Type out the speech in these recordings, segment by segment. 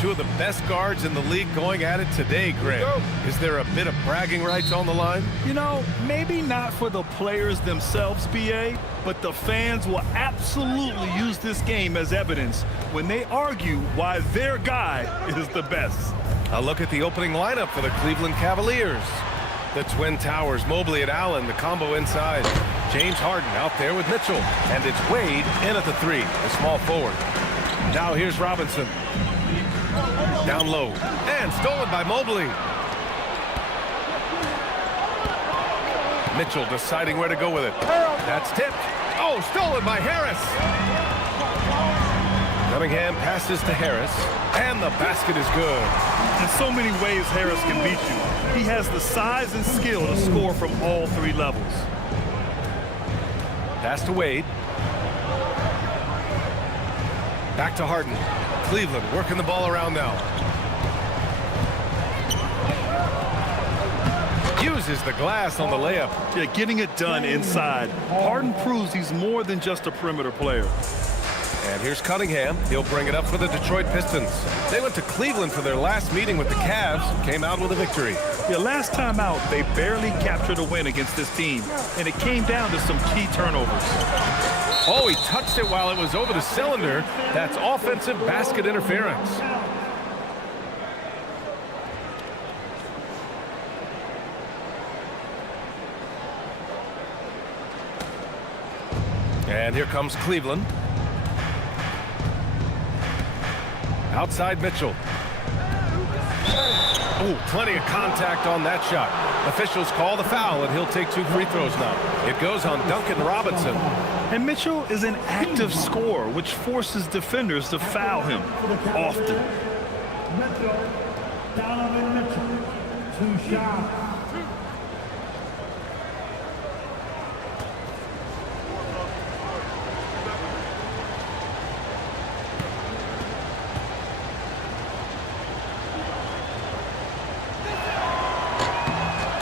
Two of the best guards in the league going at it today, Grant. Is there a bit of bragging rights on the line? You know, maybe not for the players themselves, BA, but the fans will absolutely use this game as evidence when they argue why their guy is the best. A look at the opening lineup for the Cleveland Cavaliers. The Twin Towers, Mobley and Allen, the combo inside. James Harden out there with Mitchell. And it's Wade in at the three, the small forward. Now here's Robinson. Down low. And stolen by Mobley. Mitchell deciding where to go with it. That's tipped. Oh, stolen by Harris. Cunningham passes to Harris. And the basket is good. In so many ways, Harris can beat you. He has the size and skill to score from all three levels. Pass to Wade. Back to Harden. Cleveland working the ball around now. Uses the glass on the layup. Yeah, getting it done inside. Harden proves he's more than just a perimeter player. And here's Cunningham. He'll bring it up for the Detroit Pistons. They went to Cleveland for their last meeting with the Cavs. Came out with a victory. Yeah, last time out, they barely captured a win against this team. And it came down to some key turnovers. Oh, he touched it while it was over the cylinder. That's offensive basket interference. And here comes Cleveland. Outside Mitchell. Oh, plenty of contact on that shot. Officials call the foul, and he'll take 2 free throws now. It goes on Duncan Robinson. And Mitchell is an active scorer, which forces defenders to foul him often. Two shots.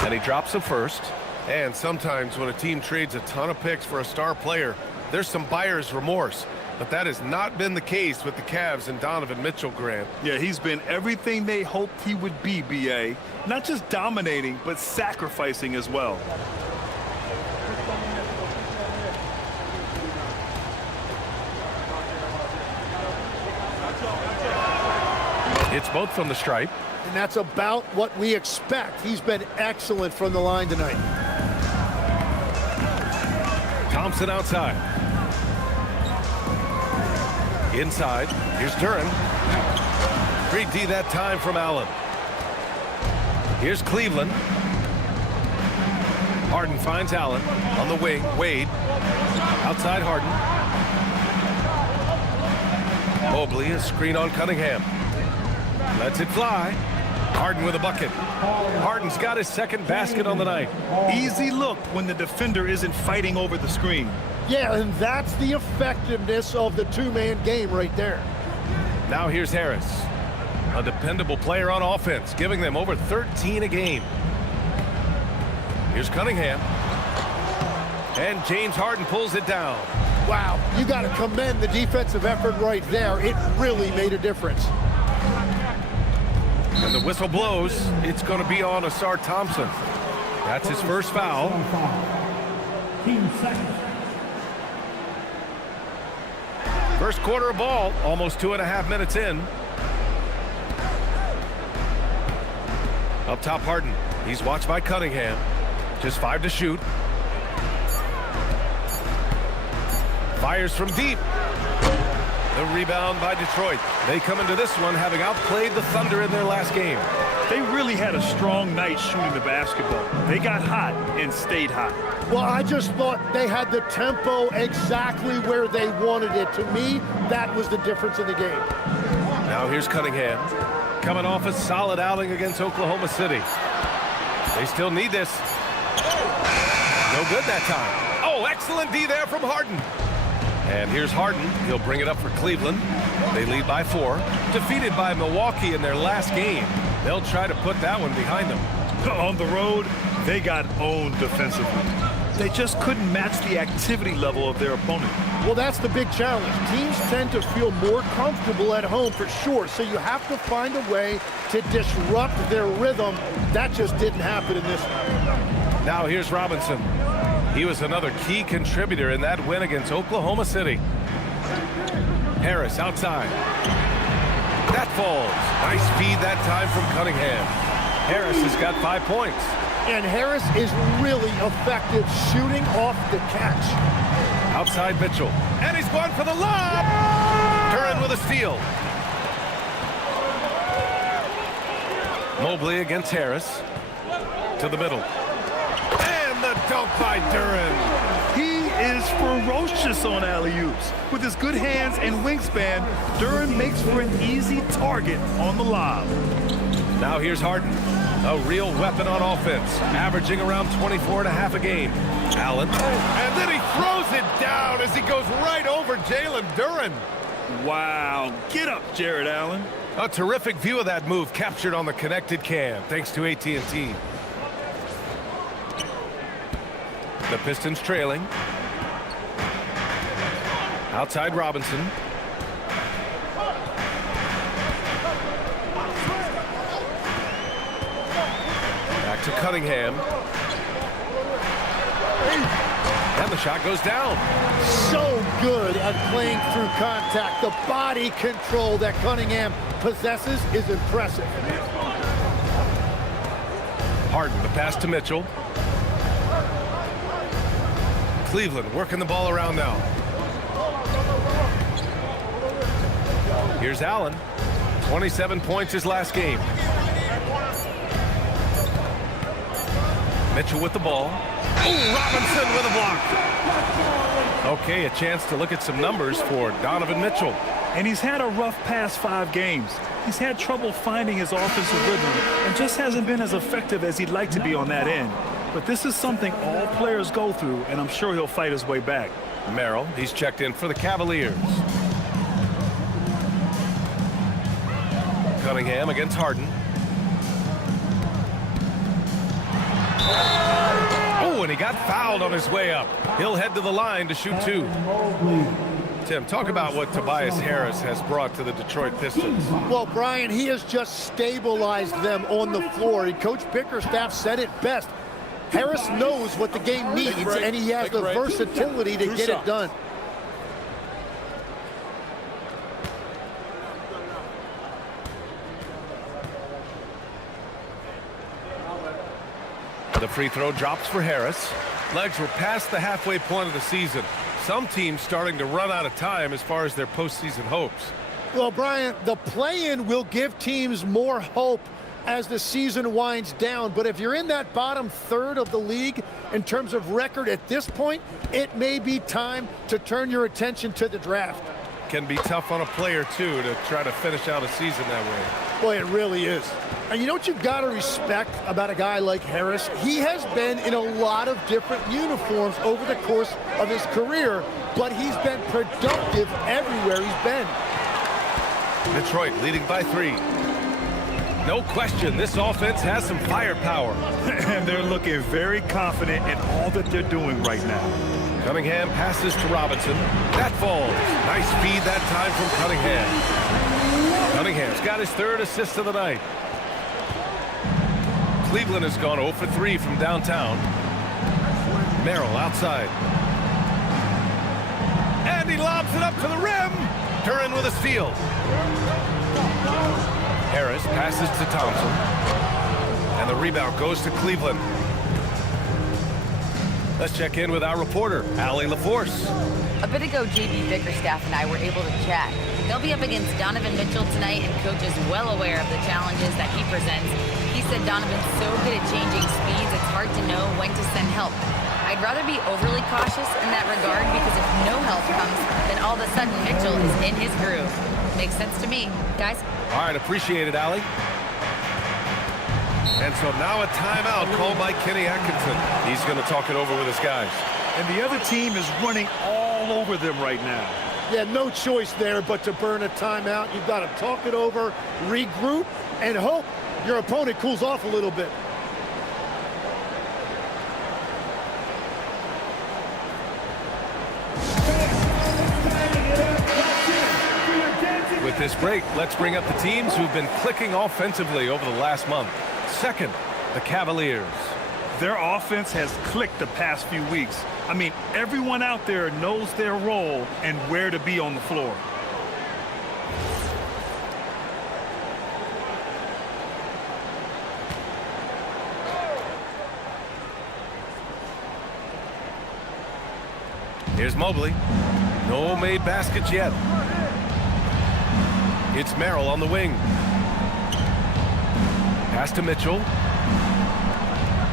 And he drops the first. And sometimes when a team trades a ton of picks for a star player, there's some buyer's remorse. But that has not been the case with the Cavs and Donovan Mitchell, Grant. Yeah, he's been everything they hoped he would be, BA. Not just dominating, but sacrificing as well. It's both from the stripe. And that's about what we expect. He's been excellent from the line tonight. Thompson outside. Inside. Here's Duran. Great D that time from Allen. Here's Cleveland. Harden finds Allen on the wing. Wade. Outside Harden. Mobley, a screen on Cunningham. Lets it fly. Harden with a bucket. Harden's got his second basket on the night. Easy look when the defender isn't fighting over the screen. Yeah, and that's the effectiveness of the two-man game right there. Now here's Harris. A dependable player on offense, giving them over 13 a game. Here's Cunningham. And James Harden pulls it down. Wow, you got to commend the defensive effort right there. It really made a difference. And the whistle blows. It's going to be on Asar Thompson. That's his first foul. Team second. First quarter of ball, almost 2.5 minutes in. Up top, Harden. He's watched by Cunningham. Just 5 to shoot. Fires from deep. The rebound by Detroit. They come into this one having outplayed the Thunder in their last game. They really had a strong night shooting the basketball. They got hot and stayed hot. Well, I just thought they had the tempo exactly where they wanted it. To me, that was the difference in the game. Now here's Cunningham. Coming off a solid outing against Oklahoma City. They still need this. No good that time. Oh, excellent D there from Harden. And here's Harden. He'll bring it up for Cleveland. They lead by 4. Defeated by Milwaukee in their last game. They'll try to put that one behind them. On the road, they got owned defensively. They just couldn't match the activity level of their opponent. Well, that's the big challenge. Teams tend to feel more comfortable at home for sure, so you have to find a way to disrupt their rhythm. That just didn't happen in this one. Now here's Robinson. He was another key contributor in that win against Oklahoma City. Harris outside. That falls. Nice feed that time from Cunningham. Harris has got 5 points. And Harris is really effective shooting off the catch. Outside Mitchell. And he's going for the lob. Duren with a steal. Mobley against Harris. To the middle. And the dunk by Duren. He is ferocious on alley-oops. With his good hands and wingspan, Duren makes for an easy target on the lob. Now here's Harden. A real weapon on offense, averaging around 24.5 a game. Allen. And then he throws it down as he goes right over Jalen Duren. Wow. Get up, Jared Allen. A terrific view of that move captured on the connected cam, thanks to AT&T. The Pistons trailing. Outside Robinson. Back to Cunningham. And the shot goes down. So good at playing through contact. The body control that Cunningham possesses is impressive. Harden, the pass to Mitchell. Cleveland working the ball around now. Here's Allen. 27 points his last game. Mitchell with the ball. Ooh, Robinson with a block. Okay, a chance to look at some numbers for Donovan Mitchell. And he's had a rough past 5 games. He's had trouble finding his offensive rhythm and just hasn't been as effective as he'd like to be on that end. But this is something all players go through, and I'm sure he'll fight his way back. Merrill, he's checked in for the Cavaliers. Cunningham against Harden. Oh, and he got fouled on his way up. He'll head to the line to shoot 2. Tim, talk about what Tobias Harris has brought to the Detroit Pistons. Well, Brian, he has just stabilized them on the floor. Coach Bickerstaff said it best. Harris knows what the game needs, and he has the versatility to get it done. The free throw drops for Harris. Legs were past the halfway point of the season. Some teams starting to run out of time as far as their postseason hopes. Well, Brian, the play-in will give teams more hope as the season winds down. But if you're in that bottom third of the league in terms of record at this point, it may be time to turn your attention to the draft. Can be tough on a player, too, to try to finish out a season that way. Boy, it really is. And you know what you've got to respect about a guy like Harris? He has been in a lot of different uniforms over the course of his career, but he's been productive everywhere he's been. Detroit leading by 3. No question, this offense has some firepower. And they're looking very confident in all that they're doing right now. Cunningham passes to Robinson. That falls. Nice feed that time from Cunningham. Cunningham's got his 3rd assist of the night. Cleveland has gone 0 for 3 from downtown. Merrill outside. And he lobs it up to the rim. Duren with a steal. Harris passes to Thompson. And the rebound goes to Cleveland. Let's check in with our reporter, Allie LaForce. A bit ago, JB Bickerstaff and I were able to chat. They'll be up against Donovan Mitchell tonight, and Coach is well aware of the challenges that he presents. He said Donovan's so good at changing speeds, it's hard to know when to send help. I'd rather be overly cautious in that regard, because if no help comes, then all of a sudden Mitchell is in his groove. Makes sense to me. Guys? All right, appreciate it, Allie. And so now a timeout called by Kenny Atkinson. He's going to talk it over with his guys. And the other team is running all over them right now. Yeah, no choice there but to burn a timeout. You've got to talk it over, regroup, and hope your opponent cools off a little bit. With this break, let's bring up the teams who've been clicking offensively over the last month. Second, the Cavaliers. Their offense has clicked the past few weeks. I mean, everyone out there knows their role and where to be on the floor. Here's Mobley. No made baskets yet. It's Merrill on the wing. Pass to Mitchell.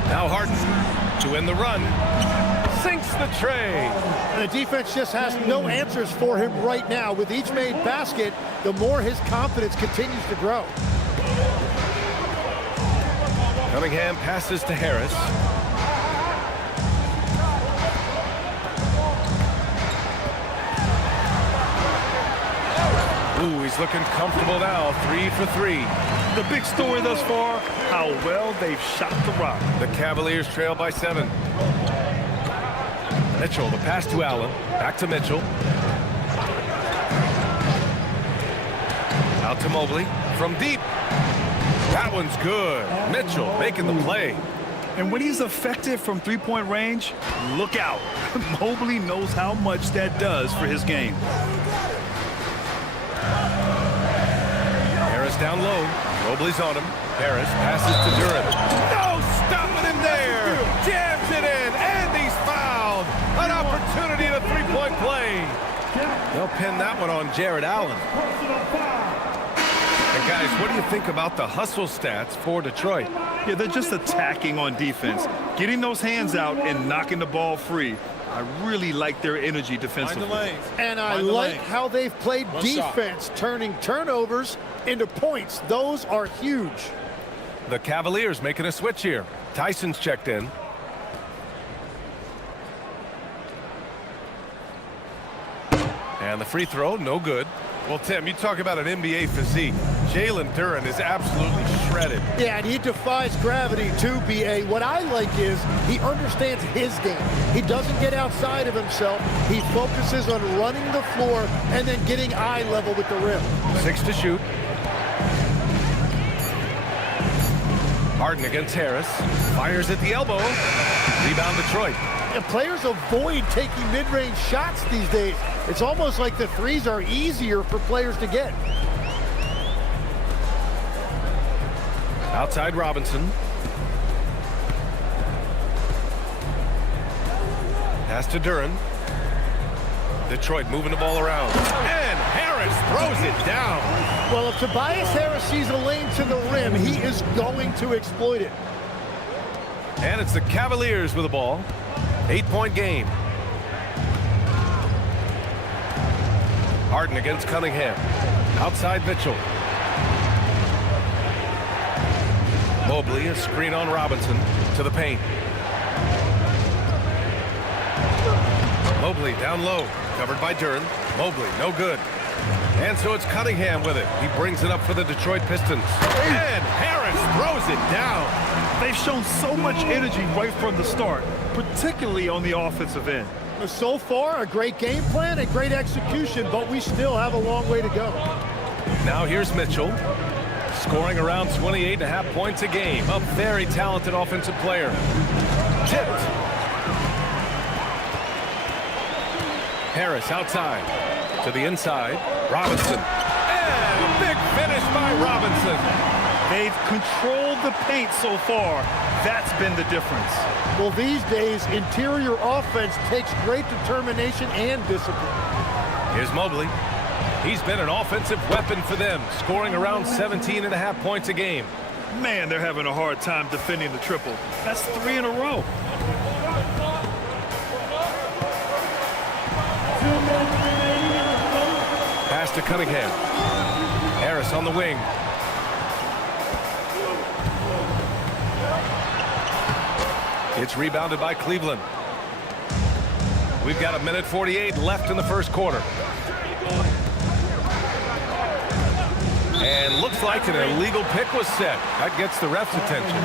Now Harden to end the run. Sinks the tray. And the defense just has no answers for him right now. With each made basket, the more his confidence continues to grow. Cunningham passes to Harris. Ooh, he's looking comfortable now. 3 for 3. The big story thus far, how well they've shot the rock. The Cavaliers trail by 7. Mitchell, the pass to Allen. Back to Mitchell. Out to Mobley. From deep. That one's good. Mitchell making the play. And when he's effective from three-point range, look out. Mobley knows how much that does for his game. Harris down low. Mobley's on him. Harris passes to Duran. No stopping him there. Jams it in, and he's fouled. An opportunity at a three-point play. They'll pin that one on Jared Allen. And guys, what do you think about the hustle stats for Detroit? Yeah, they're just attacking on defense, getting those hands out and knocking the ball free. I really like their energy defensively. And I like how they've played defense, turning turnovers into points. Those are huge. The Cavaliers making a switch here. Tyson's checked in. And the free throw, no good. Well, Tim, you talk about an NBA physique. Jalen Duran is absolutely shredded. Yeah, and he defies gravity too, B.A. What I like is he understands his game. He doesn't get outside of himself. He focuses on running the floor and then getting eye level with the rim. 6 to shoot. Harden against Harris. Fires at the elbow. Rebound Detroit. And players avoid taking mid-range shots these days. It's almost like the threes are easier for players to get. Outside Robinson. Pass to Duran. Detroit moving the ball around. And Harris throws it down. Well, if Tobias Harris sees a lane to the rim, he is going to exploit it. And it's the Cavaliers with the ball. 8-point game. Harden against Cunningham. Outside Mitchell. Mobley, a screen on Robinson to the paint. Mobley down low, covered by Duran. Mobley, no good. And so it's Cunningham with it. He brings it up for the Detroit Pistons. And Harris throws it down. They've shown so much energy right from the start, particularly on the offensive end. So far, a great game plan, a great execution, but we still have a long way to go. Now here's Mitchell, scoring around 28.5 points a game. A very talented offensive player. Tipped. Harris outside to the inside. Robinson. And a big finish by Robinson. They've controlled the paint so far. That's been the difference. Well, these days, interior offense takes great determination and discipline. Here's Mobley. He's been an offensive weapon for them, scoring around 17.5 points a game. Man, they're having a hard time defending the triple. That's 3 in a row. Pass to Cunningham. Harris on the wing. It's rebounded by Cleveland. We've got 1:48 left in the first quarter. And looks like an illegal pick was set. That gets the ref's attention.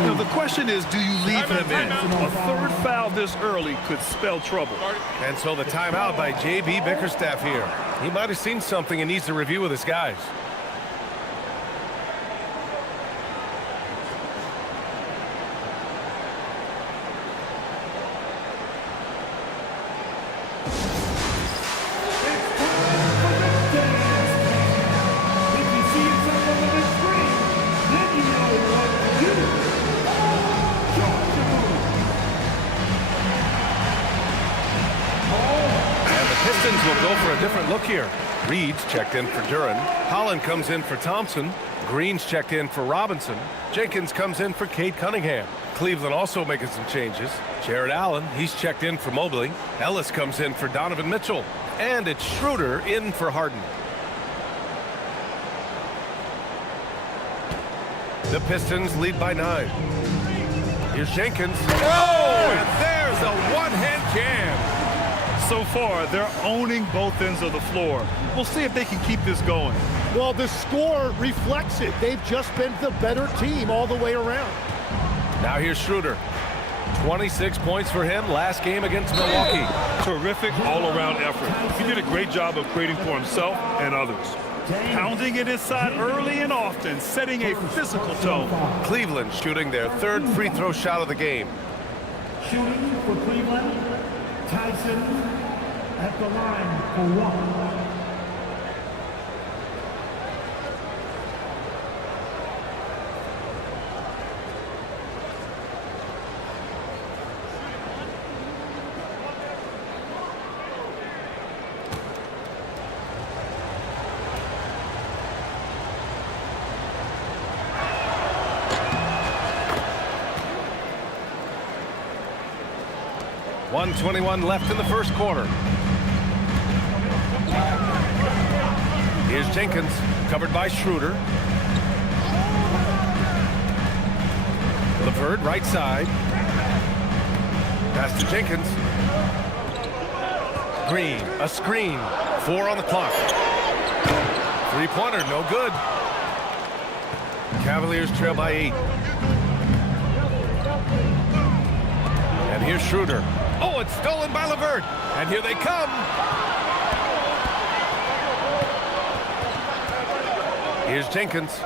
You know, the question is, do you leave him in? A third foul this early could spell trouble. And so the timeout by J.B. Bickerstaff here. He might have seen something and needs to review with his guys. Pistons will go for a different look here. Reed's checked in for Duren. Holland comes in for Thompson. Green's checked in for Robinson. Jenkins comes in for Cade Cunningham. Cleveland also making some changes. Jared Allen, he's checked in for Mobley. Ellis comes in for Donovan Mitchell. And it's Schroeder in for Harden. The Pistons lead by 9. Here's Jenkins. Oh, and there's a one-hand jam. So far, they're owning both ends of the floor. We'll see if they can keep this going. Well, the score reflects it. They've just been the better team all the way around. Now here's Schroeder. 26 points for him last game against Milwaukee. Terrific all-around effort. He did a great job of creating for himself and others. Pounding it inside early and often, setting a physical tone. Cleveland shooting their third free throw shot of the game. Shooting for Cleveland, Tyson at the line for 1. .21 left in the first quarter. Here's Jenkins, covered by Schroeder. LeVert, right side. Pass to Jenkins. Green, a screen. 4 on the clock. Three-pointer, no good. Cavaliers trail by 8. And here's Schroeder. Oh, it's stolen by LeVert. And here they come. Here's Jenkins.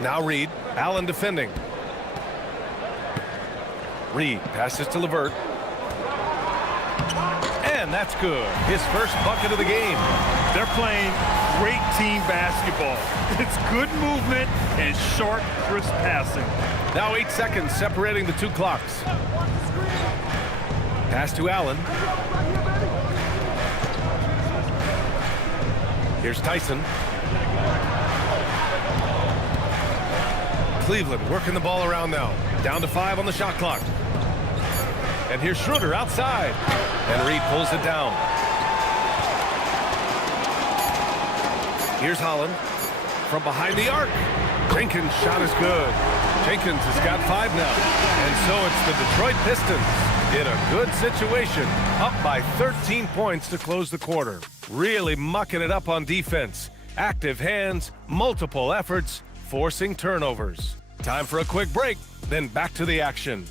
Now Reed. Allen defending. Reed passes to LeVert. And that's good. His first bucket of the game. They're playing great team basketball. It's good movement and short, crisp passing. Now 8 seconds separating the two clocks. Pass to Allen. Here's Tyson. Cleveland working the ball around now. Down to 5 on the shot clock. And here's Schroeder outside. And Reed pulls it down. Here's Holland from behind the arc. Jenkins' shot is good. Jenkins has got 5 now. And so it's the Detroit Pistons in a good situation, up by 13 points to close the quarter. Really mucking it up on defense. Active hands, multiple efforts, forcing turnovers. Time for a quick break, then back to the action.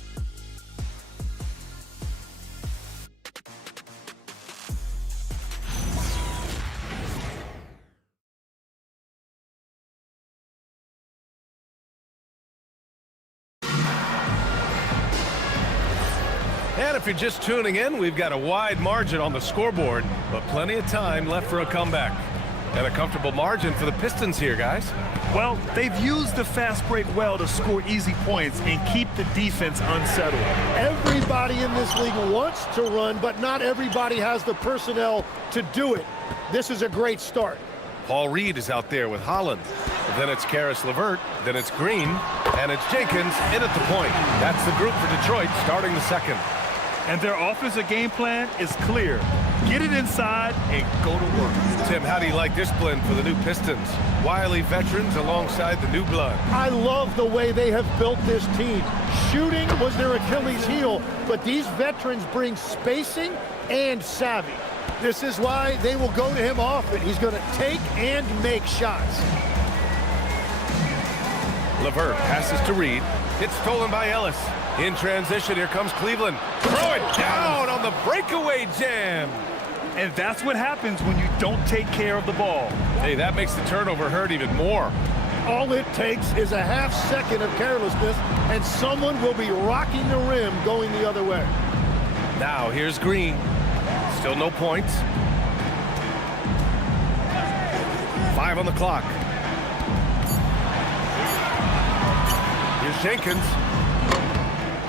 And if you're just tuning in, we've got a wide margin on the scoreboard, but plenty of time left for a comeback. And a comfortable margin for the Pistons here, guys. Well, they've used the fast break well to score easy points and keep the defense unsettled. Everybody in this league wants to run, but not everybody has the personnel to do it. This is a great start. Paul Reed is out there with Holland. Then it's Karis LeVert. Then it's Green. And it's Jenkins in at the point. That's the group for Detroit starting the second. And their offensive game plan is clear. Get it inside and go to work. Tim, how do you like this blend for the new Pistons? Wily veterans alongside the new blood. I love the way they have built this team. Shooting was their Achilles heel, but these veterans bring spacing and savvy. This is why they will go to him often. He's going to take and make shots. LeVert passes to Reed. It's stolen by Ellis. In transition, here comes Cleveland. Throw it down on the breakaway jam. And that's what happens when you don't take care of the ball. Hey, that makes the turnover hurt even more. All it takes is a half second of carelessness, and someone will be rocking the rim going the other way. Now, here's Green. Still no points. 5 on the clock. Here's Jenkins.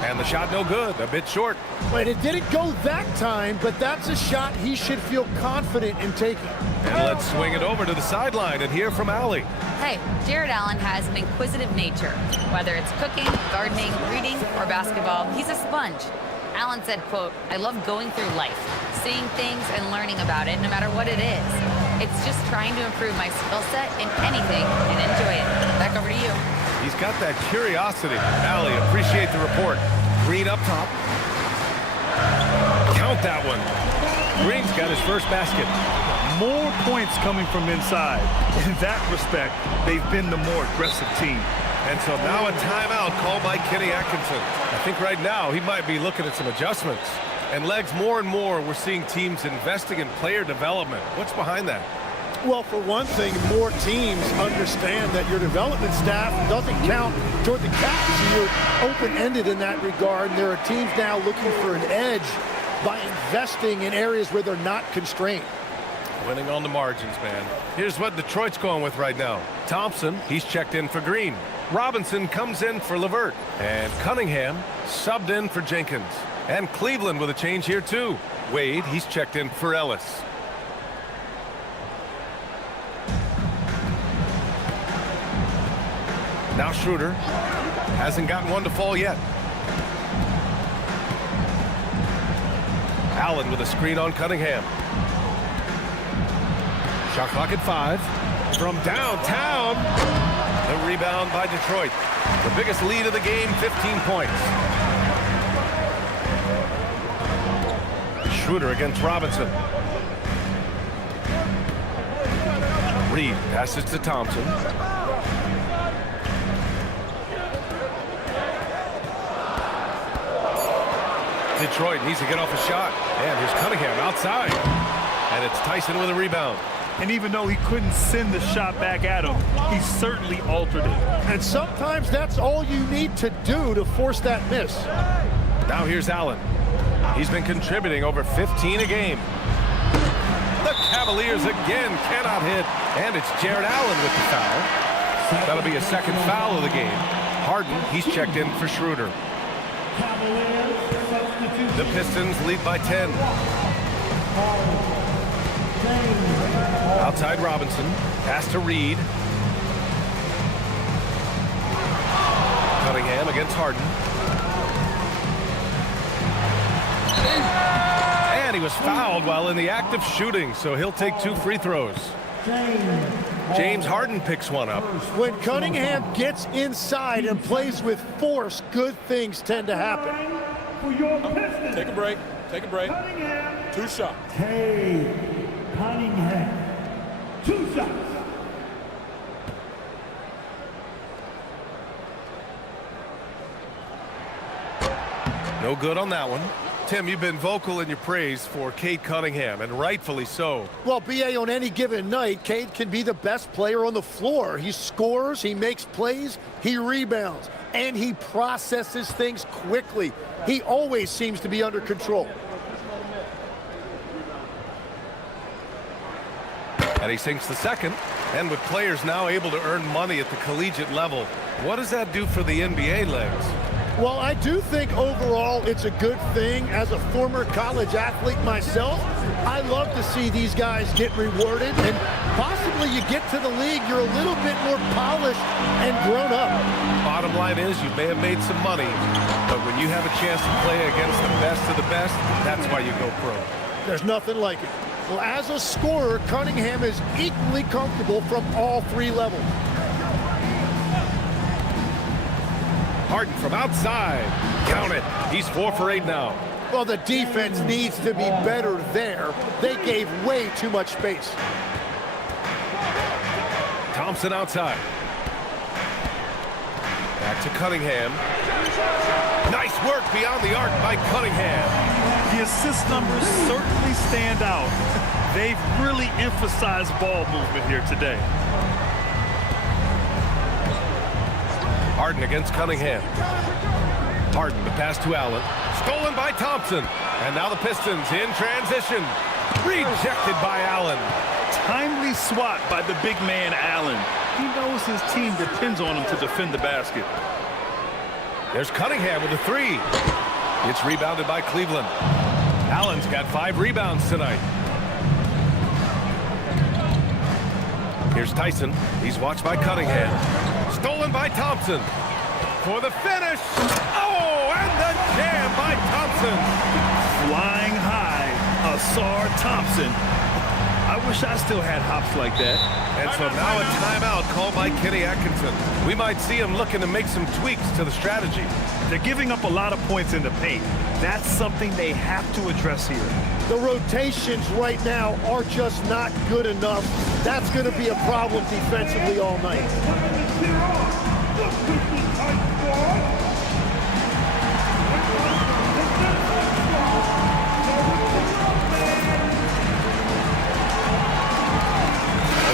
And the shot no good, a bit short. But it didn't go that time, but that's a shot he should feel confident in taking. And let's swing it over to the sideline and hear from Allie. Hey, Jared Allen has an inquisitive nature. Whether it's cooking, gardening, reading, or basketball, he's a sponge. Allen said, quote, "I love going through life, seeing things and learning about it no matter what it is. It's just trying to improve my skill set in anything and enjoy it." Back over to you. He's got that curiosity. Allie, appreciate the report. Green up top. Count that one. Green's got his first basket. More points coming from inside. In that respect, they've been the more aggressive team. And so now a timeout called by Kenny Atkinson. I think right now he might be looking at some adjustments. And Legs, more and more we're seeing teams investing in player development. What's behind that? Well, for one thing, more teams understand that your development staff doesn't count toward the cap. So you're open-ended in that regard. And there are teams now looking for an edge by investing in areas where they're not constrained. Winning on the margins, man. Here's what Detroit's going with right now. Thompson, he's checked in for Green. Robinson comes in for LeVert. And Cunningham subbed in for Jenkins. And Cleveland with a change here, too. Wade, he's checked in for Ellis. Now Schroeder hasn't gotten one to fall yet. Allen with a screen on Cunningham. Shot clock at 5. From downtown. The rebound by Detroit. The biggest lead of the game, 15 points. Schroeder against Robinson. Reed passes to Thompson. Detroit needs to get off a shot. And here's Cunningham outside. And it's Tyson with a rebound. And even though he couldn't send the shot back at him, he certainly altered it. And sometimes that's all you need to do to force that miss. Now here's Allen. He's been contributing over 15 a game. The Cavaliers again cannot hit. And it's Jared Allen with the foul. That'll be a second foul of the game. Harden, he's checked in for Schroeder. The Pistons lead by 10. Outside Robinson. Pass to Reed. Cunningham against Harden. And he was fouled while in the act of shooting, so he'll take 2 free throws. James Harden picks one up. When Cunningham gets inside and plays with force, good things tend to happen. Take a break. Take a break. 2 shots. Hey, Cunningham. 2 shots. No good on that one. Tim, you've been vocal in your praise for Cade Cunningham, and rightfully so. Well, B.A., on any given night, Cade can be the best player on the floor. He scores, he makes plays, he rebounds, and he processes things quickly. He always seems to be under control. And he sinks the second. And with players now able to earn money at the collegiate level, what does that do for the NBA, Legs? Well, I do think overall it's a good thing. As a former college athlete myself, I love to see these guys get rewarded, and possibly you get to the league, you're a little bit more polished and grown up. Bottom line is you may have made some money, but when you have a chance to play against the best of the best, that's why you go pro. There's nothing like it. Well, as a scorer, Cunningham is equally comfortable from all 3 levels. Harden from outside. Count it. He's 4 for 8 now. Well, the defense needs to be better there. They gave way too much space. Thompson outside. Back to Cunningham. Nice work beyond the arc by Cunningham. The assist numbers certainly stand out. They've really emphasized ball movement here today. Harden against Cunningham. Harden, the pass to Allen. Stolen by Thompson. And now the Pistons in transition. Rejected by Allen. Timely swat by the big man, Allen. He knows his team depends on him to defend the basket. There's Cunningham with a three. It's rebounded by Cleveland. Allen's got 5 rebounds tonight. Here's Tyson. He's watched by Cunningham. Stolen by Thompson. For the finish. Oh, and the jam by Thompson. Flying high, Asar Thompson. I wish I still had hops like that. And so now a timeout called by Kenny Atkinson. We might see him looking to make some tweaks to the strategy. They're giving up a lot of points in the paint. That's something they have to address here. The rotations right now are just not good enough. That's going to be a problem defensively all night.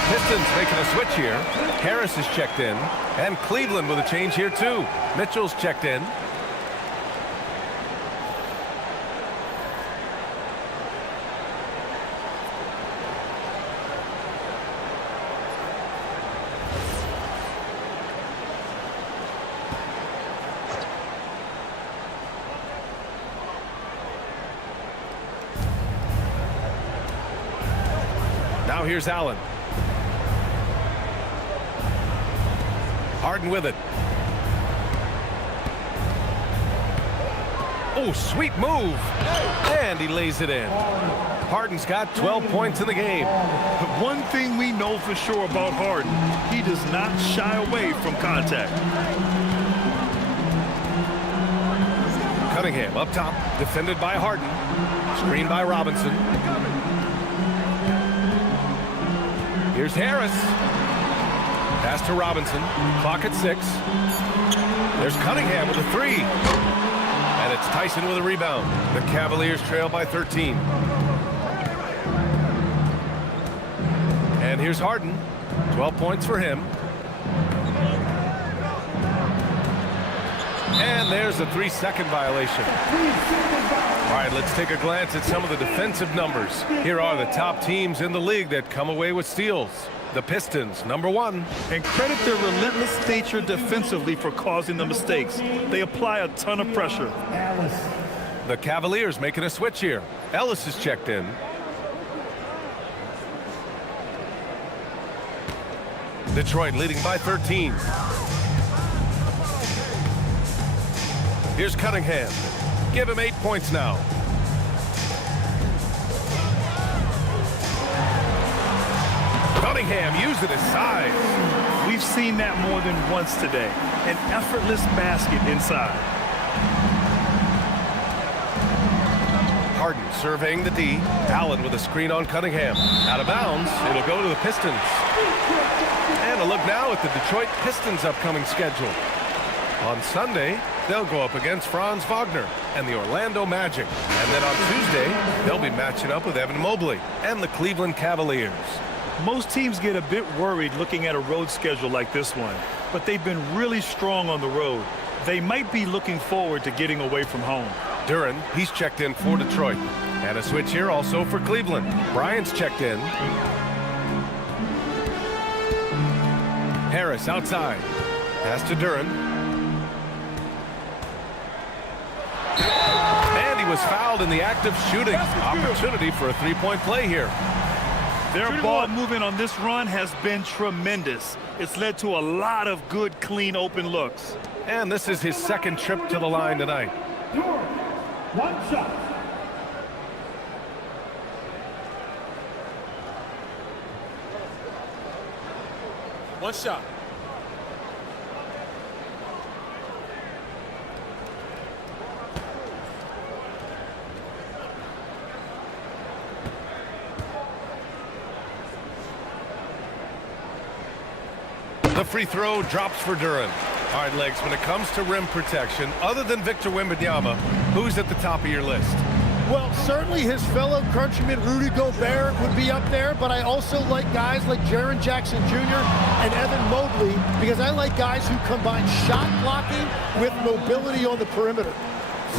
Pistons making a switch here. Harris is checked in. And Cleveland with a change here too. Mitchell's checked in. Now here's Allen. Harden with it. Oh, sweet move. And he lays it in. Harden's got 12 points in the game. But one thing we know for sure about Harden, he does not shy away from contact. Cunningham up top, defended by Harden. Screened by Robinson. Here's Harris. Pass to Robinson. Clock at 6. There's Cunningham with a 3. And it's Tyson with a rebound. The Cavaliers trail by 13. And here's Harden. 12 points for him. And there's a 3-second violation. All right, let's take a glance at some of the defensive numbers. Here are the top teams in the league that come away with steals. The Pistons, #1. And credit their relentless nature defensively for causing the mistakes. They apply a ton of pressure. The Cavaliers making a switch here. Ellis is checked in. Detroit leading by 13. Here's Cunningham. Give him 8 points now. Cunningham using his size. We've seen that more than once today. An effortless basket inside. Harden surveying the D. Allen with a screen on Cunningham. Out of bounds. It'll go to the Pistons. And a look now at the Detroit Pistons' upcoming schedule. On Sunday, they'll go up against Franz Wagner and the Orlando Magic. And then on Tuesday, they'll be matching up with Evan Mobley and the Cleveland Cavaliers. Most teams get a bit worried looking at a road schedule like this one, but they've been really strong on the road. They might be looking forward to getting away from home. Duran, he's checked in for Detroit. And a switch here also for Cleveland. Bryant's checked in. Harris outside. Pass to Duran. And he was fouled in the act of shooting. Opportunity for a three-point play here. Their ball movement on this run has been tremendous. It's led to a lot of good, clean, open looks. And this is his second trip to the line tonight. One shot. One shot. The free throw drops for Duran. All right, Legs, when it comes to rim protection, other than Victor Wembanyama, who's at the top of your list? Well, certainly his fellow countryman Rudy Gobert would be up there, but I also like guys like Jaren Jackson Jr. and Evan Mobley because I like guys who combine shot blocking with mobility on the perimeter.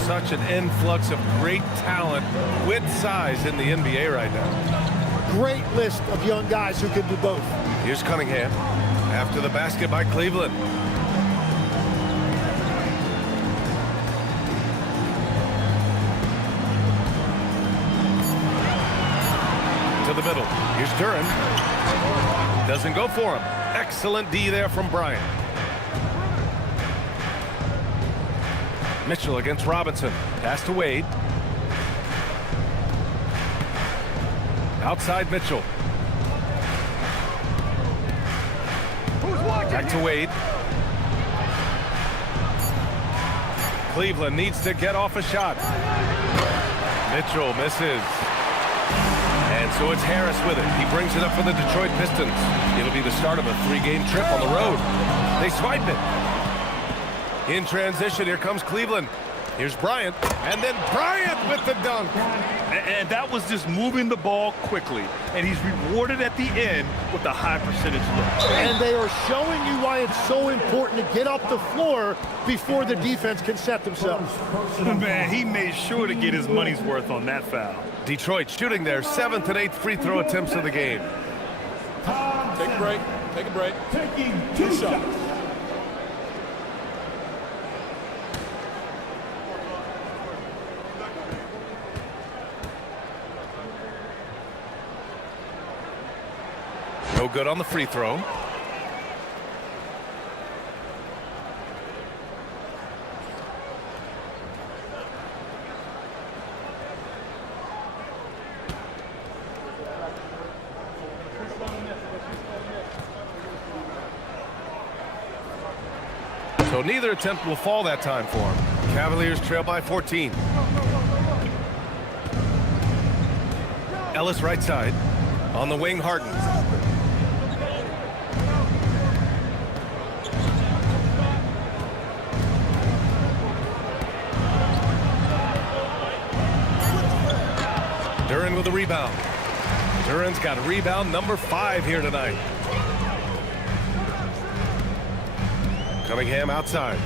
Such an influx of great talent with size in the NBA right now. Great list of young guys who can do both. Here's Cunningham after the basket by Cleveland. To the middle. Here's Duran. Doesn't go for him. Excellent D there from Bryant. Mitchell against Robinson. Pass to Wade. Outside Mitchell. Back to Wade. Cleveland needs to get off a shot. Mitchell misses. And so it's Harris with it. He brings it up for the Detroit Pistons. It'll be the start of a 3-game trip on the road. They swipe it. In transition, here comes Cleveland. Here's Bryant, and then Bryant with the dunk. And that was just moving the ball quickly. And he's rewarded at the end with a high percentage look. And they are showing you why it's so important to get off the floor before the defense can set themselves. Man, he made sure to get his money's worth on that foul. Detroit shooting their 7th and 8th free throw attempts of the game. Take a break. Take a break. Taking 2 2 shots. shots. No good on the free throw. So neither attempt will fall that time for him. Cavaliers trail by 14. Ellis right side. On the wing, Harden. Duran with a rebound. Duran's got rebound number 5 here tonight. Cunningham outside.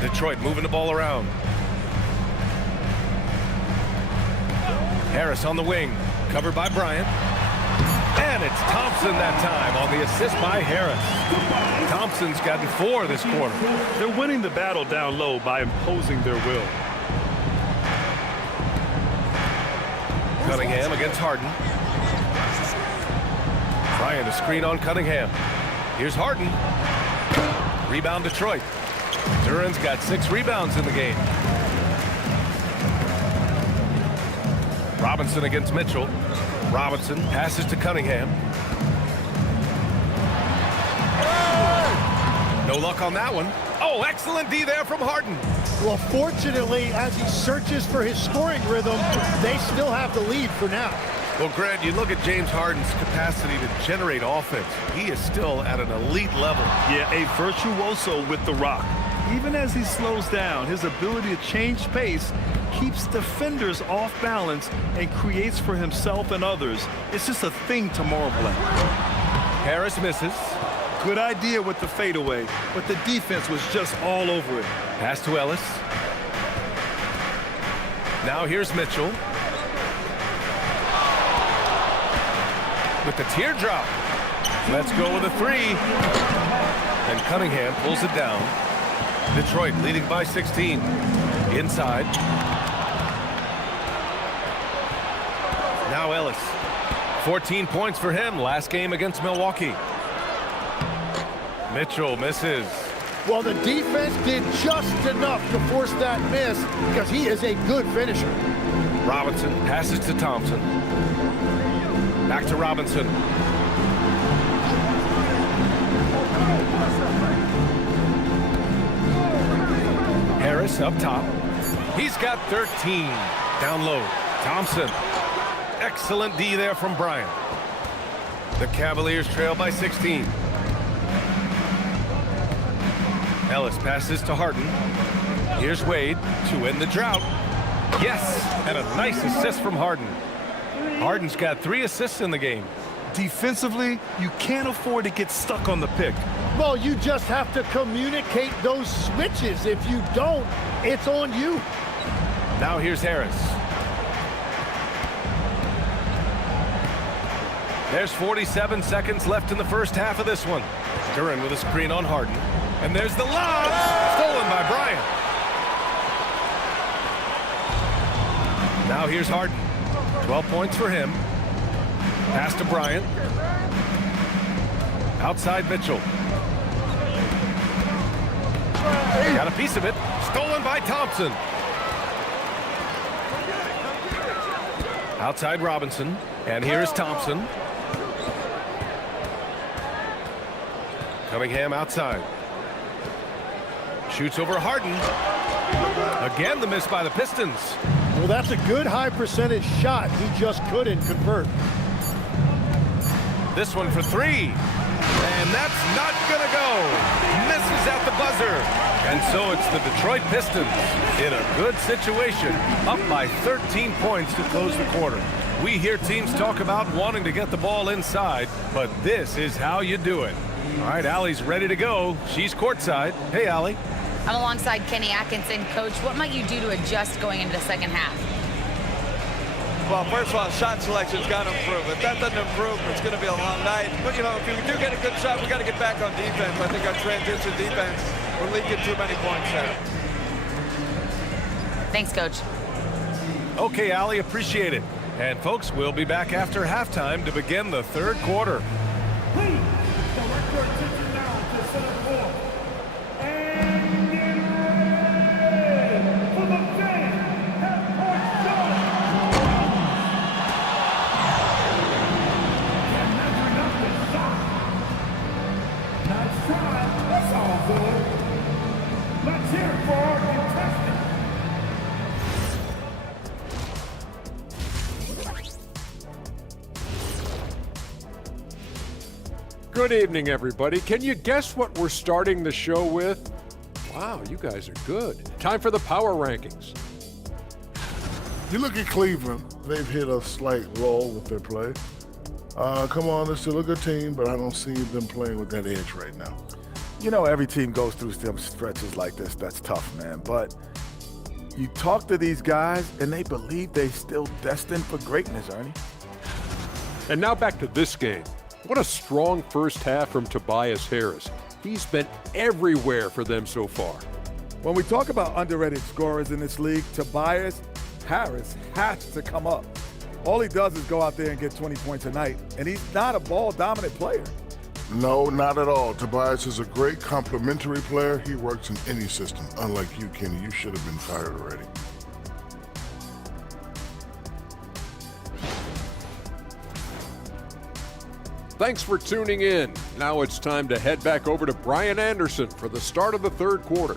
Detroit moving the ball around. Harris on the wing, covered by Bryant. And it's Thompson that time on the assist by Harris. Thompson's gotten 4 this quarter. They're winning the battle down low by imposing their will. Cunningham against Harden. Bryant a screen on Cunningham. Here's Harden. Rebound Detroit. Duran's got 6 rebounds in the game. Robinson against Mitchell. Robinson passes to Cunningham. No luck on that one. Oh, excellent D there from Harden. Well, fortunately, as he searches for his scoring rhythm, they still have the lead for now. Well, Grant, you look at James Harden's capacity to generate offense. He is still at an elite level. Yeah, a virtuoso with the rock. Even as he slows down, his ability to change pace keeps defenders off balance and creates for himself and others. It's just a thing to marvel at. Harris misses. Good idea with the fadeaway, but the defense was just all over it. Pass to Ellis. Now here's Mitchell. With the teardrop. Let's go with a 3. And Cunningham pulls it down. Detroit leading by 16. Inside. Now Ellis. 14 points for him last game against Milwaukee. Mitchell misses. Well, the defense did just enough to force that miss because he is a good finisher. Robinson passes to Thompson. Back to Robinson. Harris up top. He's got 13. Down low. Thompson. Excellent D there from Bryant. The Cavaliers trail by 16. Ellis passes to Harden. Here's Wade to end the drought. Yes, and a nice assist from Harden. Harden's got 3 assists in the game. Defensively, you can't afford to get stuck on the pick. Well, you just have to communicate those switches. If you don't, it's on you. Now here's Harris. There's 47 seconds left in the first half of this one. Duran with a screen on Harden. And there's the lob, stolen by Bryant. Now here's Harden. 12 points for him. Pass to Bryant. Outside Mitchell. Got a piece of it. Stolen by Thompson. Outside Robinson. And here's Thompson. Cunningham outside. Shoots over Harden. Again, the miss by the Pistons. Well, that's a good high percentage shot. He just couldn't convert. This one for 3. And that's not going to go. Misses at the buzzer. And so it's the Detroit Pistons in a good situation, up by 13 points to close the quarter. We hear teams talk about wanting to get the ball inside, but this is how you do it. All right, Allie's ready to go. She's courtside. Hey, Allie. I'm alongside Kenny Atkinson. Coach, what might you do to adjust going into the second half? Well, first of all, shot selection's got to improve. If that doesn't improve, it's going to be a long night. But, you know, if we do get a good shot, we got to get back on defense. I think our transition defense, we're leaking too many points there. Thanks, Coach. Okay, Allie, appreciate it. And, folks, we'll be back after halftime to begin the third quarter. Please, direct your attention now to center court. And get ready for the game. Half-court shot. And measuring up the shot. Nice try. That's all good. Let's hear it for our contestant. Good evening, everybody. Can you guess what we're starting the show with? Wow, you guys are good. Time for the power rankings. You look at Cleveland, they've hit a slight lull with their play. Come on, they're still a good team, but I don't see them playing with that edge right now. You know, every team goes through some stretches like this. That's tough, man. But you talk to these guys, and they believe they're still destined for greatness, Ernie. And now back to this game. What a strong first half from Tobias Harris. He's been everywhere for them so far. When we talk about underrated scorers in this league, Tobias Harris has to come up. All he does is go out there and get 20 points a night, and he's not a ball-dominant player. No, not at all. Tobias is a great complementary player. He works in any system. Unlike you, Kenny, you should have been fired already. Thanks for tuning in. Now it's time to head back over to Brian Anderson for the start of the third quarter.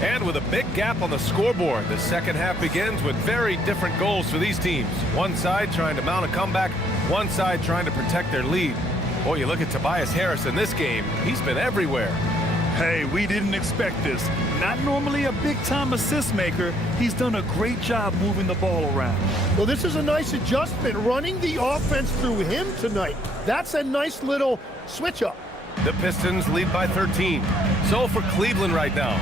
And with a big gap on the scoreboard, the second half begins with very different goals for these teams. One side trying to mount a comeback, one side trying to protect their lead. Boy, you look at Tobias Harris in this game, he's been everywhere. Hey, we didn't expect this. Not normally a big-time assist maker, he's done a great job moving the ball around. Well, this is a nice adjustment, running the offense through him tonight. That's a nice little switch up. The Pistons lead by 13. So for Cleveland right now.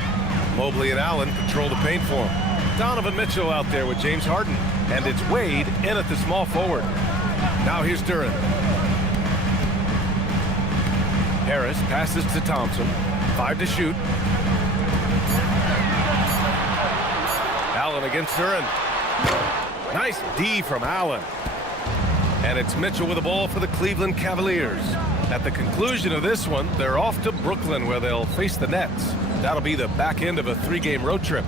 Mobley and Allen control the paint for him. Donovan Mitchell out there with James Harden. And it's Wade in at the small forward. Now here's Duran. Harris passes to Thompson. 5 to shoot. Allen against Duran. Nice D from Allen. And it's Mitchell with the ball for the Cleveland Cavaliers. At the conclusion of this one, they're off to Brooklyn where they'll face the Nets. That'll be the back end of a 3-game road trip.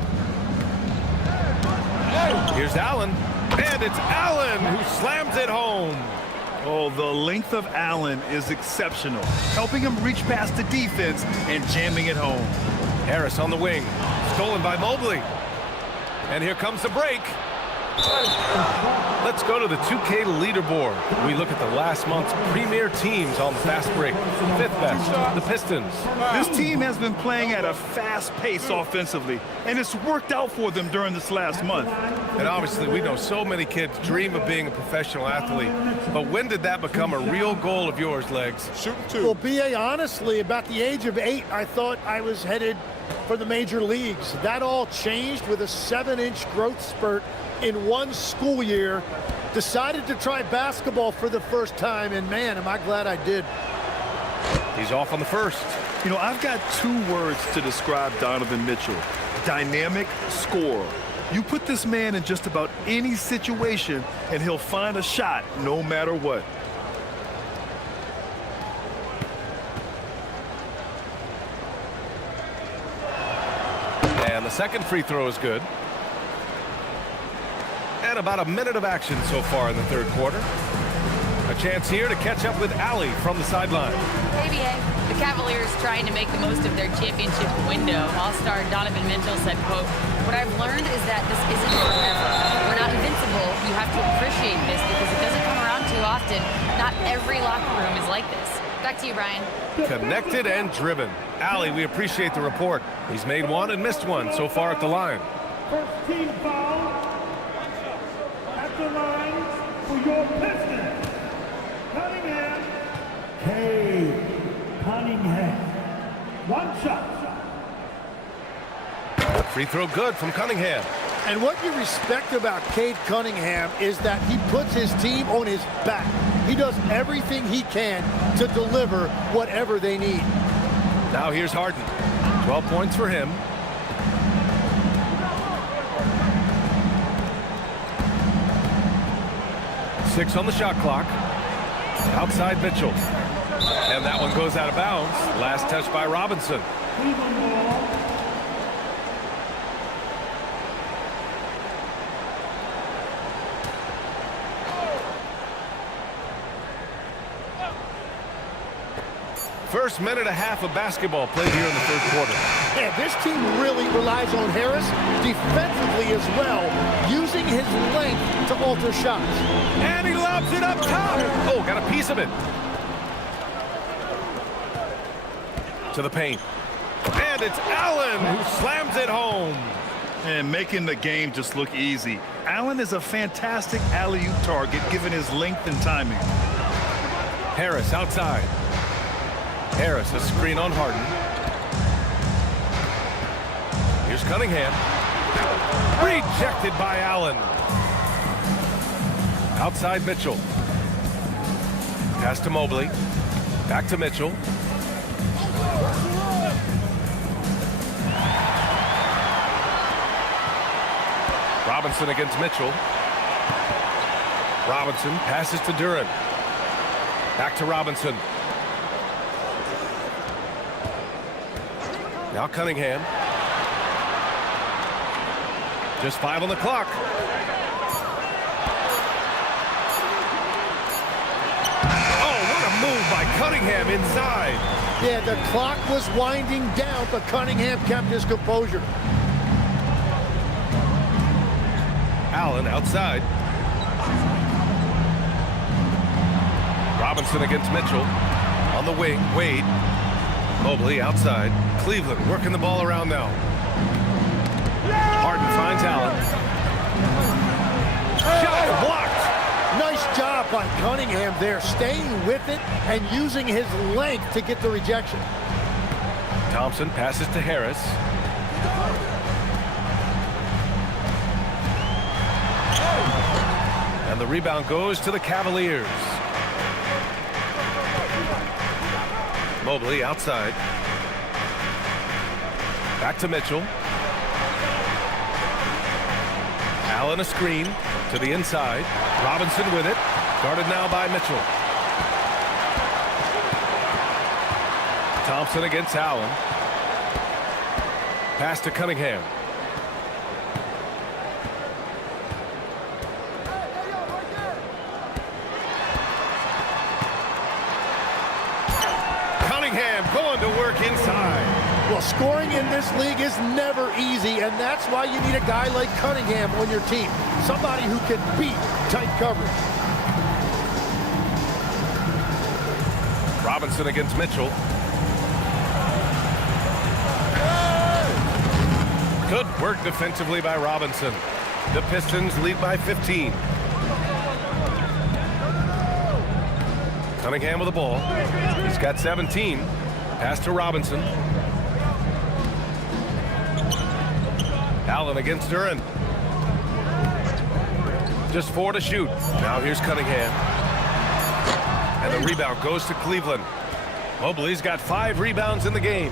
Here's Allen. And it's Allen who slams it home. Oh, the length of Allen is exceptional, helping him reach past the defense and jamming it home. Harris on the wing. Stolen by Mobley. And here comes the break. Let's go to the 2K leaderboard. We look at the last month's premier teams on the fast break. Fifth best, the Pistons. This team has been playing at a fast pace offensively, and it's worked out for them during this last month. And obviously, we know so many kids dream of being a professional athlete. But when did that become a real goal of yours, Legs? Shooting two. Well, B.A., honestly, about the age of 8, I thought I was headed for the major leagues. That all changed with a 7-inch growth spurt in one school year. Decided to try basketball for the first time, and man, am I glad I did. He's off on the first. You know, I've got 2 words to describe Donovan Mitchell: dynamic scorer. You put this man in just about any situation, and he'll find a shot no matter what. And the second free throw is good. And about a minute of action so far in the third quarter. A chance here to catch up with Allie from the sideline. ABA, the Cavaliers trying to make the most of their championship window. All-star Donovan Mitchell said, quote, "What I've learned is that this isn't forever. We're not invincible. You have to appreciate this because it doesn't come around too often. Not every locker room is like this." Back to you, Brian. Connected and driven. Allie, we appreciate the report. He's made one and missed one so far at the line. First team foul at the line for your Pistons. Cunningham. Hey, Cunningham. One shot. Free throw good from Cunningham. And what you respect about Cade Cunningham is that he puts his team on his back. He does everything he can to deliver whatever they need. Now here's Harden. 12 points for him. Six on the shot clock. Outside Mitchell. And that one goes out of bounds. Last touch by Robinson. Cleveland ball. First minute and a half of basketball played here in the third quarter. Yeah, this team really relies on Harris defensively as well, using his length to alter shots. And he lobs it up top. Oh, got a piece of it. To the paint. And it's Allen who slams it home. And making the game just look easy. Allen is a fantastic alley-oop target given his length and timing. Harris outside. Harris, a screen on Harden. Here's Cunningham. Rejected by Allen. Outside Mitchell. Pass to Mobley. Back to Mitchell. Robinson against Mitchell. Robinson passes to Duran. Back to Robinson. Now Cunningham. Just 5 on the clock. Oh, what a move by Cunningham inside. Yeah, the clock was winding down, but Cunningham kept his composure. Allen outside. Robinson against Mitchell. On the wing, Wade. Mobley outside. Cleveland working the ball around now. Harden finds Allen. Shot blocked. Nice job by Cunningham there, staying with it and using his length to get the rejection. Thompson passes to Harris. And the rebound goes to the Cavaliers. Mobley outside. Back to Mitchell. Allen a screen to the inside. Robinson with it. Guarded now by Mitchell. Thompson against Allen. Pass to Cunningham. Cunningham going to work inside. Well, scoring in this league is never easy, and that's why you need a guy like Cunningham on your team. Somebody who can beat tight coverage. Robinson against Mitchell. Good work defensively by Robinson. The Pistons lead by 15. Cunningham with the ball. He's got 17. Pass to Robinson. Allen against Duran. Just 4 to shoot. Now here's Cunningham. And the rebound goes to Cleveland. Mobley's got 5 rebounds in the game.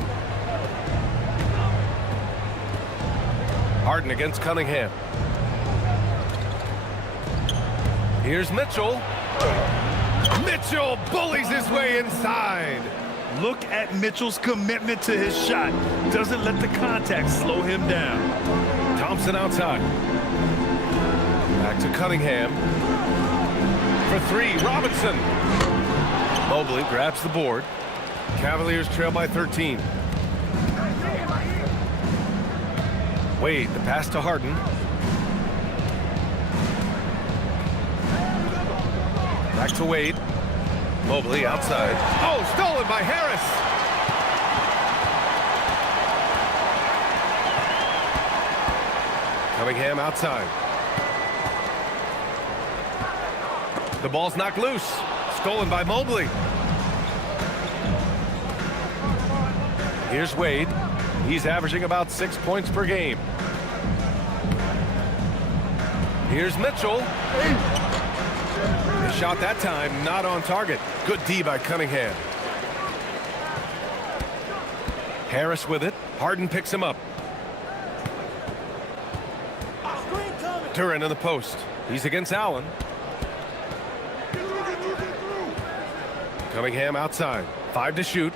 Harden against Cunningham. Here's Mitchell. Mitchell bullies his way inside. Look at Mitchell's commitment to his shot. Doesn't let the contact slow him down. Thompson outside. Back to Cunningham. For 3, Robinson. Mobley grabs the board. Cavaliers trail by 13. Wade, the pass to Harden. Back to Wade. Mobley outside. Oh, stolen by Harris. Cunningham outside. The ball's knocked loose. Stolen by Mobley. Here's Wade. He's averaging about 6 points per game. Here's Mitchell. The shot that time not on target. Good D by Cunningham. Harris with it. Harden picks him up. Duran in the post. He's against Allen. Cunningham outside. 5 to shoot.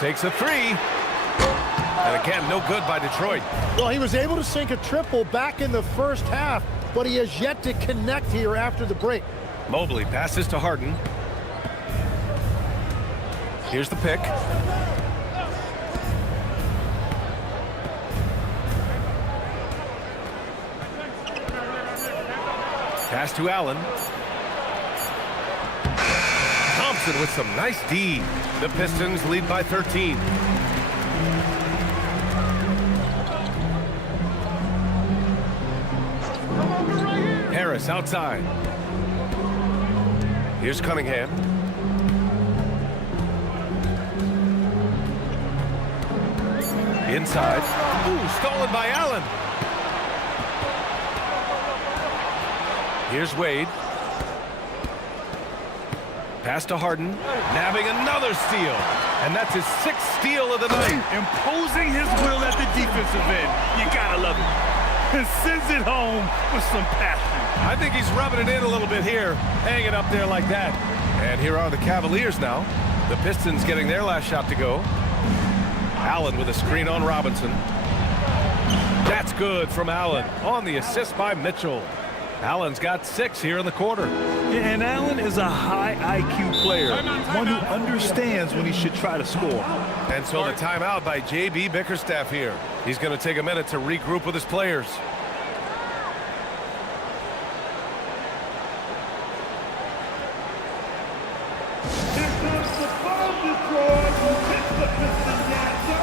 Takes a 3. And again, no good by Detroit. Well, he was able to sink a triple back in the first half, but he has yet to connect here after the break. Mobley passes to Harden. Here's the pick. Pass to Allen. Thompson with some nice D. The Pistons lead by 13. Harris outside. Here's Cunningham. Inside. Ooh, stolen by Allen. Here's Wade. Pass to Harden. Nabbing another steal. And that's his 6th steal of the night. Imposing his will at the defensive end. You gotta love it. And sends it home with some passion. I think he's rubbing it in a little bit here. Hanging up there like that. And here are the Cavaliers now. The Pistons getting their last shot to go. Allen with a screen on Robinson. That's good from Allen on the assist by Mitchell. Allen's got 6 here in the quarter. Yeah, and Allen is a high IQ player, one who understands when he should try to score. And so the timeout by J.B. Bickerstaff here. He's going to take a minute to regroup with his players. Here comes the foul, Detroit. Hit the Pistons answer.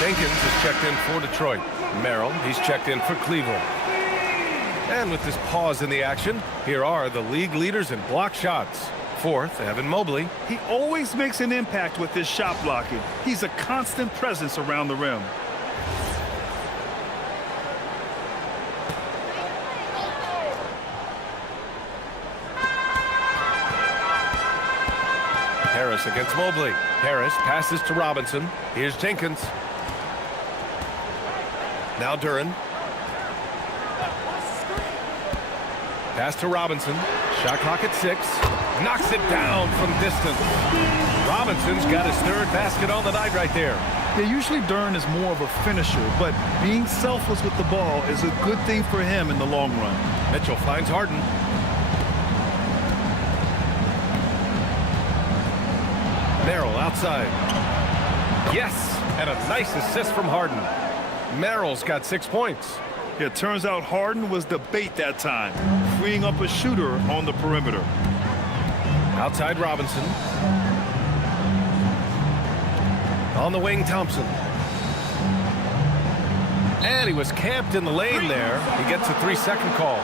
Jenkins is checked in for Detroit. Merrill, he's checked in for Cleveland. And with this pause in the action, here are the league leaders in block shots. 4th, Evan Mobley. He always makes an impact with his shot blocking. He's a constant presence around the rim. Harris against Mobley. Harris passes to Robinson. Here's Jenkins. Now Duran. Pass to Robinson. Shot clock at 6. knocks it down from distance. Robinson's got his third basket on the night right there. Yeah, usually Dern is more of a finisher, but being selfless with the ball is a good thing for him in the long run. Mitchell finds Harden. Merrill outside. Yes, and a nice assist from Harden. Merrill's got 6 points. It turns out Harden was the bait that time, freeing up a shooter on the perimeter. Outside Robinson. On the wing, Thompson. And he was camped in the lane there. He gets a 3-second call.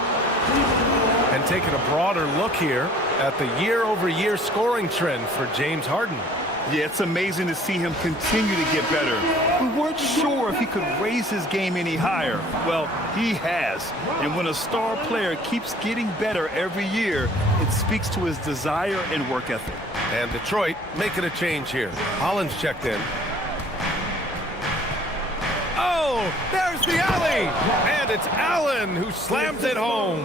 And taking a broader look here at the year-over-year scoring trend for James Harden. Yeah, it's amazing to see him continue to get better. We weren't sure if he could raise his game any higher. Well, he has. And when a star player keeps getting better every year, it speaks to his desire and work ethic. And Detroit making a change here. Holland's checked in. Oh, there's the alley! And it's Allen who slams it home.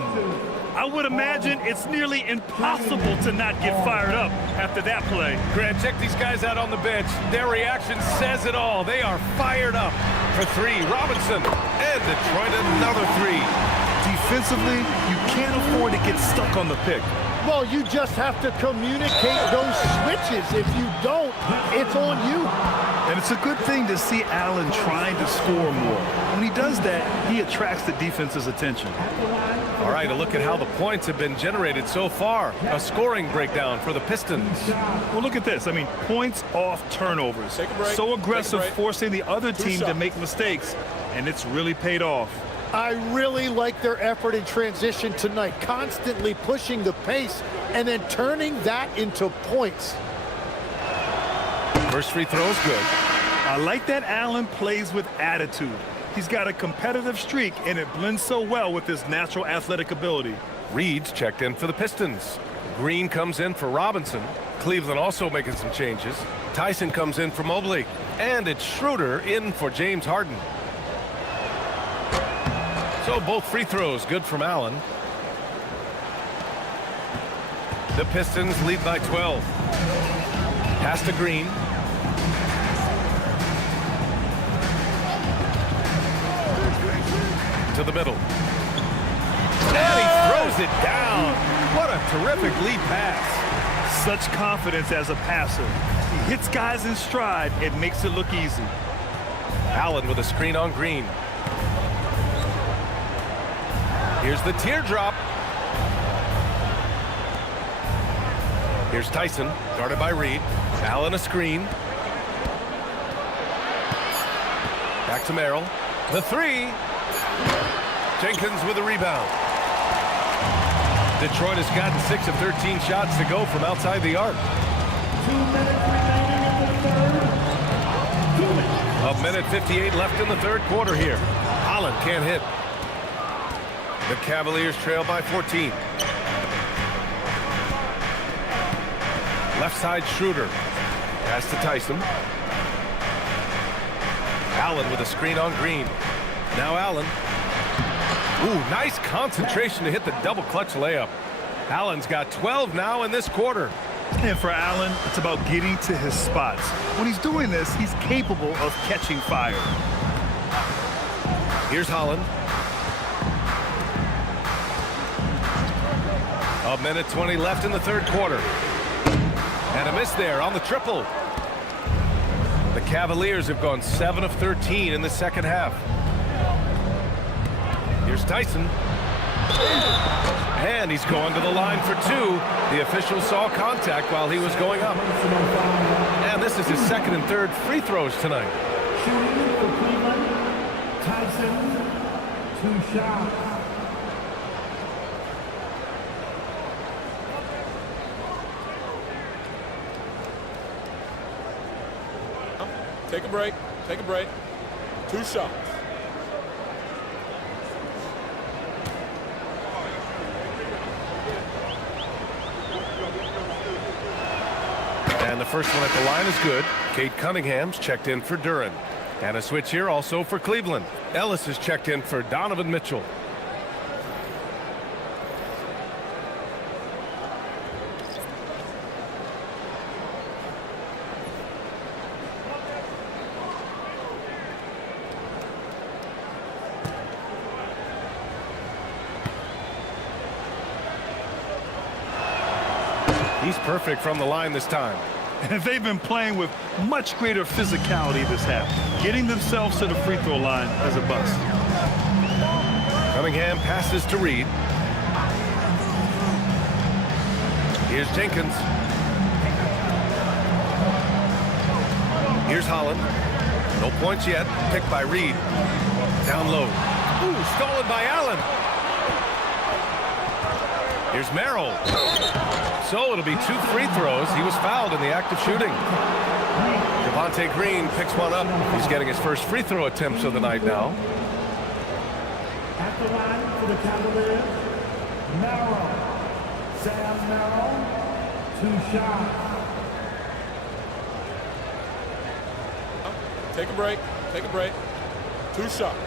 I would imagine it's nearly impossible to not get fired up after that play. Grant, check these guys out on the bench. Their reaction says it all. They are fired up for three. Robinson and Detroit another three. Defensively, you can't afford to get stuck on the pick. Well, you just have to communicate those switches. If you don't, it's on you. And it's a good thing to see Allen trying to score more. When he does that, he attracts the defense's attention. All right, a look at how the points have been generated so far. A scoring breakdown for the Pistons. Well, look at this. I mean, points off turnovers. Take a break. So aggressive, Take a break. forcing the other team to shots. make mistakes, and it's really paid off. I really like their effort in transition tonight, constantly pushing the pace and then turning that into points. First free throw is good. I like that Allen plays with attitude. He's got a competitive streak, and it blends so well with his natural athletic ability. Reed's checked in for the Pistons. Green comes in for Robinson. Cleveland also making some changes. Tyson comes in for Mobley. And it's Schroeder in for James Harden. So both free throws good from Allen. The Pistons lead by 12. Pass to Green. To the middle. And he throws it down. What a terrific lead pass. Such confidence as a passer. He hits guys in stride and makes it look easy. Allen with a screen on Green. Here's the teardrop. Here's Tyson, guarded by Reed. Allen a screen. Back to Merrill. The three. Jenkins with a rebound. Detroit has gotten 6 of 13 shots to go from outside the arc. 2 minutes remaining in the third. 2 minutes. A minute 58 left in the third quarter here. Holland can't hit. The Cavaliers trail by 14. Left side Schroeder. Pass to Tyson. Allen with a screen on Green. Now Allen. Ooh, nice concentration to hit the double clutch layup. Allen's got 12 now in this quarter. And for Allen, it's about getting to his spots. When he's doing this, he's capable of catching fire. Here's Holland. A minute 20 left in the third quarter. And a miss there on the triple. The Cavaliers have gone 7 of 13 in the second half. Here's Tyson. And he's going to the line for 2. The official saw contact while he was going up. And this is his second and third free throws tonight. Shooting for Cleveland, Tyson, 2 shots. Take a break. Take a break. 2 shots. And the first one at the line is good. Kate Cunningham's checked in for Duren. And a switch here also for Cleveland. Ellis is checked in for Donovan Mitchell. He's perfect from the line this time. And they've been playing with much greater physicality this half. Getting themselves to the free throw line is a bust. Cunningham passes to Reed. Here's Jenkins. Here's Holland. No points yet. Picked by Reed. Down low. Ooh, stolen by Allen. Here's Merrill. So it'll be 2 free throws. He was fouled in the act of shooting. Devontae Green picks one up. He's getting his first free throw attempts of the night now. At the line for the Cavaliers, Merrill. Sam Merrill, 2 shots. Take a break. Take a break. 2 shots.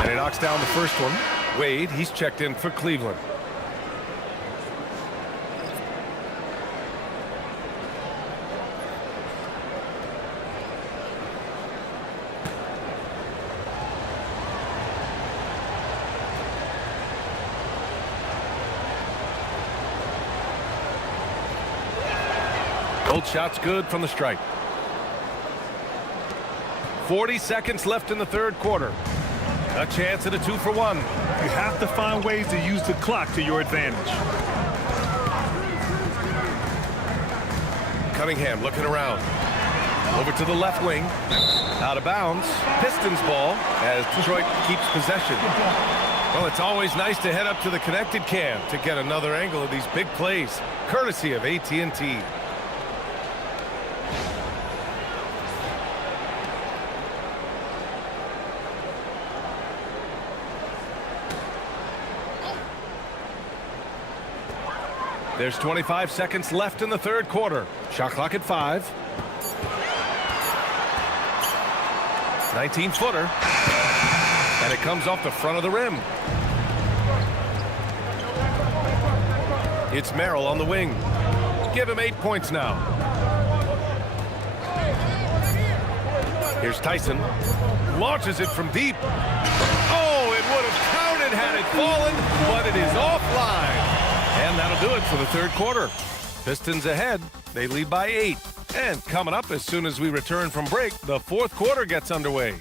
And he knocks down the first one. Wade, he's checked in for Cleveland. Both shots good from the stripe. 40 seconds left in the third quarter. A chance at a 2-for-1. You have to find ways to use the clock to your advantage. Cunningham looking around. Over to the left wing. Out of bounds. Pistons ball as Detroit keeps possession. Well, it's always nice to head up to the connected cam to get another angle of these big plays, courtesy of AT&T. There's 25 seconds left in the third quarter. Shot clock at 5. 19-footer. And it comes off the front of the rim. It's Merrill on the wing. Give him 8 points now. Here's Tyson. Launches it from deep. Oh, it would have counted had it fallen, but it is offline. And that'll do it for the third quarter. Pistons ahead. They lead by 8. And coming up as soon as we return from break, the fourth quarter gets underway.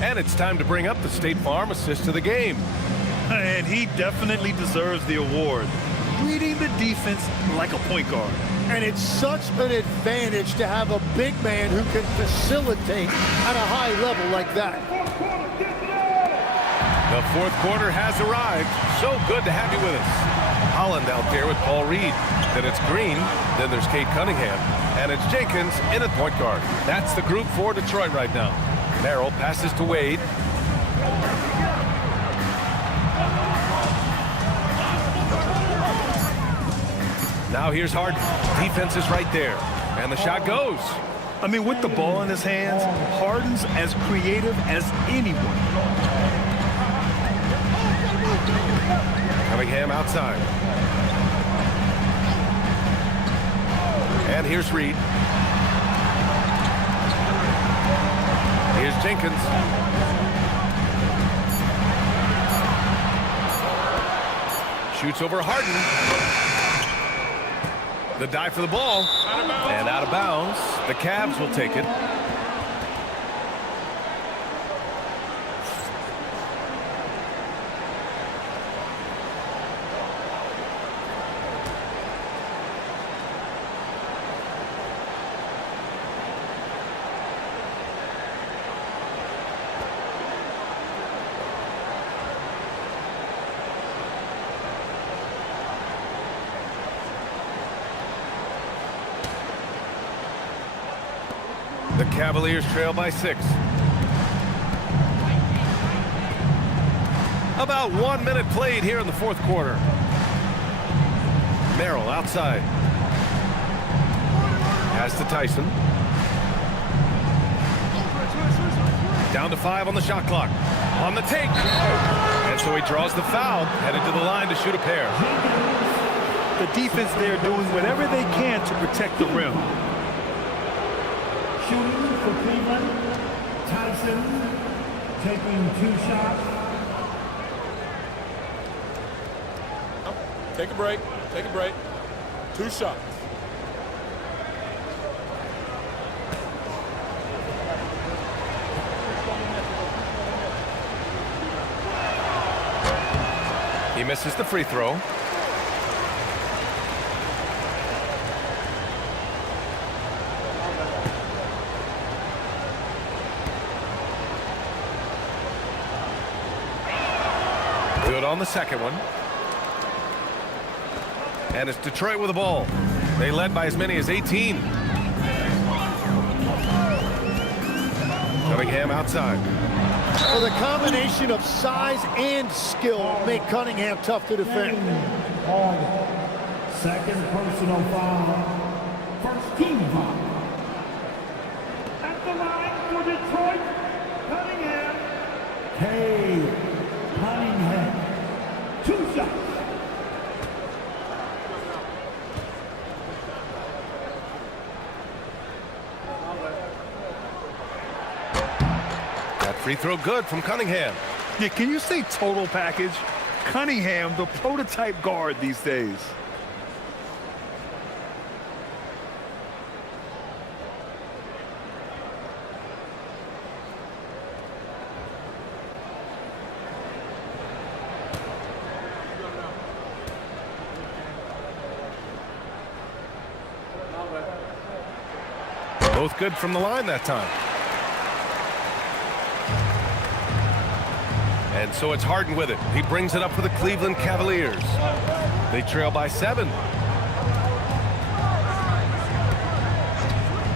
And it's time to bring up the State Farm assist to the game. And he definitely deserves the award. Reading the defense like a point guard. And it's such an advantage to have a big man who can facilitate at a high level like that. The fourth quarter has arrived. So good to have you with us. Holland out there with Paul Reed. Then it's Green. Then there's Kate Cunningham. And it's Jenkins in at point guard. That's the group for Detroit right now. Merrill passes to Wade. Now here's Harden. Defense is right there. And the shot goes. I mean, with the ball in his hands, Harden's as creative as anyone. Cunningham outside. And here's Reed. Here's Jenkins. Shoots over Harden. The dive for the ball. And out of bounds. The Cavs will take it. The Cavaliers trail by 6. About 1 minute played here in the fourth quarter. Merrill outside. Pass to Tyson. Down to 5 on the shot clock. On the take. And so he draws the foul, headed to the line to shoot a pair. The defense there doing whatever they can to protect the rim. Shooting for Cleveland, Tyson taking 2 shots. Take a break. Take a break. 2 shots. He misses the free throw. Good on the second one. And it's Detroit with the ball. They led by as many as 18. Cunningham outside. Well, the combination of size and skill make Cunningham tough to defend. Second personal foul. First team foul. At the line for Detroit, Cunningham. Hey, Cunningham. 2 shots. Free throw good from Cunningham. Yeah, can you say total package? Cunningham, the prototype guard these days. Both good from the line that time. And so it's Harden with it. He brings it up for the Cleveland Cavaliers. They trail by 7.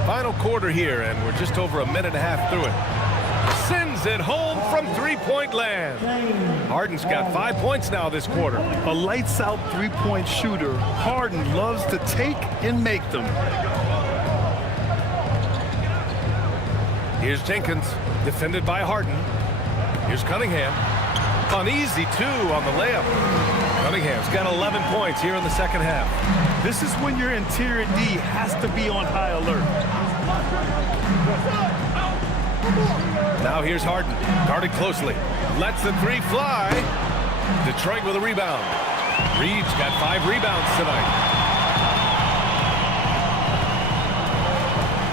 Final quarter here, and we're just over a minute and a half through it. Sends it home from three-point land. Harden's got 5 points now this quarter. A lights-out three-point shooter. Harden loves to take and make them. Here's Jenkins, defended by Harden. Here's Cunningham. An easy 2 on the layup. Cunningham's got 11 points here in the second half. This is when your interior D has to be on high alert. Now here's Harden, guarded closely. Lets the 3 fly. Detroit with a rebound. Reed's got 5 rebounds tonight.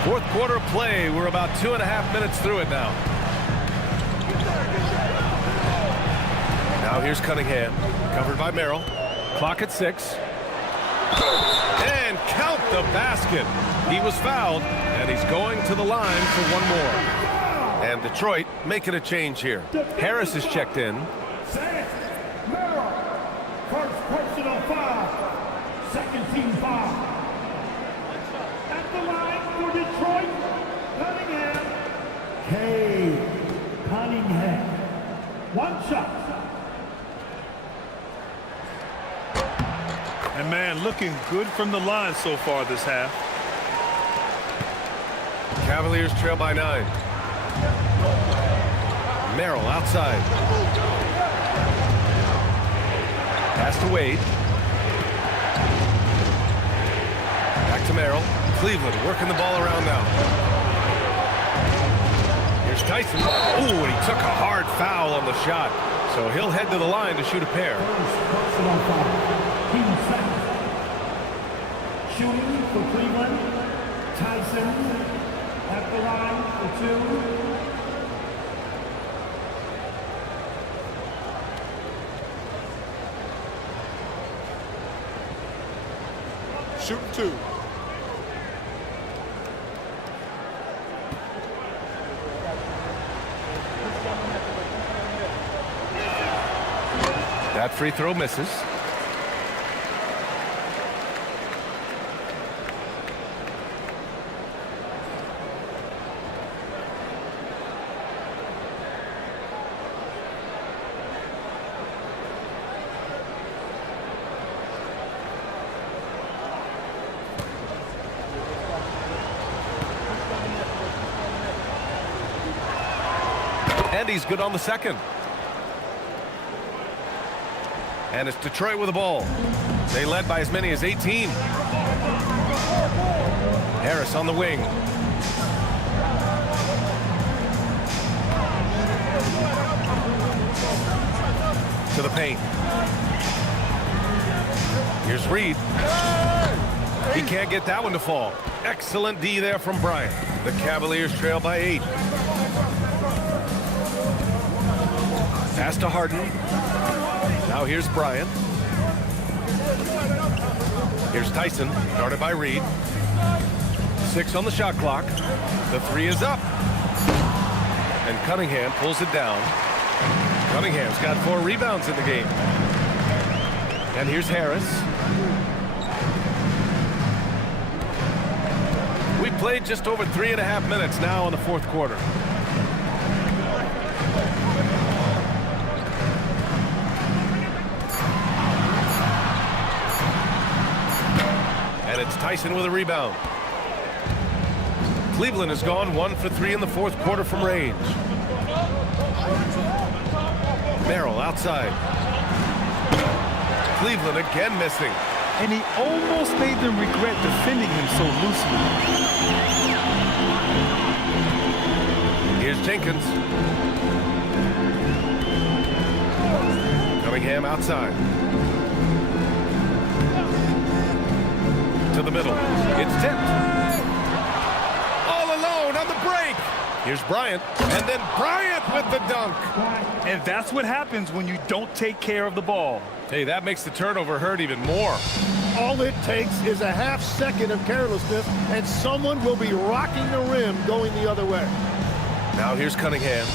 Fourth quarter of play. We're about 2.5 minutes through it now. Now here's Cunningham, covered by Merrill. Clock at 6. And count the basket. He was fouled, and he's going to the line for 1 more. And Detroit making a change here. Harris is checked in. Merrill. First personal foul. Second team foul. At the line for Detroit, Cunningham. Hey, Cunningham. 1 shot. And man, looking good from the line so far this half. Cavaliers trail by 9. Merrill outside. Pass to Wade. Back to Merrill. Cleveland working the ball around now. Here's Tyson. Ooh, and he took a hard foul on the shot. So he'll head to the line to shoot a pair. Personal foul. Team second. Shooting for Cleveland, Tyson at the line for 2. Shooting 2. That free throw misses. And he's good on the second. And it's Detroit with the ball. They led by as many as 18. Harris on the wing. To the paint. Here's Reed. He can't get that one to fall. Excellent D there from Bryant. The Cavaliers trail by 8. Pass to Harden. Now here's Bryant. Here's Tyson, guarded by Reed. 6 on the shot clock. The 3 is up. And Cunningham pulls it down. Cunningham's got 4 rebounds in the game. And here's Harris. We played just over 3.5 minutes now in the fourth quarter. And it's Tyson with a rebound. Cleveland has gone 1 for 3 in the fourth quarter from range. Merrill outside. Cleveland again missing. And he almost made them regret defending him so loosely. Here's Jenkins. Cunningham outside. To the middle. It's tipped. All alone on the break. Here's Bryant. And then Bryant with the dunk. And that's what happens when you don't take care of the ball. Hey, that makes the turnover hurt even more. All it takes is a half second of carelessness, and someone will be rocking the rim going the other way. Now here's Cunningham.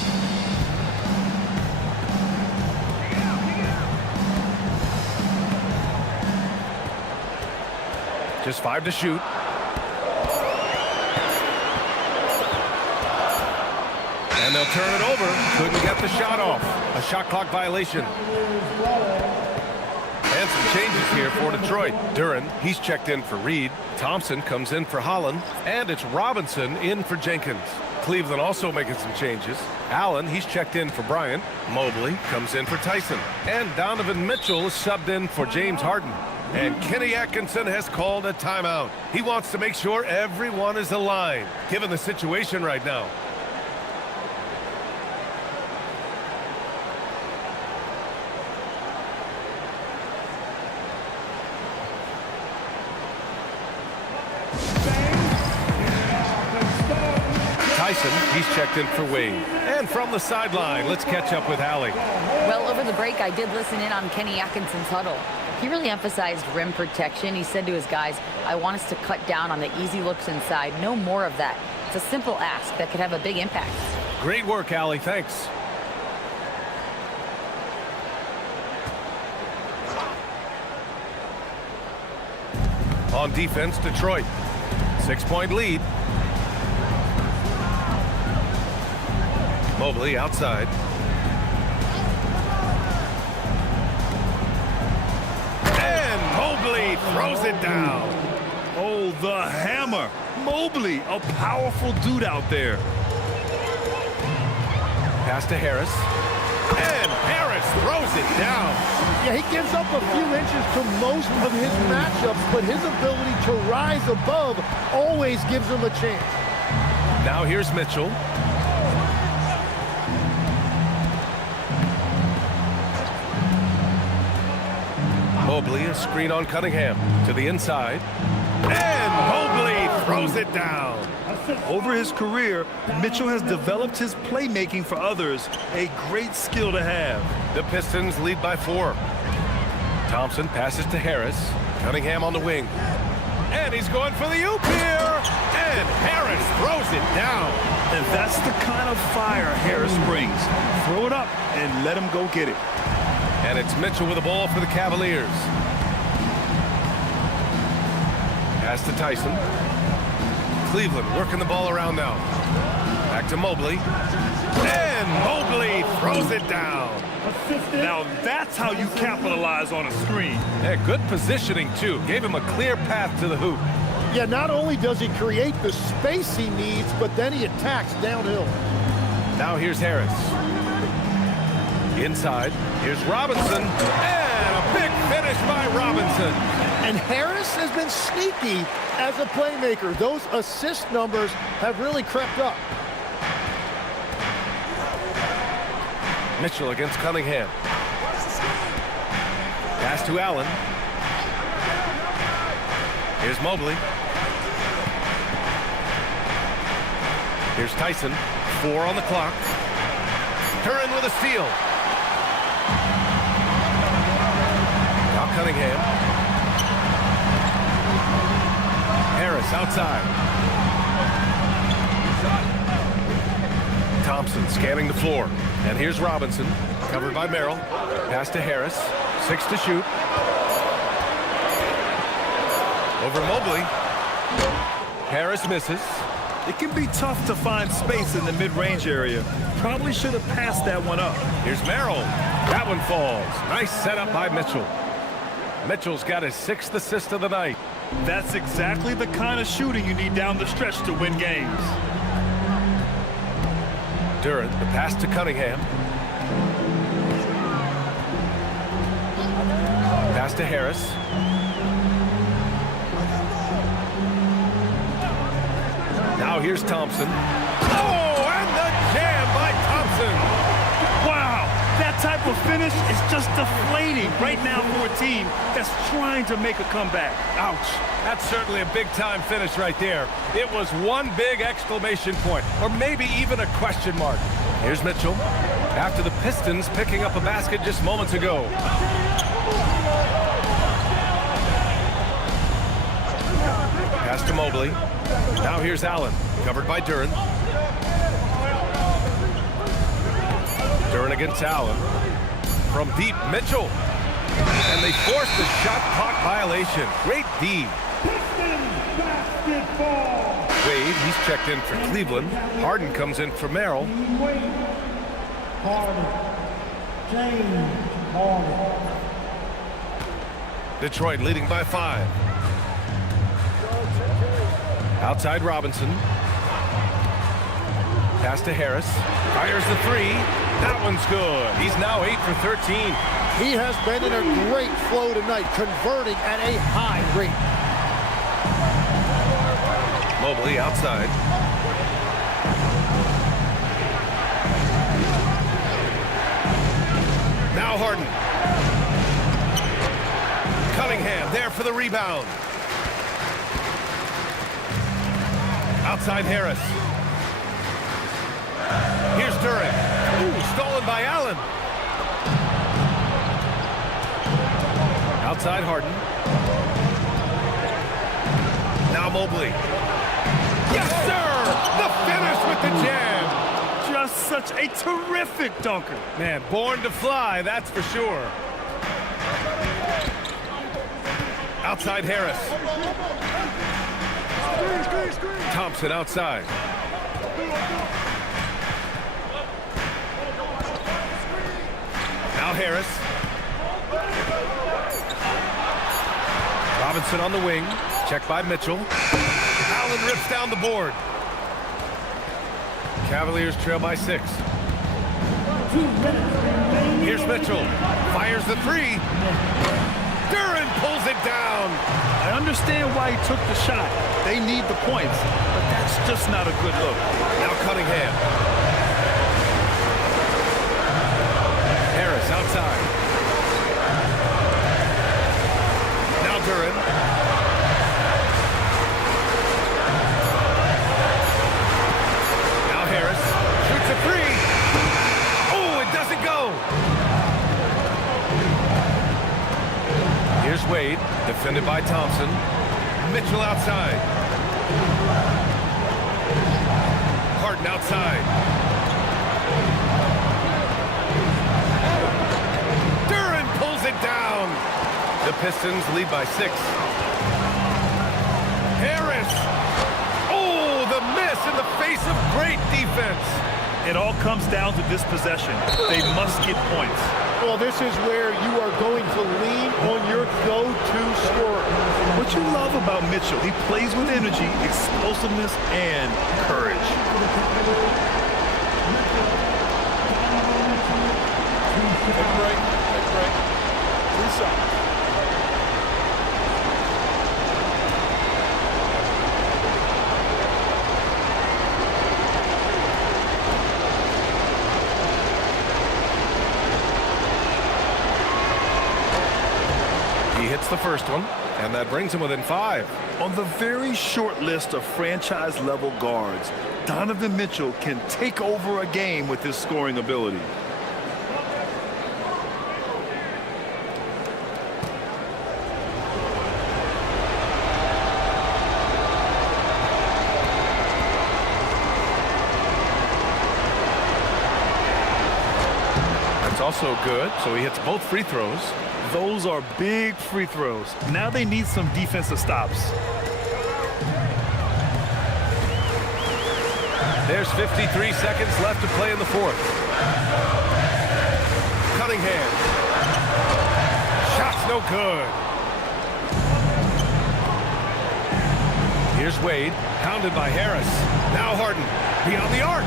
Just 5 to shoot. And they'll turn it over. Couldn't get the shot off. A shot clock violation. And some changes here for Detroit. Duren, he's checked in for Reed. Thompson comes in for Holland. And it's Robinson in for Jenkins. Cleveland also making some changes. Allen, he's checked in for Bryant. Mobley comes in for Tyson. And Donovan Mitchell is subbed in for James Harden. And Kenny Atkinson has called a timeout. He wants to make sure everyone is aligned, given the situation right now. Tyson, he's checked in for Wade. And from the sideline, let's catch up with Allie. Well, over the break, I did listen in on Kenny Atkinson's huddle. He really emphasized rim protection. He said to his guys, I want us to cut down on the easy looks inside. No more of that. It's a simple ask that could have a big impact. Great work, Allie. Thanks. On defense, Detroit. 6-point lead. Mobley outside. And Mobley throws it down. Oh, the hammer. Mobley, a powerful dude out there. Pass to Harris. And Harris throws it down. Yeah, he gives up a few inches to most of his matchups, but his ability to rise above always gives him a chance. Now here's Mitchell. Mobley, a screen on Cunningham to the inside. And Mobley throws it down. Over his career, Mitchell has developed his playmaking for others, a great skill to have. The Pistons lead by 4. Thompson passes to Harris. Cunningham on the wing. And he's going for the oop here. And Harris throws it down. And that's the kind of fire Harris brings. Throw it up and let him go get it. And it's Mitchell with the ball for the Cavaliers. Pass to Tyson. Cleveland working the ball around now. Back to Mobley. And Mobley throws it down. Now that's how you capitalize on a screen. Yeah, good positioning, too. Gave him a clear path to the hoop. Yeah, not only does he create the space he needs, but then he attacks downhill. Now here's Harris. Inside, here's Robinson, and a big finish by Robinson. And Harris has been sneaky as a playmaker. Those assist numbers have really crept up. Mitchell against Cunningham. Pass to Allen. Here's Mobley. Here's Tyson. 4 on the clock. Curran with a steal. Now Cunningham. Harris outside. Thompson scanning the floor. And here's Robinson. Covered by Merrill. Pass to Harris. 6 to shoot. Over Mobley. Harris misses. It can be tough to find space in the mid-range area. Probably should have passed that one up. Here's Merrill. That one falls. Nice setup by Mitchell. Mitchell's got his 6th assist of the night. That's exactly the kind of shooting you need down the stretch to win games. Duran, the pass to Cunningham. Pass to Harris. Now here's Thompson. Oh, and the jam by Thompson. Wow, that type of finish is just deflating right now for a team that's trying to make a comeback. Ouch. That's certainly a big-time finish right there. It was one big exclamation point, or maybe even a question mark. Here's Mitchell. After the Pistons picking up a basket just moments ago. Pass to Mobley. Now here's Allen, covered by Duran. Duran against Allen. From deep, Mitchell. And they forced the shot clock violation. Great D. Wade, he's checked in for Cleveland. Harden comes in for Merrill. Detroit leading by 5. Outside Robinson. Pass to Harris. Fires the 3. That one's good. He's now 8 for 13. He has been in a great flow tonight, converting at a high rate. Mobley outside. Now Harden. Cunningham there for the rebound. Outside Harris. Here's Duran. Ooh, stolen by Allen. Outside Harden. Now Mobley. Yes, sir! The finish with the jam. Just such a terrific dunker. Man, born to fly, that's for sure. Outside Harris. Thompson outside. Now Harris. Robinson on the wing. Checked by Mitchell. Allen rips down the board. Cavaliers trail by 6. Here's Mitchell. Fires the 3. Duran pulls it down. I understand why he took the shot. They need the points, but that's just not a good look. Now Cunningham. Harris outside. Now Duran. Now Harris shoots a 3. Oh, it doesn't go. Here's Wade, defended by Thompson. Mitchell outside. Harden outside. Duran pulls it down. The Pistons lead by 6. Harris. Oh, the miss in the face of great defense. It all comes down to this possession. They must get points. Well, this is where you are going to lean on your go-to scorer. What you love about Mitchell, he plays with energy, explosiveness, and courage. Take a break. Take a break. 2 shots. He hits the first one, and that brings him within 5. On the very short list of franchise-level guards, Donovan Mitchell can take over a game with his scoring ability. That's also good, so he hits both free throws. Those are big free throws. Now they need some defensive stops. There's 53 seconds left to play in the fourth. Cunningham. Shot's no good. Here's Wade, pounded by Harris. Now Harden, beyond the arc.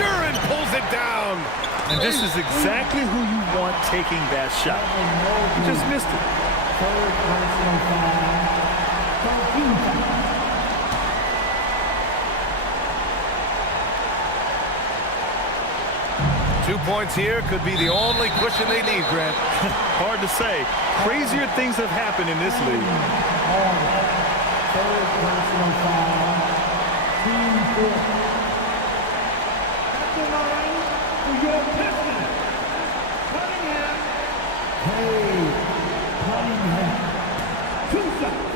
Duran pulls it down. And this is exactly who you want taking that shot. He just missed it. Third personal foul. 2 points here could be the only cushion they need, Grant. Hard to say. Crazier things have happened in this league. Third personal foul. Team 4. At the line for your Pistons. Cunningham. Hey, Cunningham. 2 shots.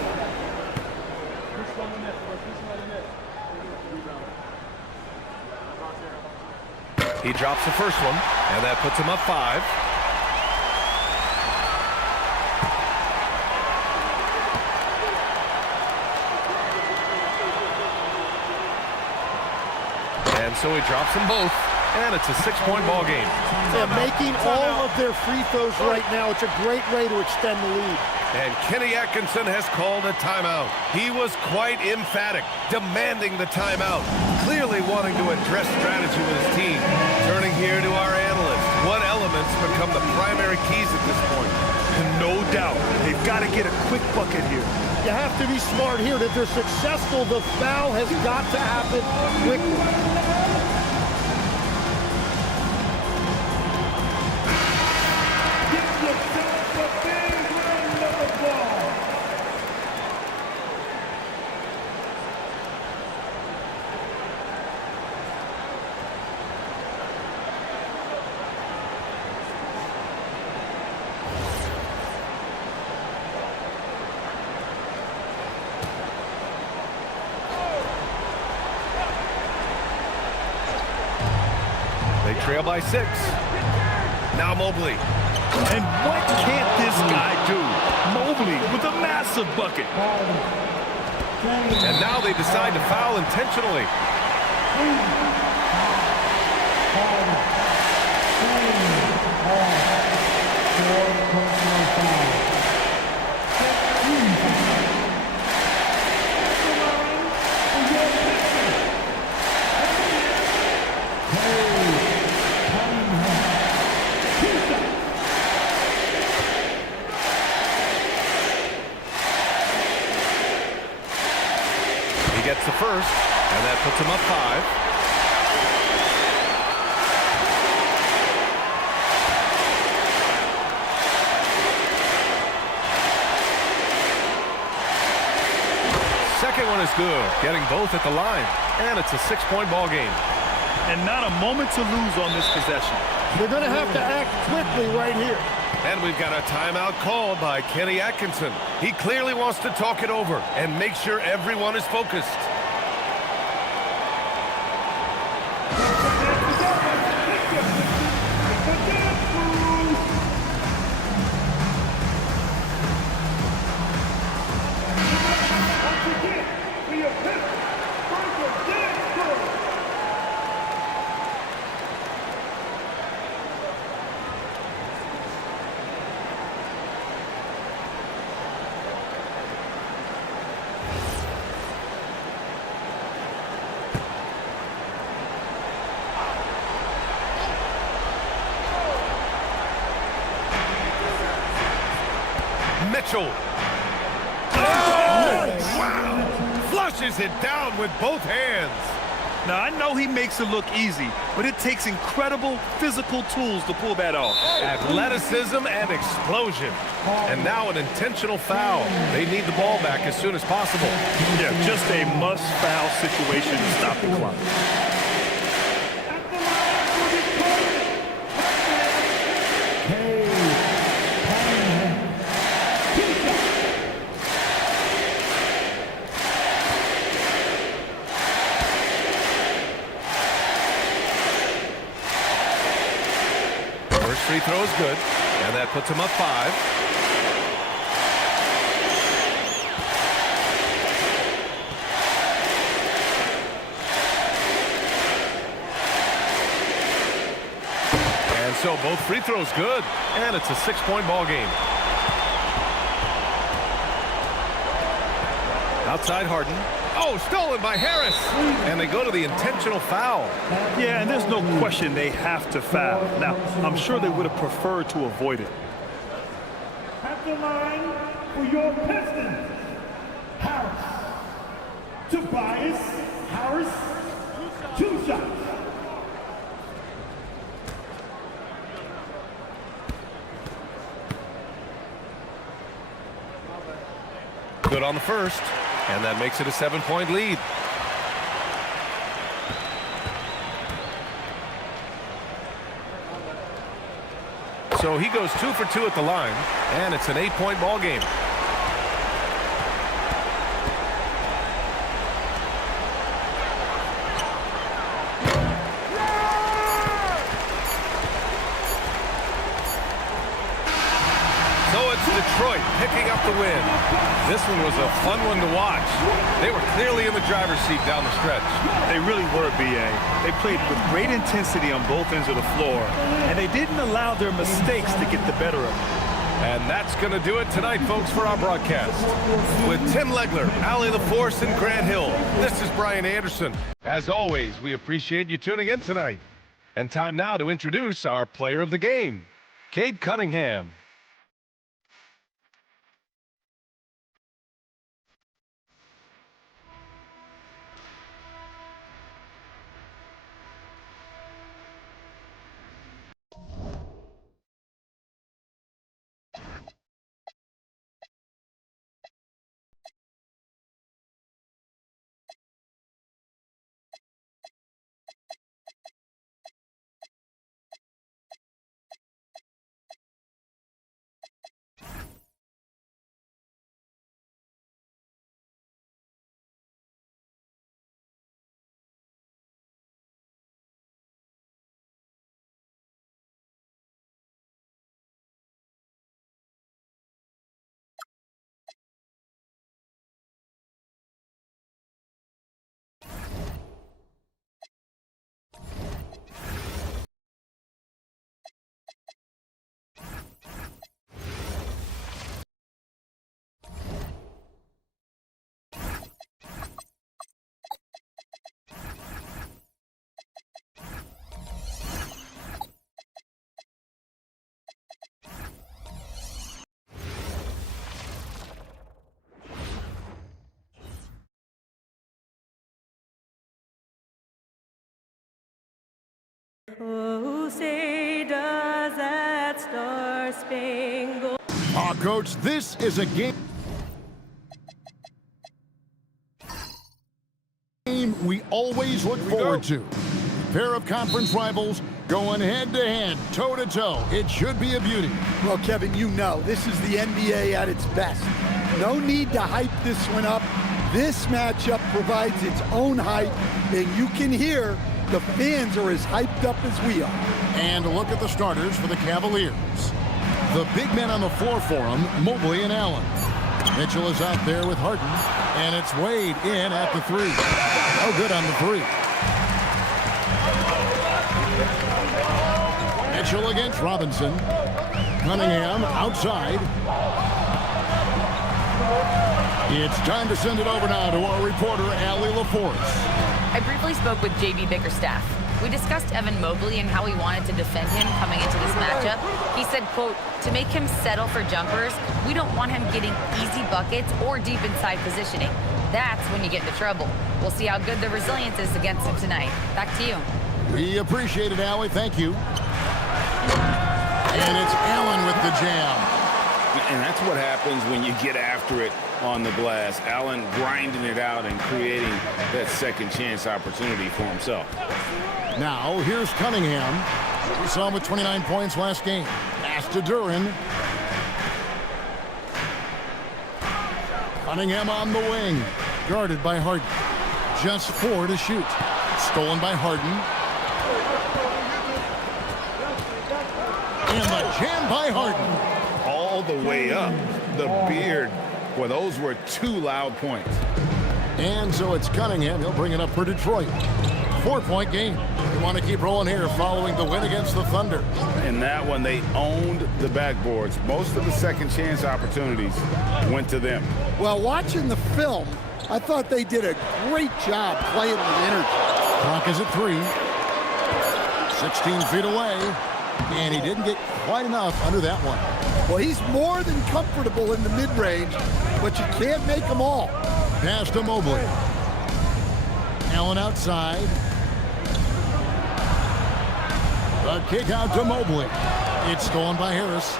He drops the first one, and that puts him up 5. And so he drops them both, and it's a 6-point ball game. They're making all of their free throws right now. It's a great way to extend the lead. And Kenny Atkinson has called a timeout. He was quite emphatic, demanding the timeout, clearly wanting to address strategy with his team. Turning here to our analyst, what elements become the primary keys at this point? No doubt. They've got to get a quick bucket here. You have to be smart here. If they're successful, the foul has got to happen quickly. Get yourself a big run of the ball. They trail by 6. Now Mobley. And what can't this guy do? Mobley with a massive bucket. And now they decide to foul intentionally. He gets the first, and that puts him up 5. Second one is good, getting both at the line, and it's a 6-point ball game. And not a moment to lose on this possession. They're going to have to act quickly right here. And we've got a timeout called by Kenny Atkinson. He clearly wants to talk it over and make sure everyone is focused. Mitchell. Oh, wow. Flushes it down with both hands. Now, I know he makes it look easy, but it takes incredible physical tools to pull that off. Athleticism and explosion. And now an intentional foul. They need the ball back as soon as possible. Yeah, just a must-foul situation to stop the clock. Free throw is good, and that puts him up 5. And so both free throws good, and it's a 6-point ball game. Outside Harden. Oh, stolen by Harris. And they go to the intentional foul. Yeah, and there's no question they have to foul. Now, I'm sure they would have preferred to avoid it. At the line for your Pistons, Harris. Tobias Harris, 2 shots. Good on the first. And that makes it a 7-point lead. So he goes 2 for 2 at the line, and it's an 8-point ball game. So it's Detroit picking up the win. This one was a fun one to watch. They were clearly in the driver's seat down the stretch. They really were, B.A. They played with great intensity on both ends of the floor, and they didn't allow their mistakes to get the better of them. And that's going to do it tonight, folks, for our broadcast. With Tim Legler, Allie LaForce, and Grant Hill, this is Brian Anderson. As always, we appreciate you tuning in tonight. And time now to introduce our player of the game, Cade Cunningham. Oh, say does that star-spangled... Coach, this is a game we always look forward to. Pair of conference rivals going head-to-head, toe-to-toe. It should be a beauty. Well, Kevin, you know, this is the NBA at its best. No need to hype this one up. This matchup provides its own hype, and you can hear the fans are as hyped up as we are. And look at the starters for the Cavaliers. The big men on the floor for them, Mobley and Allen. Mitchell is out there with Harden, and it's Wade in at the 3. No good on the 3. Mitchell against Robinson. Cunningham outside. It's time to send it over now to our reporter, Allie LaForce. I briefly spoke with J.B. Bickerstaff. We discussed Evan Mobley and how he wanted to defend him coming into this matchup. He said, quote, to make him settle for jumpers, we don't want him getting easy buckets or deep inside positioning. That's when you get into trouble. We'll see how good the resilience is against him tonight. Back to you. We appreciate it, Allie. Thank you. And it's Allen with the jam. And that's what happens when you get after it on the glass. Allen grinding it out and creating that second chance opportunity for himself. Now, here's Cunningham. We saw him with 29 points last game. Pass to Duran. Cunningham on the wing. Guarded by Harden. Just 4 to shoot. Stolen by Harden. And the jam by Harden. All the way up. The beard. Well, those were 2 loud points. And so it's Cunningham. He'll bring it up for Detroit. 4-point game. We want to keep rolling here following the win against the Thunder. In that one, they owned the backboards. Most of the second chance opportunities went to them. Well, watching the film, I thought they did a great job playing with energy. Clock is at 3. 16 feet away. And he didn't get quite enough under that one. Well, he's more than comfortable in the mid-range, but you can't make them all. Pass to Mobley. Allen outside. The kick out to Mobley. It's stolen by Harris.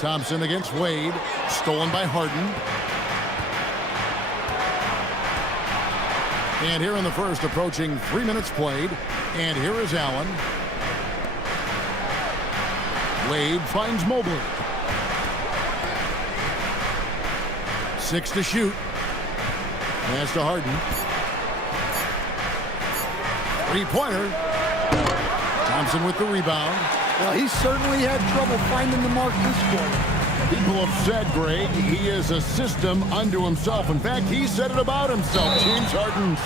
Thompson against Wade. Stolen by Harden. And here in the first, approaching 3 minutes played. And here is Allen. Wade finds Mobley. 6 to shoot. Pass to Harden. 3-pointer. Thompson with the rebound. Well, he certainly had trouble finding the mark this quarter. People have said, Greg, he is a system unto himself. In fact, he said it about himself. James Harden's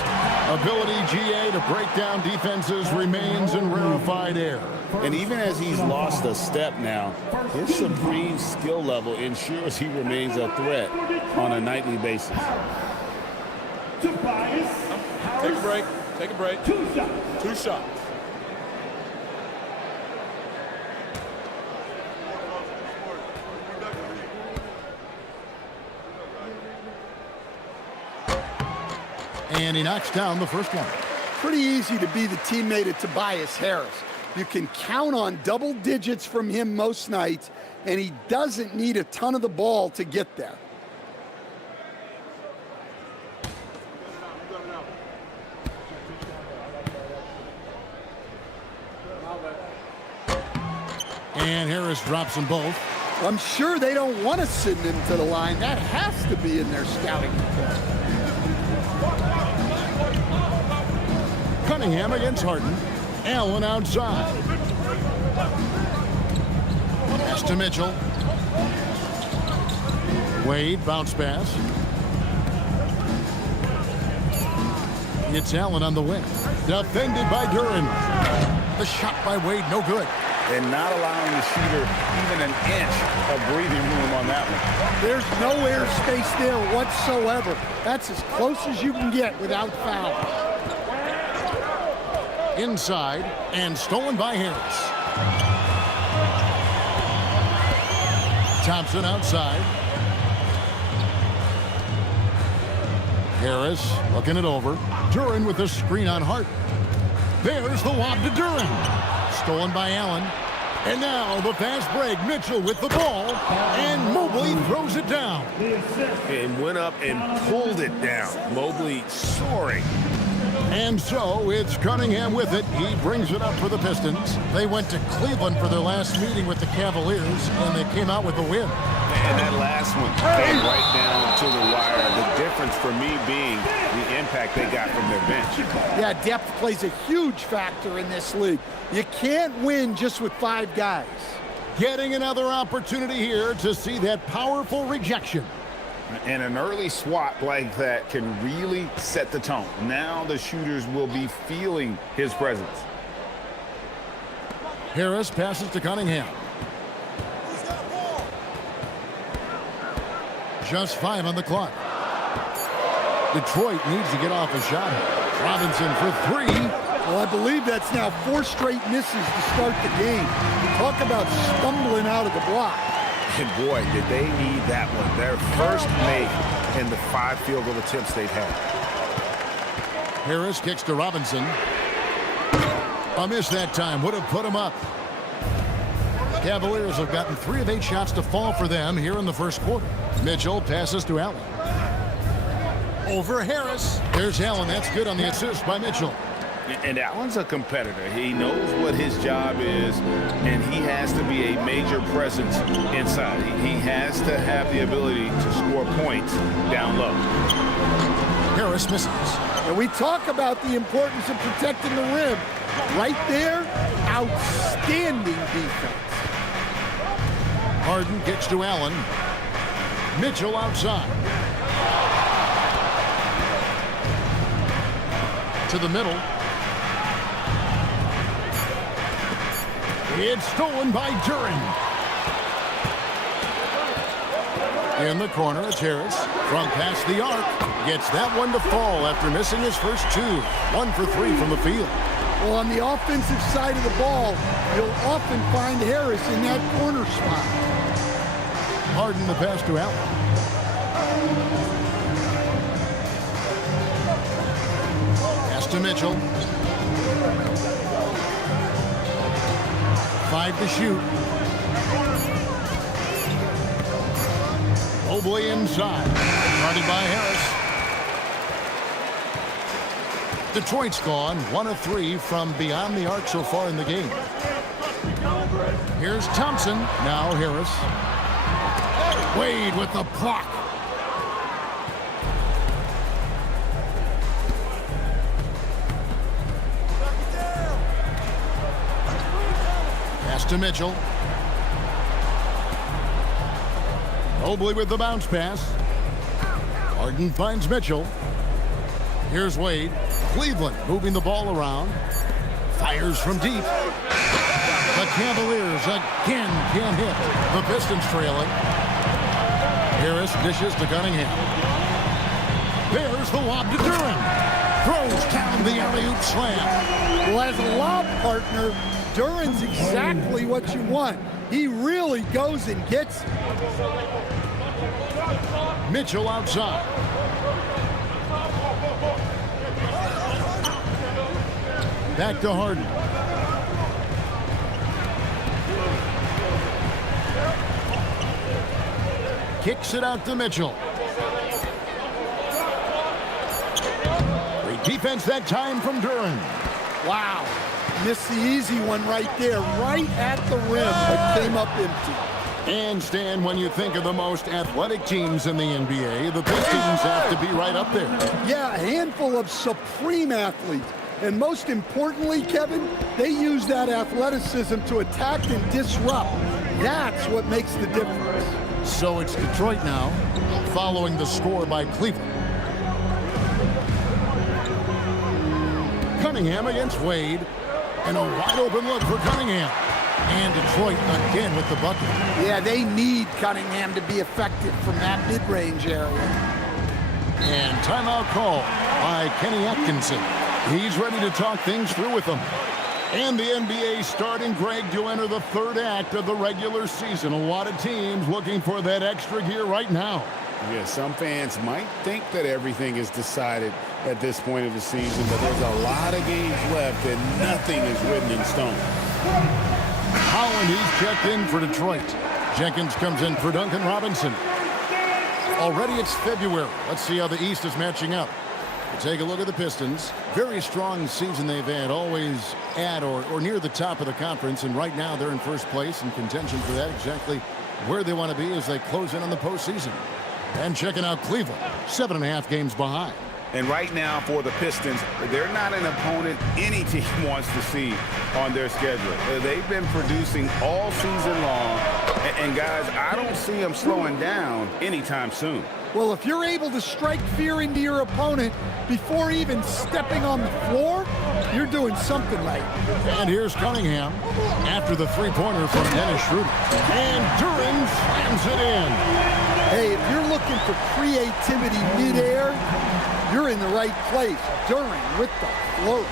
ability, GA, to break down defenses remains in rarefied air. And even as he's lost a step now, his supreme skill level ensures he remains a threat on a nightly basis. Take a break. Take a break. 2 shots. And he knocks down the first one. Pretty easy to be the teammate of Tobias Harris. You can count on double digits from him most nights, and he doesn't need a ton of the ball to get there. And Harris drops them both. I'm sure they don't want to send him to the line. That has to be in their scouting report. Cunningham against Harden. Allen outside. Pass to Mitchell. Wade, bounce pass. It's Allen on the wing. Defended by Duran. The shot by Wade, no good. And not allowing the shooter even an inch of breathing room on that one. There's no air space there whatsoever. That's as close as you can get without foul. Inside and stolen by Harris. Thompson outside. Harris looking it over. Duran with the screen on Hart. There's the lob to Duran. Stolen by Allen. And now the fast break. Mitchell with the ball. And Mobley throws it down. And went up and pulled it down. Mobley soaring. And so it's Cunningham with it. He brings it up for the Pistons. They went to Cleveland for their last meeting with the Cavaliers, and they came out with a win. And that last one came right down to the wire. The difference for me being the impact they got from their bench. Yeah, depth plays a huge factor in this league. You can't win just with 5 guys. Getting another opportunity here to see that powerful rejection. And an early swat like that can really set the tone. Now the shooters will be feeling his presence. Harris passes to Cunningham. Just 5 on the clock. Detroit needs to get off a shot. Robinson for 3. Well, I believe that's now 4 straight misses to start the game. Talk about stumbling out of the block. And boy, did they need that one. Their first make in the 5 field goal attempts they've had. Harris kicks to Robinson. A miss that time would have put him up. Cavaliers have gotten 3 of 8 shots to fall for them here in the first quarter. Mitchell passes to Allen. Over Harris. There's Allen. That's good on the assist by Mitchell. And Allen's a competitor. He knows what his job is, and he has to be a major presence inside. He has to have the ability to score points down low. Harris misses. And we talk about the importance of protecting the rim. Right there, outstanding defense. Harden kicks to Allen. Mitchell outside. To the middle. It's stolen by Duren. In the corner, it's Harris. From past the arc. Gets that one to fall after missing his first 2. 1 for 3 from the field. Well, on the offensive side of the ball, you'll often find Harris in that corner spot. Harden the pass to Allen. Pass to Mitchell. 5 to shoot. Mobley inside. Guarded by Harris. Detroit's gone 1 of 3 from beyond the arc so far in the game. Here's Thompson. Now Harris. Wade with the block. Pass to Mitchell. Mobley with the bounce pass. Harden finds Mitchell. Here's Wade. Cleveland moving the ball around. Fires from deep. The Cavaliers again can't hit. The Pistons trailing. Harris dishes to Cunningham. There's the lob to Duren. Throws down the alley-oop slam. Well, as a lob partner, Duren's exactly what you want. He really goes and gets it. Mitchell outside. Back to Harden. Kicks it out to Mitchell. Great defense that time from Duren. Wow. Missed the easy one right there, right at the rim, but came up empty. And Stan, when you think of the most athletic teams in the NBA, the Pistons have to be right up there. Yeah, a handful of supreme athletes. And most importantly, Kevin, they use that athleticism to attack and disrupt. That's what makes the difference. So it's Detroit now, following the score by Cleveland. Cunningham against Wade. And a wide open look for Cunningham. And Detroit again with the bucket. Yeah, they need Cunningham to be effective from that mid-range area. And timeout call by Kenny Atkinson. He's ready to talk things through with them. And the NBA starting, Greg, to enter the 3rd act of the regular season. A lot of teams looking for that extra gear right now. Yeah, some fans might think that everything is decided at this point of the season, but there's a lot of games left and nothing is written in stone. Holland, he's checked in for Detroit. Jenkins comes in for Duncan Robinson. Already it's February. Let's see how the East is matching up. We'll take a look at the Pistons. Very strong season they've had, always at or near the top of the conference, and right now they're in first place in contention for that, exactly where they want to be as they close in on the postseason. And checking out Cleveland, 7.5 games behind. And right now for the Pistons, they're not an opponent any team wants to see on their schedule. They've been producing all season long. And guys, I don't see them slowing down anytime soon. Well, if you're able to strike fear into your opponent before even stepping on the floor, you're doing something right. And here's Cunningham after the three-pointer from Dennis Schroeder. And Duran slams it in. Hey, if you're looking for creativity midair, you're in the right place. Duran with the float.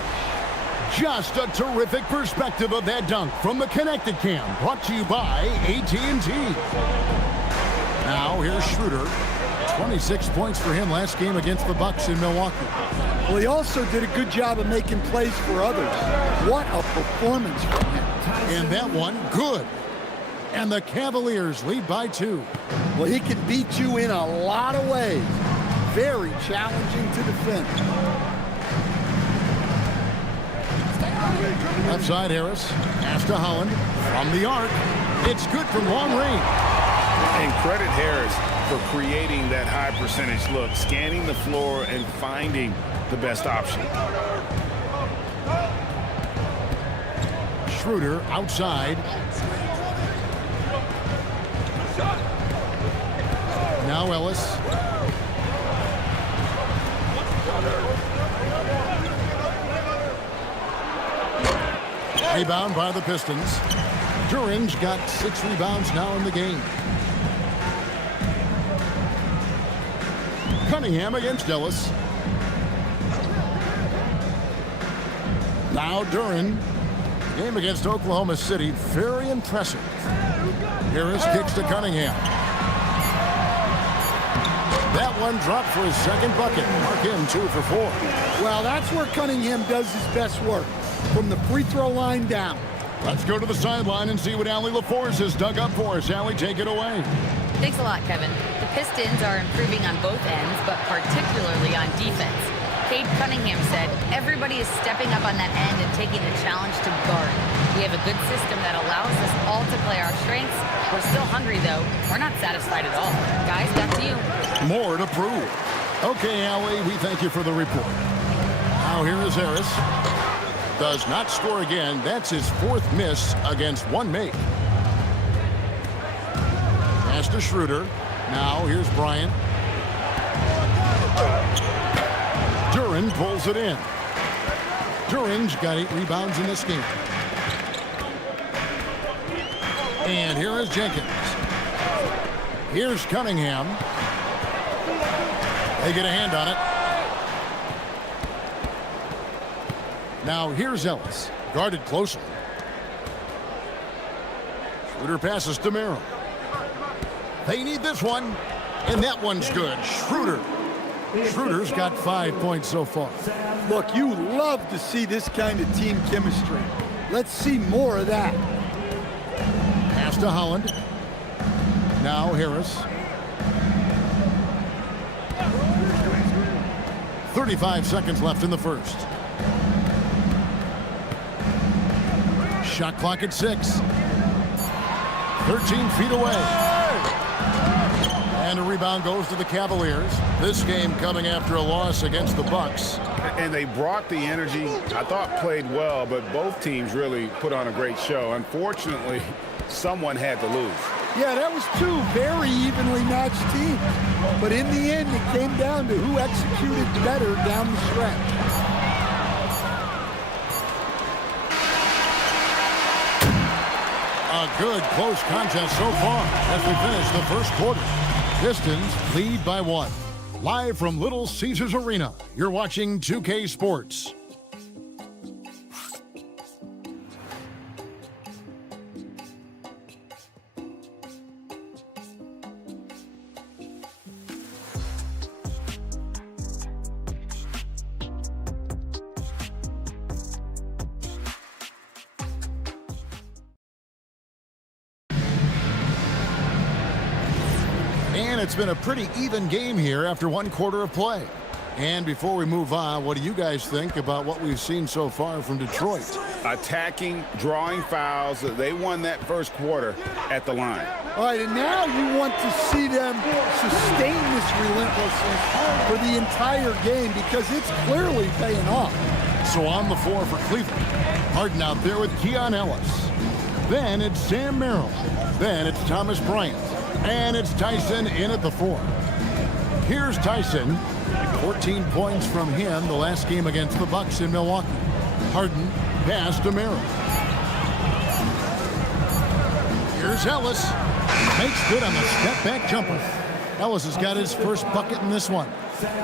Just a terrific perspective of that dunk from the Connected Cam, brought to you by AT&T. Now here's Schroeder. 26 points for him last game against the Bucks in Milwaukee. Well, he also did a good job of making plays for others. What a performance from him. And that one, good. And the Cavaliers lead by 2. Well, he can beat you in a lot of ways. Very challenging to defend. Left side, Harris. Pass to Holland. From the arc. It's good from long range. And credit Harris for creating that high percentage look, scanning the floor and finding the best option. Schroeder outside. Now Ellis. Rebound by the Pistons. Duran's got 6 rebounds now in the game. Cunningham against Ellis. Now Duran. Game against Oklahoma City, very impressive. Harris kicks to Cunningham. That one dropped for his second bucket. Mark him 2 for 4. Well, that's where Cunningham does his best work, from the free throw line down. Let's go to the sideline and see what Allie LaForce has dug up for us. Allie, take it away. Thanks a lot, Kevin. The Pistons are improving on both ends, but particularly on defense. Cade Cunningham said, everybody is stepping up on that end and taking the challenge to guard. We have a good system that allows us all to play our strengths. We're still hungry, though. We're not satisfied at all. Guys, back to you. More to prove. Okay, Allie, we thank you for the report. Now here is Harris. Does not score again. That's his 4th miss against 1 make. Pass to Schroeder. Now here's Bryant. Duran pulls it in. Duran's got 8 rebounds in this game. And here is Jenkins. Here's Cunningham. They get a hand on it. Now here's Ellis. Guarded closely. Schroeder passes to Merrill. They need this one. And that one's good. Schroeder. Schroeder's got 5 points so far. Look, you love to see this kind of team chemistry. Let's see more of that. Pass to Holland. Now Harris. 35 seconds left in the first. Shot clock at 6. 13 feet away. And a rebound goes to the Cavaliers. This game coming after a loss against the Bucks. And they brought the energy. I thought played well, but both teams really put on a great show. Unfortunately, someone had to lose. Yeah, that was 2 very evenly matched teams. But in the end, it came down to who executed better down the stretch. A good close contest so far as we finish the first quarter. Pistons lead by 1. Live from Little Caesars Arena, you're watching 2K Sports. And it's been a pretty even game here after 1 quarter of play. And before we move on, what do you guys think about what we've seen so far from Detroit? Attacking, drawing fouls. They won that first quarter at the line. All right, and now you want to see them sustain this relentlessness for the entire game because it's clearly paying off. So on the floor for Cleveland, Harden out there with Keon Ellis. Then it's Sam Merrill. Then it's Thomas Bryant. And it's Tyson in at the 4. Here's Tyson. 14 points from him the last game against the Bucks in Milwaukee. Harden pass to Merrill. Here's Ellis. Makes good on the step-back jumper. Ellis has got his first bucket in this one.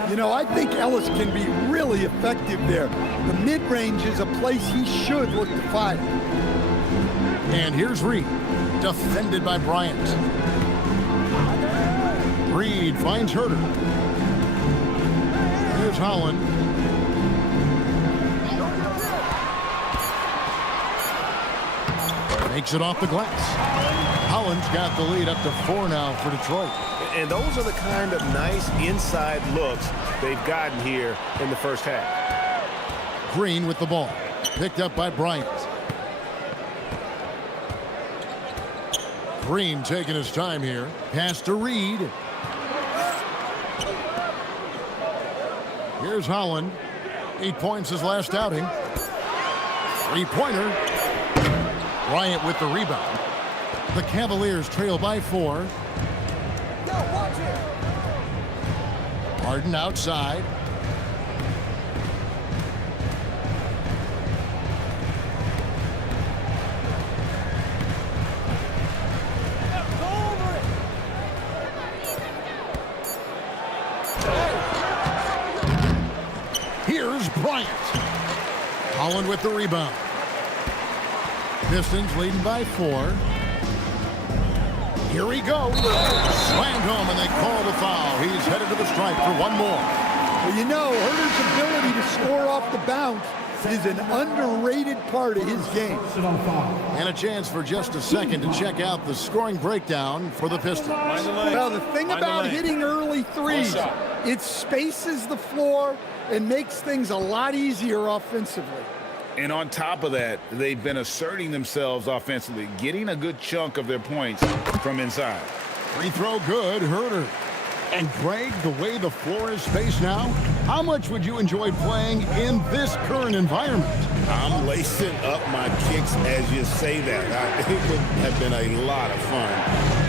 You know, I think Ellis can be really effective there. The mid-range is a place he should look to fire. And here's Reed. Defended by Bryant. Reed finds Herter. Here's Holland. Makes it off the glass. Holland's got the lead up to 4 now for Detroit. And those are the kind of nice inside looks they've gotten here in the first half. Green with the ball. Picked up by Bryant. Green taking his time here. Pass to Reed. Here's Holland. 8 points his last outing. 3-pointer. Bryant with the rebound. The Cavaliers trail by 4. Harden outside. Here's Bryant. Holland with the rebound. Pistons leading by 4. Here he goes. Slammed home, and they call the foul. He's headed to the stripe for one more. Well, you know, Herter's ability to score off the bounce is an underrated part of his game. And a chance for just a second to check out the scoring breakdown for the Pistons. Well, the thing about hitting early threes, it spaces the floor and makes things a lot easier offensively. And on top of that, they've been asserting themselves offensively, getting a good chunk of their points from inside. Free throw good, Herter. And Greg, the way the floor is spaced now, how much would you enjoy playing in this current environment? I'm lacing up my kicks as you say that. It would have been a lot of fun.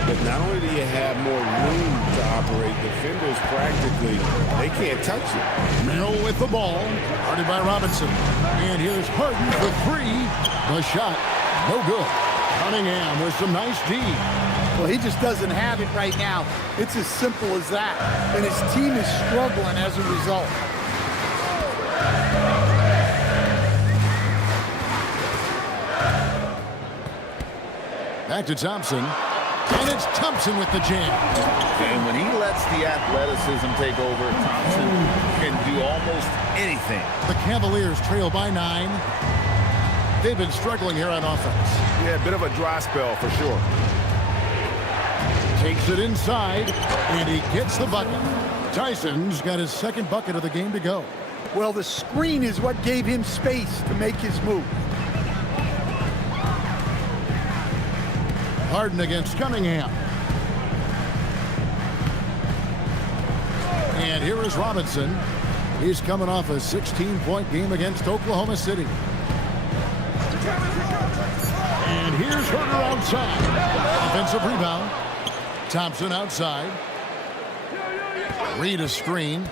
But not only do you have more room to operate, defenders practically, they can't touch it. Merrill with the ball, guarded by Robinson. And here's Harden for 3. The shot, no good. Cunningham with some nice D. Well, he just doesn't have it right now. It's as simple as that. And his team is struggling as a result. Back to Thompson. And it's Thompson with the jam. And when he lets the athleticism take over, Thompson can do almost anything. The Cavaliers trail by 9. They've been struggling here on offense. Yeah, a bit of a dry spell for sure. Takes it inside, and he gets the bucket. Tyson's got his second bucket of the game to go. Well, the screen is what gave him space to make his move. Harden against Cunningham. And here is Robinson. He's coming off a 16-point game against Oklahoma City. And here's Herter outside. Offensive rebound. Thompson outside. Reed a screen.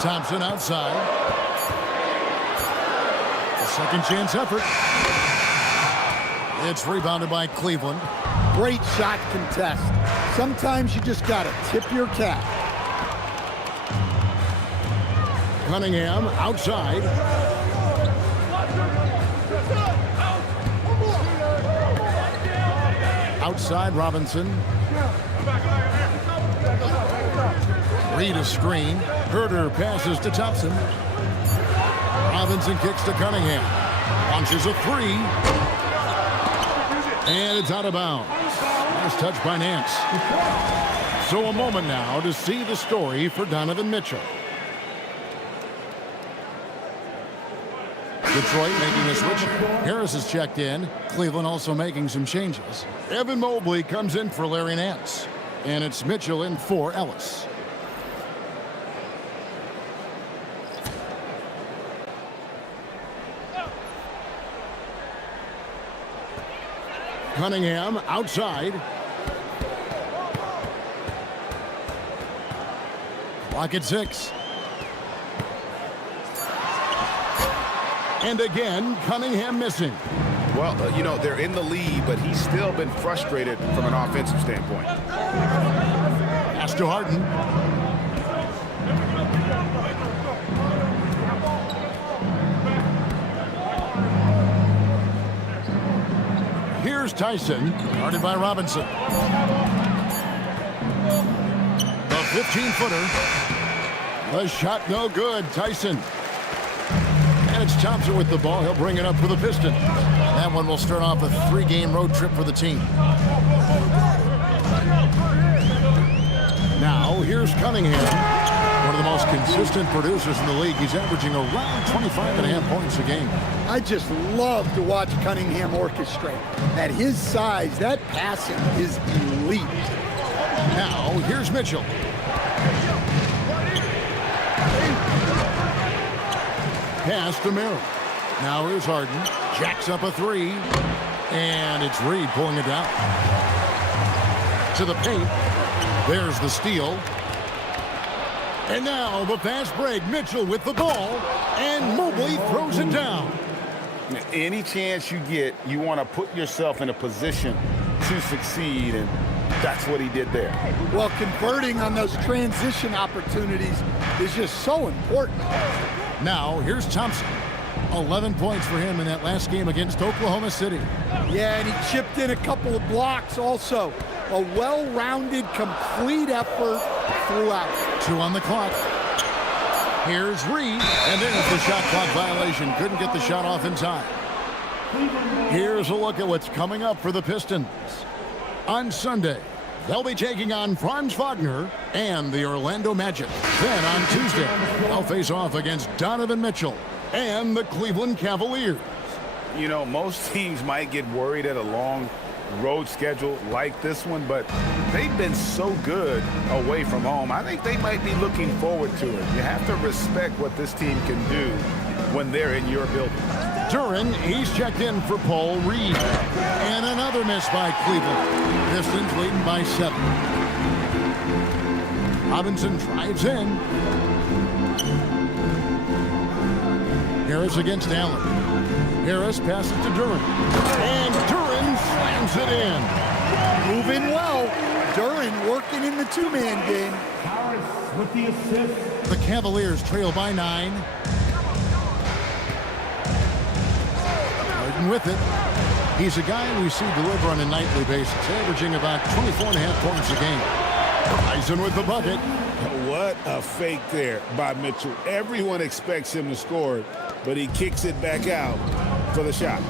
Thompson outside. A second chance effort. It's rebounded by Cleveland. Great shot contest. Sometimes you just got to tip your cap. Cunningham outside. Outside Robinson. Reed a screen. Herter passes to Thompson. Robinson kicks to Cunningham. Launches a 3. And it's out of bounds. Nice touch by Nance. So a moment now to see the story for Donovan Mitchell. Detroit making a switch. Harris is checked in. Cleveland also making some changes. Evan Mobley comes in for Larry Nance. And it's Mitchell in for Ellis. Cunningham outside. Clock at 6. And again, Cunningham missing. Well, you know, they're in the lead, but he's still been frustrated from an offensive standpoint. Pass to Harden. Here's Tyson, guarded by Robinson. The 15-footer. The shot no good. Tyson. And it's Thompson with the ball. He'll bring it up for the Pistons. That one will start off a 3-game road trip for the team. Now, here's Cunningham. One of the most consistent producers in the league. He's averaging around 25.5 points a game. I just love to watch Cunningham orchestrate. At his size, that passing is elite. Now, here's Mitchell. Pass to Merrill. Now here's Harden. Jacks up a 3. And it's Reed pulling it down. To the paint. There's the steal. And now the fast break. Mitchell with the ball. And Mobley throws it down. Any chance you get, you want to put yourself in a position to succeed, and that's what he did there. Well, converting on those transition opportunities is just so important. Now, here's Thompson. 11 points for him in that last game against Oklahoma City. Yeah, and he chipped in a couple of blocks also. A well-rounded, complete effort throughout. 2 on the clock. Here's Reed, and there's the shot clock violation. Couldn't get the shot off in time. Here's a look at what's coming up for the Pistons. On Sunday, they'll be taking on Franz Wagner and the Orlando Magic. Then on Tuesday, they'll face off against Donovan Mitchell and the Cleveland Cavaliers. You know, most teams might get worried at a long road schedule like this one, but they've been so good away from home. I think they might be looking forward to it. You have to respect what this team can do when they're in your building. Duran, he's checked in for Paul Reed. And another miss by Cleveland. Pistons leading by 7. Robinson drives in. Harris against Allen. Harris passes to Duran. And Duran slams it in. Moving well. Duran working in the 2-man game. Harris with the assist. The Cavaliers trail by 9. Harden with it. He's a guy we see deliver on a nightly basis, averaging about 24.5 points a game. Tyson with the bucket. What a fake there by Mitchell. Everyone expects him to score, but he kicks it back out for the shot.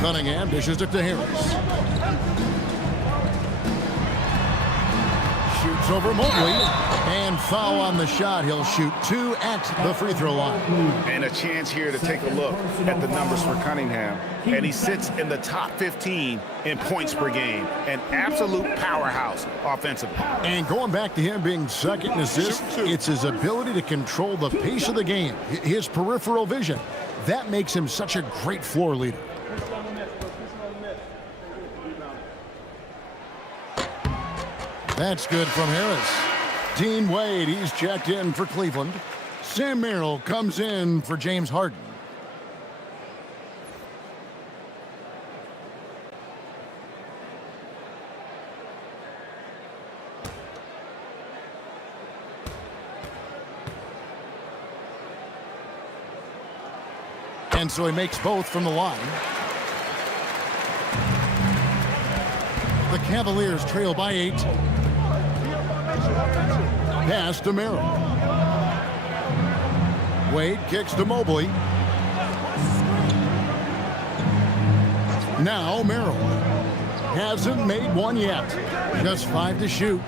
Cunningham dishes it to Harris. Shoots over Mobley. And foul on the shot. He'll shoot 2 at the free throw line. And a chance here to take a look at the numbers for Cunningham. And he sits in the top 15 in points per game. An absolute powerhouse offensively. And going back to him being second in assists, it's his ability to control the pace of the game. His peripheral vision. That makes him such a great floor leader. That's good from Harris. Dean Wade, he's checked in for Cleveland. Sam Merrill comes in for James Harden. And so he makes both from the line. The Cavaliers trail by 8. Pass to Merrill. Wade kicks to Mobley. Now Merrill. hasn't made one yet. Just 5 to shoot.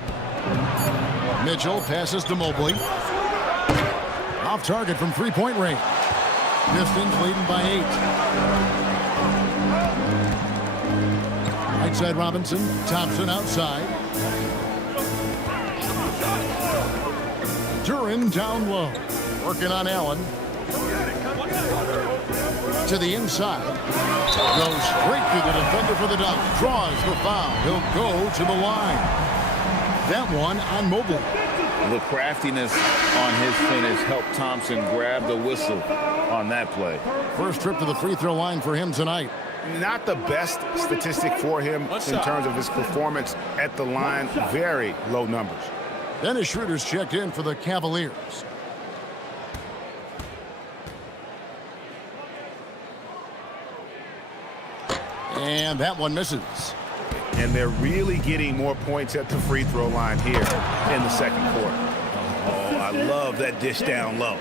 Mitchell passes to Mobley. Off target from three-point range. Pistons leading by 8. Right side Robinson. Thompson outside. Duran down low. Working on Allen. To the inside. Goes straight to the defender for the dunk. Draws the foul. He'll go to the line. That one on Mobley. The craftiness on his finish helped Thompson grab the whistle on that play. First trip to the free throw line for him tonight. Not the best statistic for him in terms of his performance at the line. Very low numbers. Dennis Schroeder's checked in for the Cavaliers. And that one misses. And they're really getting more points at the free throw line here in the second quarter. Oh, I love that dish down low.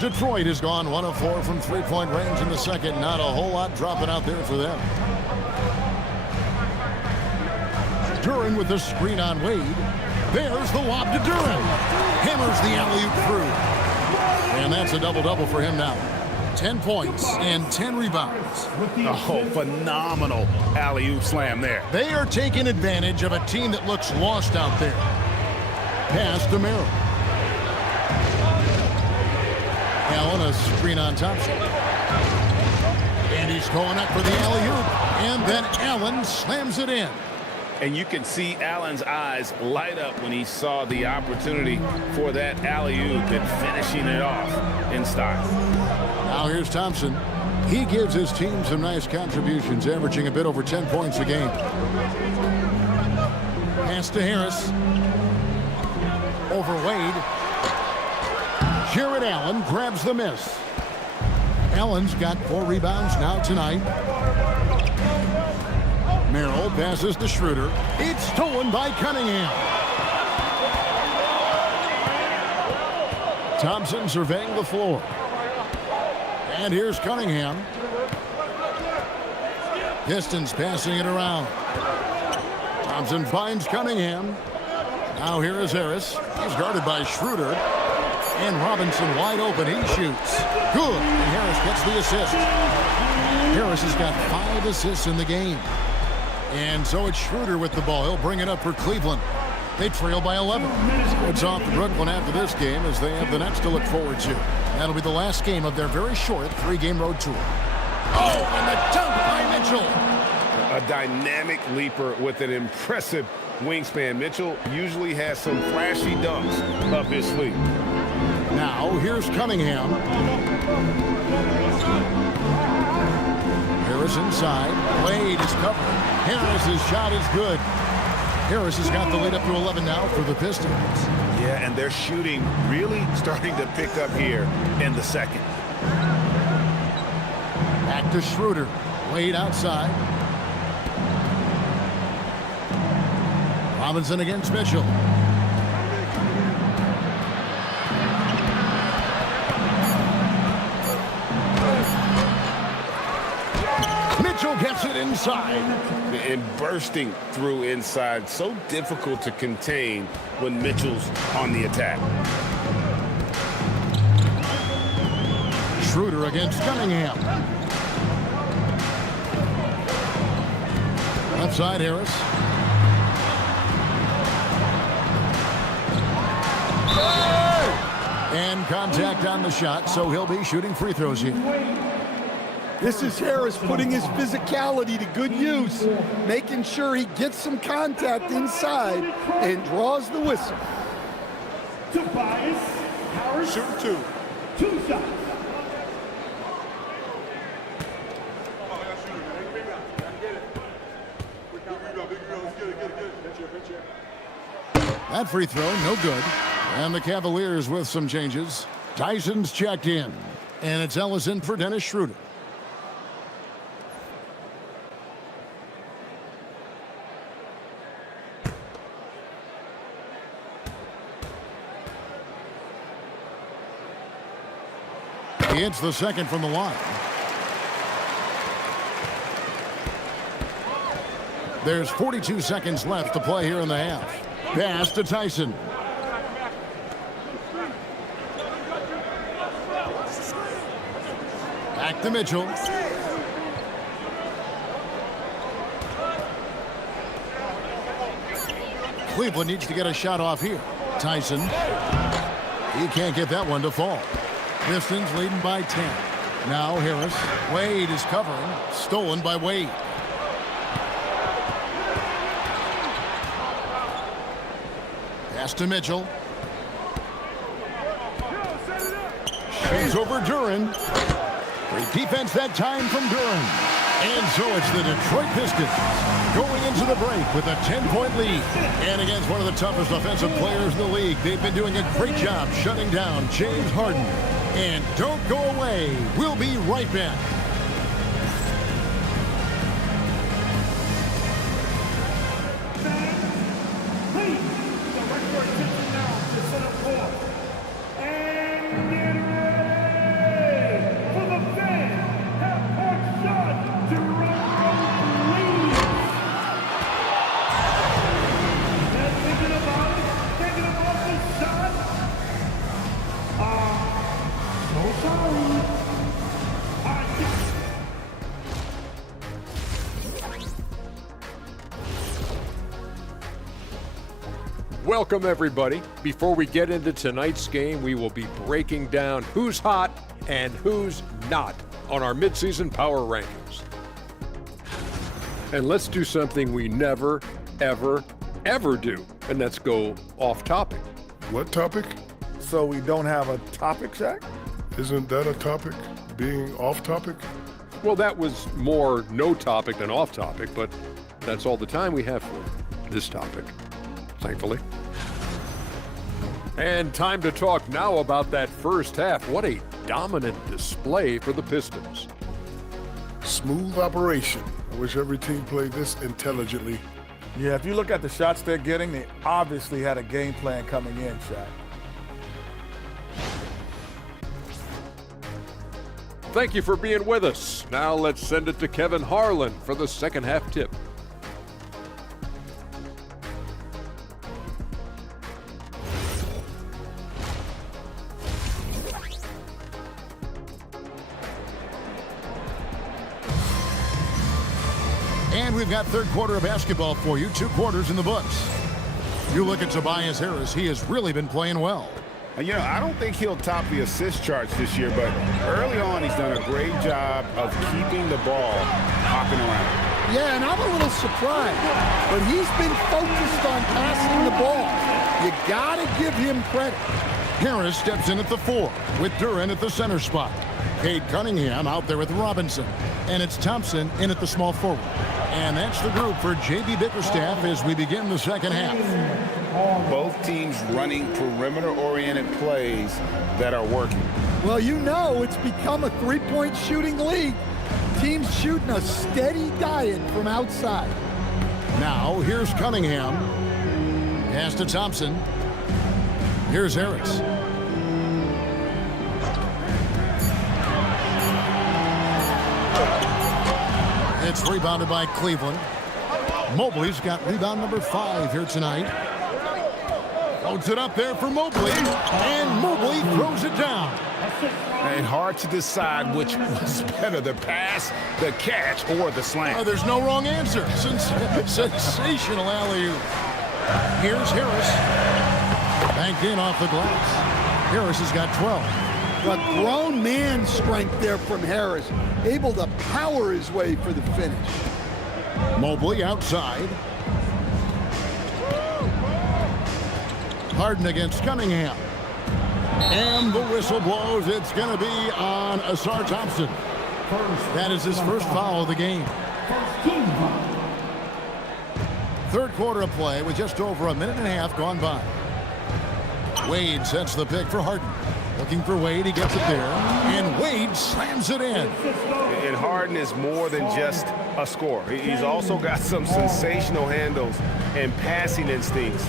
Detroit has gone 1 of 4 from three-point range in the second. Not a whole lot dropping out there for them. Duran with the screen on Wade. There's the lob to Duran. Hammers the alley-oop through. And that's a double-double for him now. 10 points and 10 rebounds. Oh, phenomenal alley-oop slam there. They are taking advantage of a team that looks lost out there. Pass to Merrill. Allen, a screen on Thompson. And he's going up for the alley-oop. And then Allen slams it in. And you can see Allen's eyes light up when he saw the opportunity for that alley-oop and finishing it off in style. Now here's Thompson. He gives his team some nice contributions, averaging a bit over 10 points a game. Pass to Harris. Over Wade. Jared Allen grabs the miss. Allen's got 4 rebounds now tonight. Merrill passes to Schroeder. It's stolen by Cunningham. Thompson surveying the floor. And here's Cunningham. Pistons passing it around. Thompson finds Cunningham. Now here is Harris. He's guarded by Schroeder. And Robinson wide open. He shoots. Good. And Harris gets the assist. Harris has got 5 assists in the game. And so it's Schroeder with the ball. He'll bring it up for Cleveland. They trail by 11. It's off to Brooklyn after this game as they have the Nets to look forward to. That'll be the last game of their very short 3-game road tour. Oh, and the dunk by Mitchell. A dynamic leaper with an impressive wingspan. Mitchell usually has some flashy dunks up his sleeve. Now, here's Cunningham. Harris inside. Wade is covered. Harris's shot is good. Harris has got the lead up to 11 now for the Pistons. Yeah, and their shooting really starting to pick up here in the second. Back to Schroeder. Wade outside. Robinson against Mitchell. Mitchell gets it inside. And bursting through inside. So difficult to contain when Mitchell's on the attack. Schroeder against Cunningham. Left side, Harris. And contact on the shot, so he'll be shooting free throws here. This is Harris putting his physicality to good use, making sure he gets some contact inside and draws the whistle. Tobias Harris. Shoot 2. 2 shots. That free throw, no good. And the Cavaliers with some changes. Tyson's checked in. And it's Ellison for Dennis Schroeder. He hits the second from the line. There's 42 seconds left to play here in the half. Pass to Tyson. Back to Mitchell. Cleveland needs to get a shot off here. Tyson. He can't get that one to fall. Pistons leading by 10. Now Harris. Wade is covering. Stolen by Wade. Pass to Mitchell. She's over Duran. Great defense that time from Duran. And so it's the Detroit Pistons going into the break with a 10-point lead. And against one of the toughest offensive players in the league, they've been doing a great job shutting down James Harden. And don't go away. We'll be right back. Welcome, everybody. Before we get into tonight's game, we will be breaking down who's hot and who's not on our midseason power rankings. And let's do something we never, ever, ever do, and that's go off topic. What topic? So we don't have a topic, Zach? Isn't that a topic? Being off topic? Well, that was more no topic than off topic, but that's all the time we have for this topic, thankfully. And time to talk now about that first half. What a dominant display for the Pistons. Smooth operation. I wish every team played this intelligently. Yeah, if you look at the shots they're getting, they obviously had a game plan coming in, Shaq. Thank you for being with us. Now let's send it to Kevin Harlan for the second half tip. And we've got third quarter of basketball for you. 2 quarters in the books. You look at Tobias Harris. He has really been playing well. You know, I don't think he'll top the assist charts this year, but early on he's done a great job of keeping the ball hopping around. Yeah, and I'm a little surprised, but he's been focused on passing the ball. You got to give him credit. Harris steps in at the 4 with Duran at the center spot. Cade Cunningham out there with Robinson. And it's Thompson in at the small forward. And that's the group for J.B. Bickerstaff as we begin the second half. Both teams running perimeter-oriented plays that are working. Well, you know it's become a three-point shooting league. Teams shooting a steady diet from outside. Now, here's Cunningham. Pass to Thompson. Here's Harris. It's rebounded by Cleveland. Mobley's got rebound number 5 here tonight. Holds it up there for Mobley. And Mobley throws it down. And hard to decide which was better, the pass, the catch, or the slam. Oh, there's no wrong answer. Sensational alley-oop. Here's Harris. Banked in off the glass. Harris has got 12. But grown man strength there from Harris. Able to power his way for the finish. Mobley outside. Harden against Cunningham. And the whistle blows. It's going to be on Asar Thompson. That is his first foul of the game. Third quarter of play with just over a minute and a half gone by. Wade sets the pick for Harden. Looking for Wade, he gets it there, and Wade slams it in. And Harden is more than just a scorer. He's also got some sensational handles and passing instincts.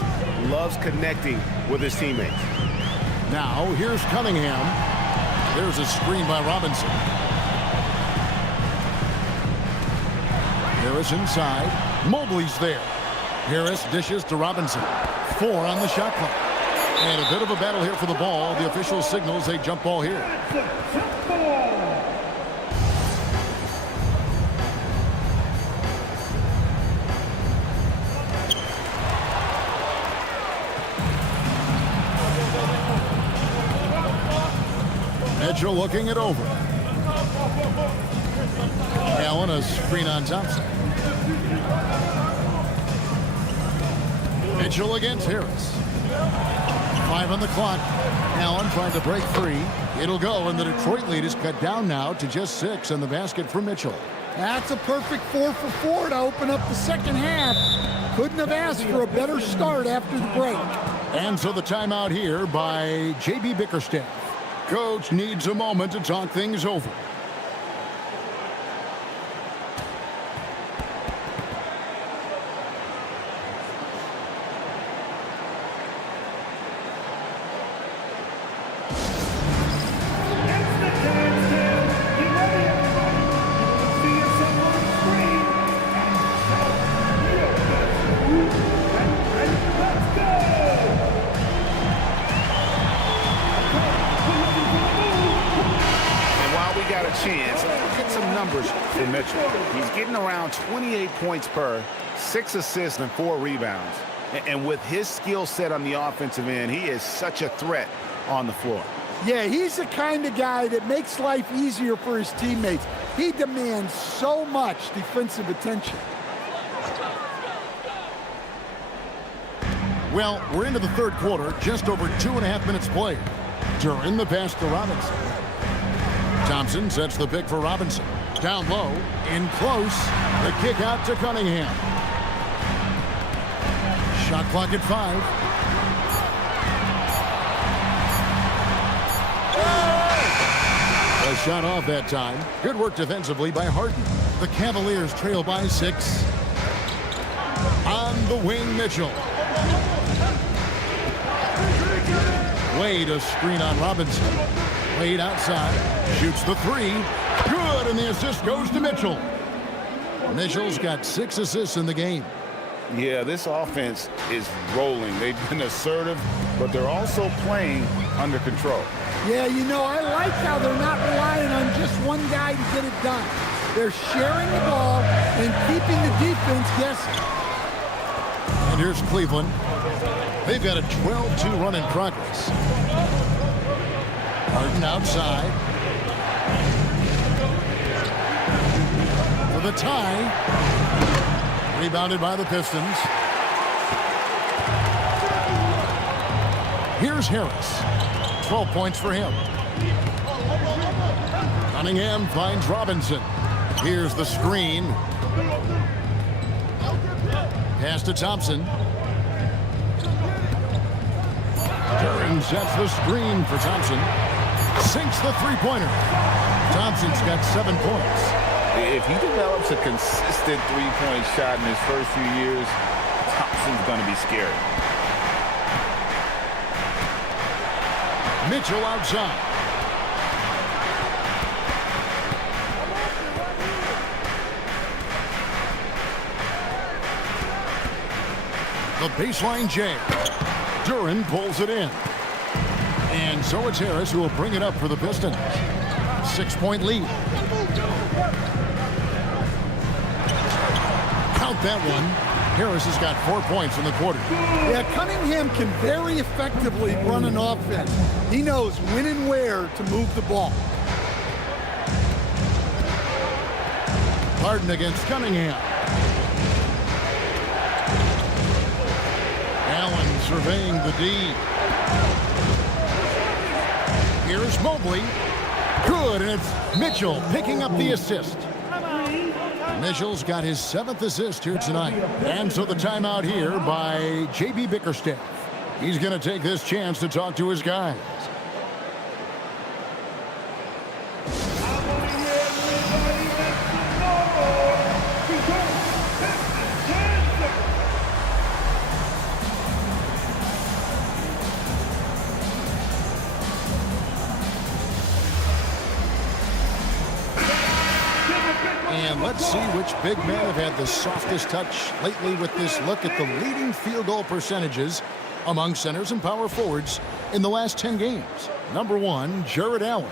Loves connecting with his teammates. Now, here's Cunningham. There's a screen by Robinson. Harris inside. Mobley's there. Harris dishes to Robinson. 4 on the shot clock. And a bit of a battle here for the ball. The official signals a jump ball here. Mitchell looking it over. Allen, a screen on Thompson. Mitchell against Harris. 5 on the clock. Allen trying to break free. It'll go, and the Detroit lead is cut down now to just 6 in the basket for Mitchell. That's a perfect 4 for 4 to open up the second half. Couldn't have asked for a better start after the break. And so the timeout here by J.B. Bickerstaff. Coach needs a moment to talk things over. Chance. Look at some numbers for Mitchell. He's getting around 28 points per, 6 assists and 4 rebounds. And with his skill set on the offensive end, he is such a threat on the floor. Yeah, he's the kind of guy that makes life easier for his teammates. He demands so much defensive attention. Well, we're into the third quarter, just over 2.5 minutes played. During the pass to Robinson. Thompson sets the pick for Robinson. Down low, in close, the kick out to Cunningham. Shot clock at 5. A shot off that time. Good work defensively by Harden. The Cavaliers trail by 6. On the wing, Mitchell. Wade, a screen on Robinson. Wade outside, shoots the 3. Good, and the assist goes to Mitchell. Mitchell's got 6 assists in the game. Yeah, this offense is rolling. They've been assertive, but they're also playing under control. Yeah, you know, I like how they're not relying on just one guy to get it done. They're sharing the ball and keeping the defense guessing. And here's Cleveland. They've got a 12-2 run in progress. Harden outside. For the tie. Rebounded by the Pistons. Here's Harris. 12 points for him. Cunningham finds Robinson. Here's the screen. Pass to Thompson. Duran sets the screen for Thompson. Sinks the three-pointer. Thompson's got 7 points. If he develops a consistent three-point shot in his first few years, Thompson's going to be scary. Mitchell outside. The baseline J. Duran pulls it in. And so it's Harris who will bring it up for the Pistons. 6-point lead. Count that one. Harris has got 4 points in the quarter. Yeah, Cunningham can very effectively run an offense. He knows when and where to move the ball. Harden against Cunningham. Allen surveying the D. Here's Mobley. Good, and it's Mitchell picking up the assist. Mitchell's got his 7th assist here tonight. And so the timeout here by J.B. Bickerstaff. He's going to take this chance to talk to his guys. And let's see which big men have had the softest touch lately with this look at the leading field goal percentages among centers and power forwards in the last 10 games. Number 1, Jared Allen.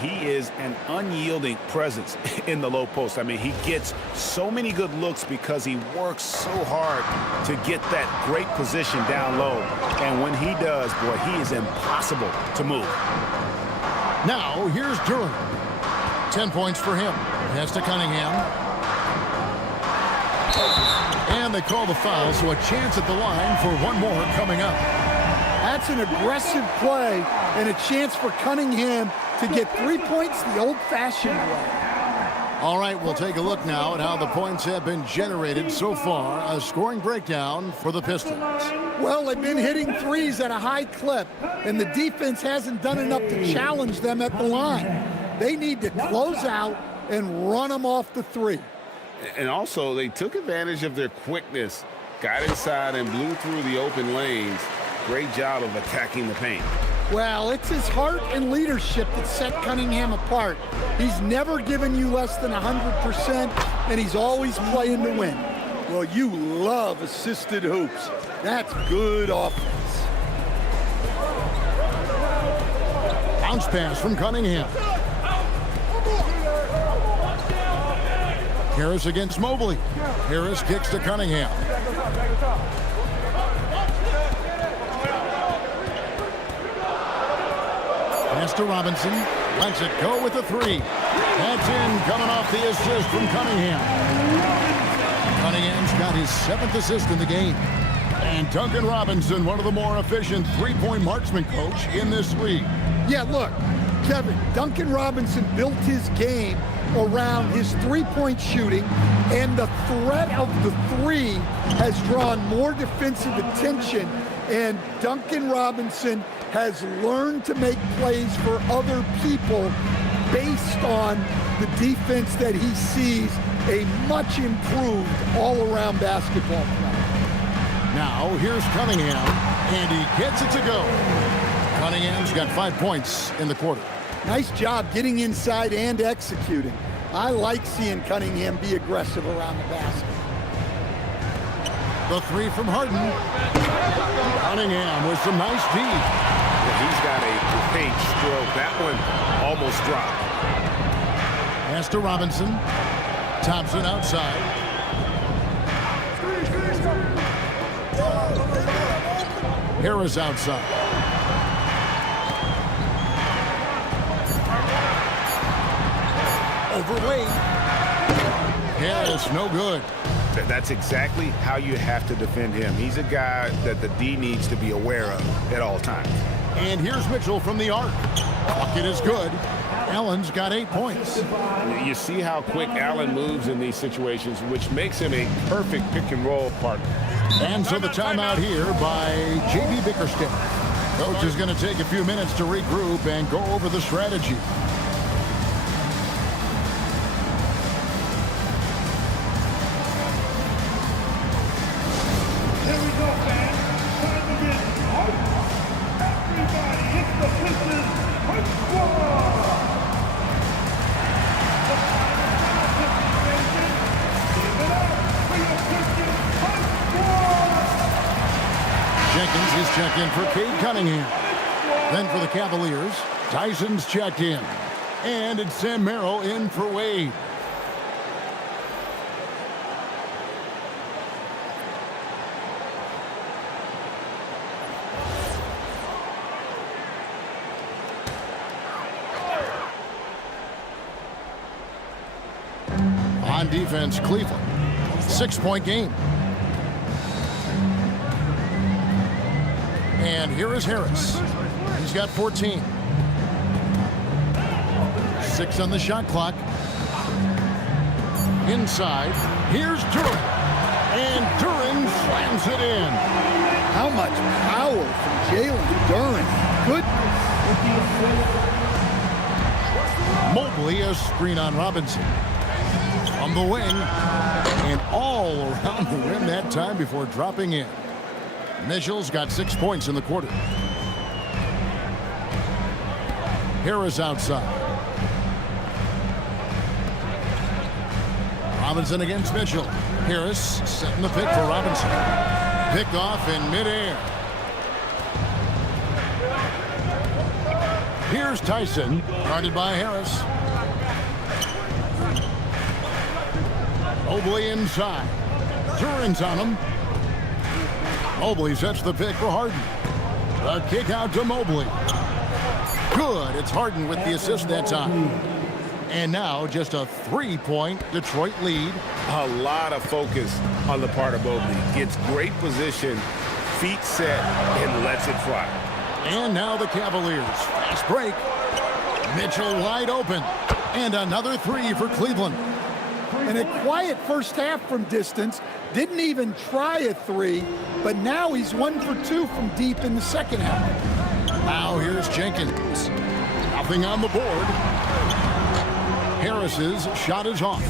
He is an unyielding presence in the low post. I mean, he gets so many good looks because he works so hard to get that great position down low. And when he does, boy, he is impossible to move. Now, here's Durham. 10 points for him. Pass to Cunningham. And they call the foul, so a chance at the line for one more coming up. That's an aggressive play and a chance for Cunningham to get 3 points the old-fashioned way. All right, we'll take a look now at how the points have been generated so far. A scoring breakdown for the Pistons. Well, they've been hitting threes at a high clip, and the defense hasn't done enough to challenge them at the line. They need to close out and run them off the three. And also, they took advantage of their quickness, got inside and blew through the open lanes. Great job of attacking the paint. Well, it's his heart and leadership that set Cunningham apart. He's never given you less than 100%, and he's always playing to win. Well, you love assisted hoops. That's good offense. Bounce pass from Cunningham. Harris against Mobley. Harris kicks to Cunningham. Pass to Robinson. Lets it go with the three. That's in, coming off the assist from Cunningham. Cunningham's got his 7th assist in the game. And Duncan Robinson, one of the more efficient three-point marksman coach in this league. Yeah, look, Kevin, Duncan Robinson built his game around his three-point shooting, and the threat of the three has drawn more defensive attention, and Duncan Robinson has learned to make plays for other people based on the defense that he sees a much improved all-around basketball player. Now, here's Cunningham, and he gets it to go. Cunningham's got 5 points in the quarter. Nice job getting inside and executing. I like seeing Cunningham be aggressive around the basket. The three from Harden. Cunningham with some nice D. He's got a great stroke. That one almost dropped. Pass to Robinson. Thompson outside. Harris outside. Overweight. Harris, no good. That's exactly how you have to defend him. He's a guy that the D needs to be aware of at all times. And here's Mitchell from the arc. Bucket is good. Allen's got 8 points. You see how quick Allen moves in these situations, which makes him a perfect pick-and-roll partner. And so the timeout here by J.B. Bickerstaff. Coach is going to take a few minutes to regroup and go over the strategy. Here we go, fans. Time to get hyped. Everybody, it's the Pistons Hype Squad. The Give it up for your Pistons Hype Squad. Jenkins is checked in for Cade Cunningham. Then for the Cavaliers, Tyson's checked in. And it's Sam Merrill in for Wade. On defense, Cleveland. 6-point game. And here is Harris. He's got 14. 6 on the shot clock. Inside. Here's Duren. And Duren slams it in. How much power from Jalen Duren. Goodness. Mobley, a screen on Robinson. From the wing. And all around the rim that time before dropping in. Mitchell's got 6 points in the quarter. Harris outside. Robinson against Mitchell. Harris setting the pick for Robinson. Picked off in midair. Here's Tyson, guarded by Harris. Mobley inside. Duran's on him. Mobley sets the pick for Harden. The kick out to Mobley. Good. It's Harden with the assist that time. And now just a 3-point Detroit lead. A lot of focus on the part of Mobley. Gets great position, feet set, and lets it fly. And now the Cavaliers. Fast break. Mitchell wide open. And another 3 for Cleveland. And a quiet first half from distance. Didn't even try a 3, but now he's 1 for 2 from deep in the second half. Now here's Jenkins. Nothing on the board. Harris's shot is off.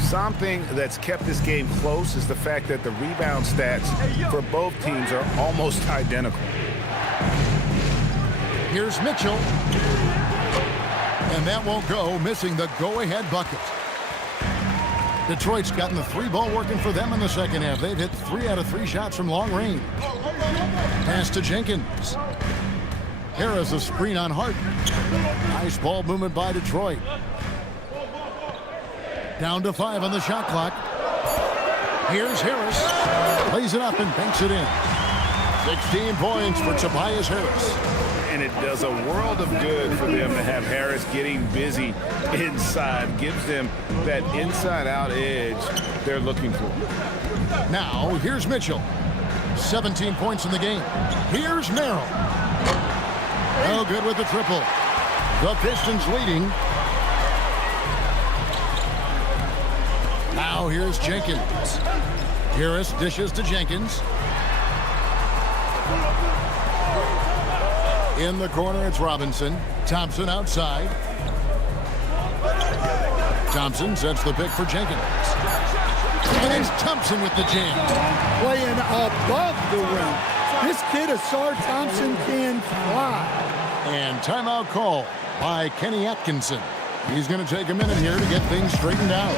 Something that's kept this game close is the fact that the rebound stats for both teams are almost identical. Here's Mitchell. And that won't go, missing the go-ahead bucket. Detroit's gotten the 3-ball working for them in the second half. They've hit 3 out of 3 shots from long range. Pass to Jenkins. Harris a screen on Harden. Nice ball movement by Detroit. Down to 5 on the shot clock. Here's Harris. Lays it up and banks it in. 16 points for Tobias Harris. And it does a world of good for them to have Harris getting busy inside. Gives them that inside-out edge they're looking for. Now, here's Mitchell. 17 points in the game. Here's Merrill. No good with the triple. The Pistons leading. Now here's Jenkins. Harris dishes to Jenkins. In the corner, it's Robinson. Thompson outside. Thompson sets the pick for Jenkins. And it's Thompson with the jam. Playing above the rim. This kid, Asar Thompson, can fly. And timeout call by Kenny Atkinson. He's going to take a minute here to get things straightened out.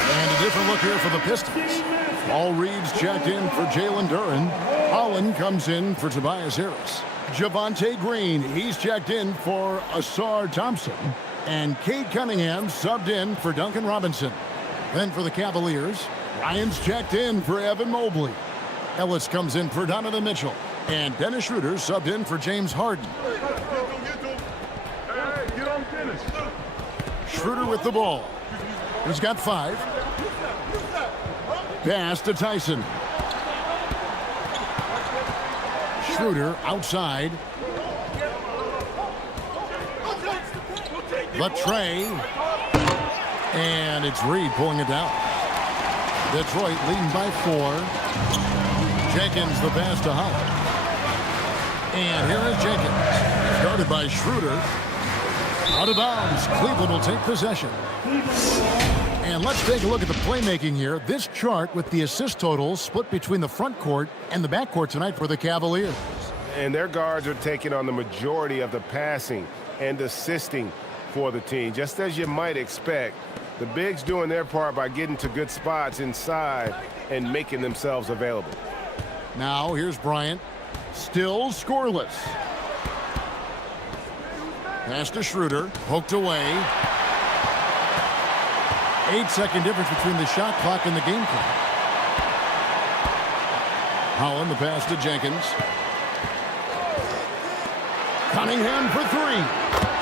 And a different look here for the Pistons. All Reed's checked in for Jalen Duren. Holland comes in for Tobias Harris. Javonte Green, he's checked in for Asar Thompson. And Cade Cunningham subbed in for Duncan Robinson. Then for the Cavaliers, Ryan's checked in for Evan Mobley. Ellis comes in for Donovan Mitchell. And Dennis Schroeder subbed in for James Harden. Schroeder with the ball. He's got 5. Pass to Tyson. Schroeder outside. Latre. And it's Reed pulling it down. Detroit leading by 4. Jenkins the pass to Holland. And here is Jenkins. Started by Schroeder. Out of bounds. Cleveland will take possession. And let's take a look at the playmaking here. This chart with the assist totals split between the front court and the back court tonight for the Cavaliers. And their guards are taking on the majority of the passing and assisting for the team. Just as you might expect, the bigs doing their part by getting to good spots inside and making themselves available. Now here's Bryant. Still scoreless. Pass to Schroeder. Poked away. 8-second difference between the shot clock and the game clock. Holland the pass to Jenkins. Cunningham for 3.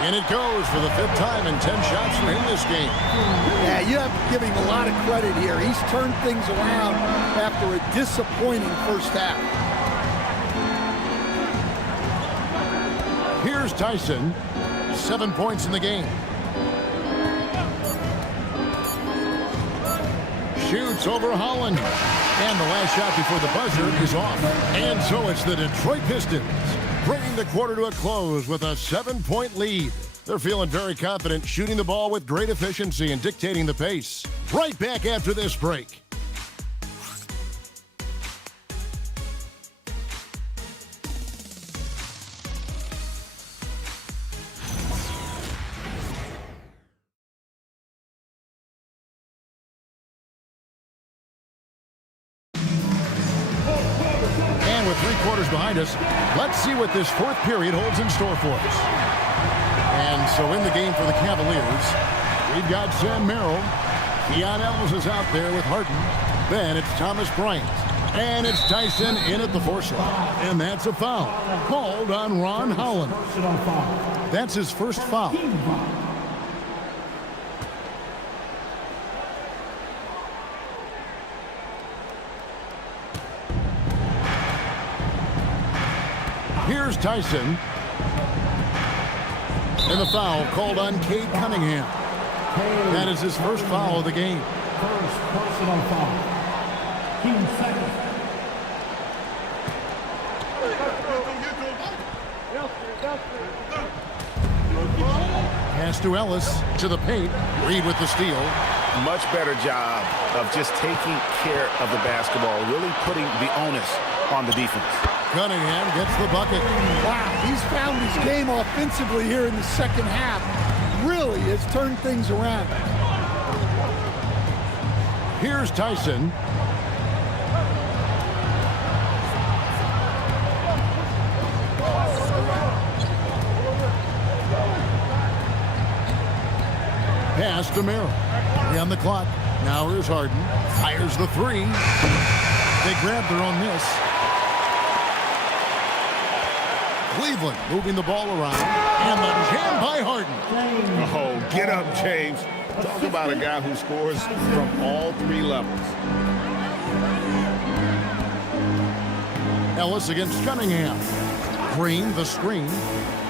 And it goes for the 5th time in 10 shots for him this game. Yeah, you have to give him a lot of credit here. He's turned things around after a disappointing first half. Here's Tyson. 7 points in the game. Shoots over Holland. And the last shot before the buzzer is off. And so it's the Detroit Pistons bringing the quarter to a close with a 7-point lead. They're feeling very confident, shooting the ball with great efficiency and dictating the pace. Right back after this break. with 3 quarters behind us. Let's see what this fourth period holds in store for us. And so in the game for the Cavaliers, we've got Sam Merrill. Keon Ellis is out there with Harden. Then it's Thomas Bryant. And it's Tyson in at the 4 slot. And that's a foul called on Ron Holland. That's his first foul. Here's Tyson. And the foul called on Cade Cunningham. That is his first foul of the game. First personal foul. Team second. Pass to Ellis to the paint. Reed with the steal. Much better job of just taking care of the basketball, really putting the onus on the defense. Cunningham gets the bucket. Wow, he's found his game offensively here in the second half. Really has turned things around. Here's Tyson. Pass to Merrill. On the clock. Now here's Harden. Fires the 3. They grab their own miss. Cleveland moving the ball around. And the jam by Harden. Oh, get up, James. Talk about a guy who scores from all 3 levels. Ellis against Cunningham. Green, the screen.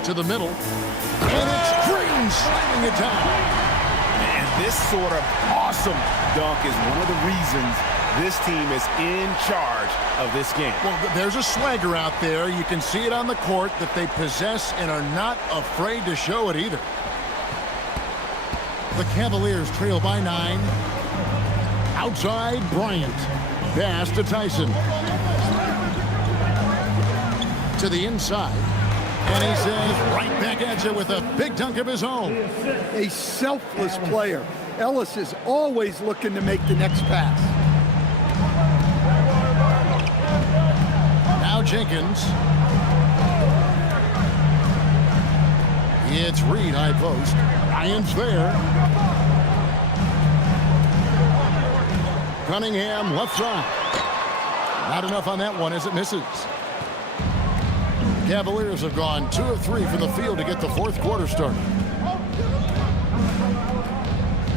To the middle. And it's Green slamming it down. And this sort of awesome dunk is one of the reasons this team is in charge of this game. Well, there's a swagger out there. You can see it on the court that they possess and are not afraid to show it either. The Cavaliers trail by 9. Outside, Bryant. Pass to Tyson. To the inside. And he says, right back at you with a big dunk of his own. A selfless player. Ellis is always looking to make the next pass. Now Jenkins. It's Reed, high post. Ryan's there. Cunningham, left side. Not enough on that one as it misses. Cavaliers have gone 2 of 3 from the field to get the fourth quarter started.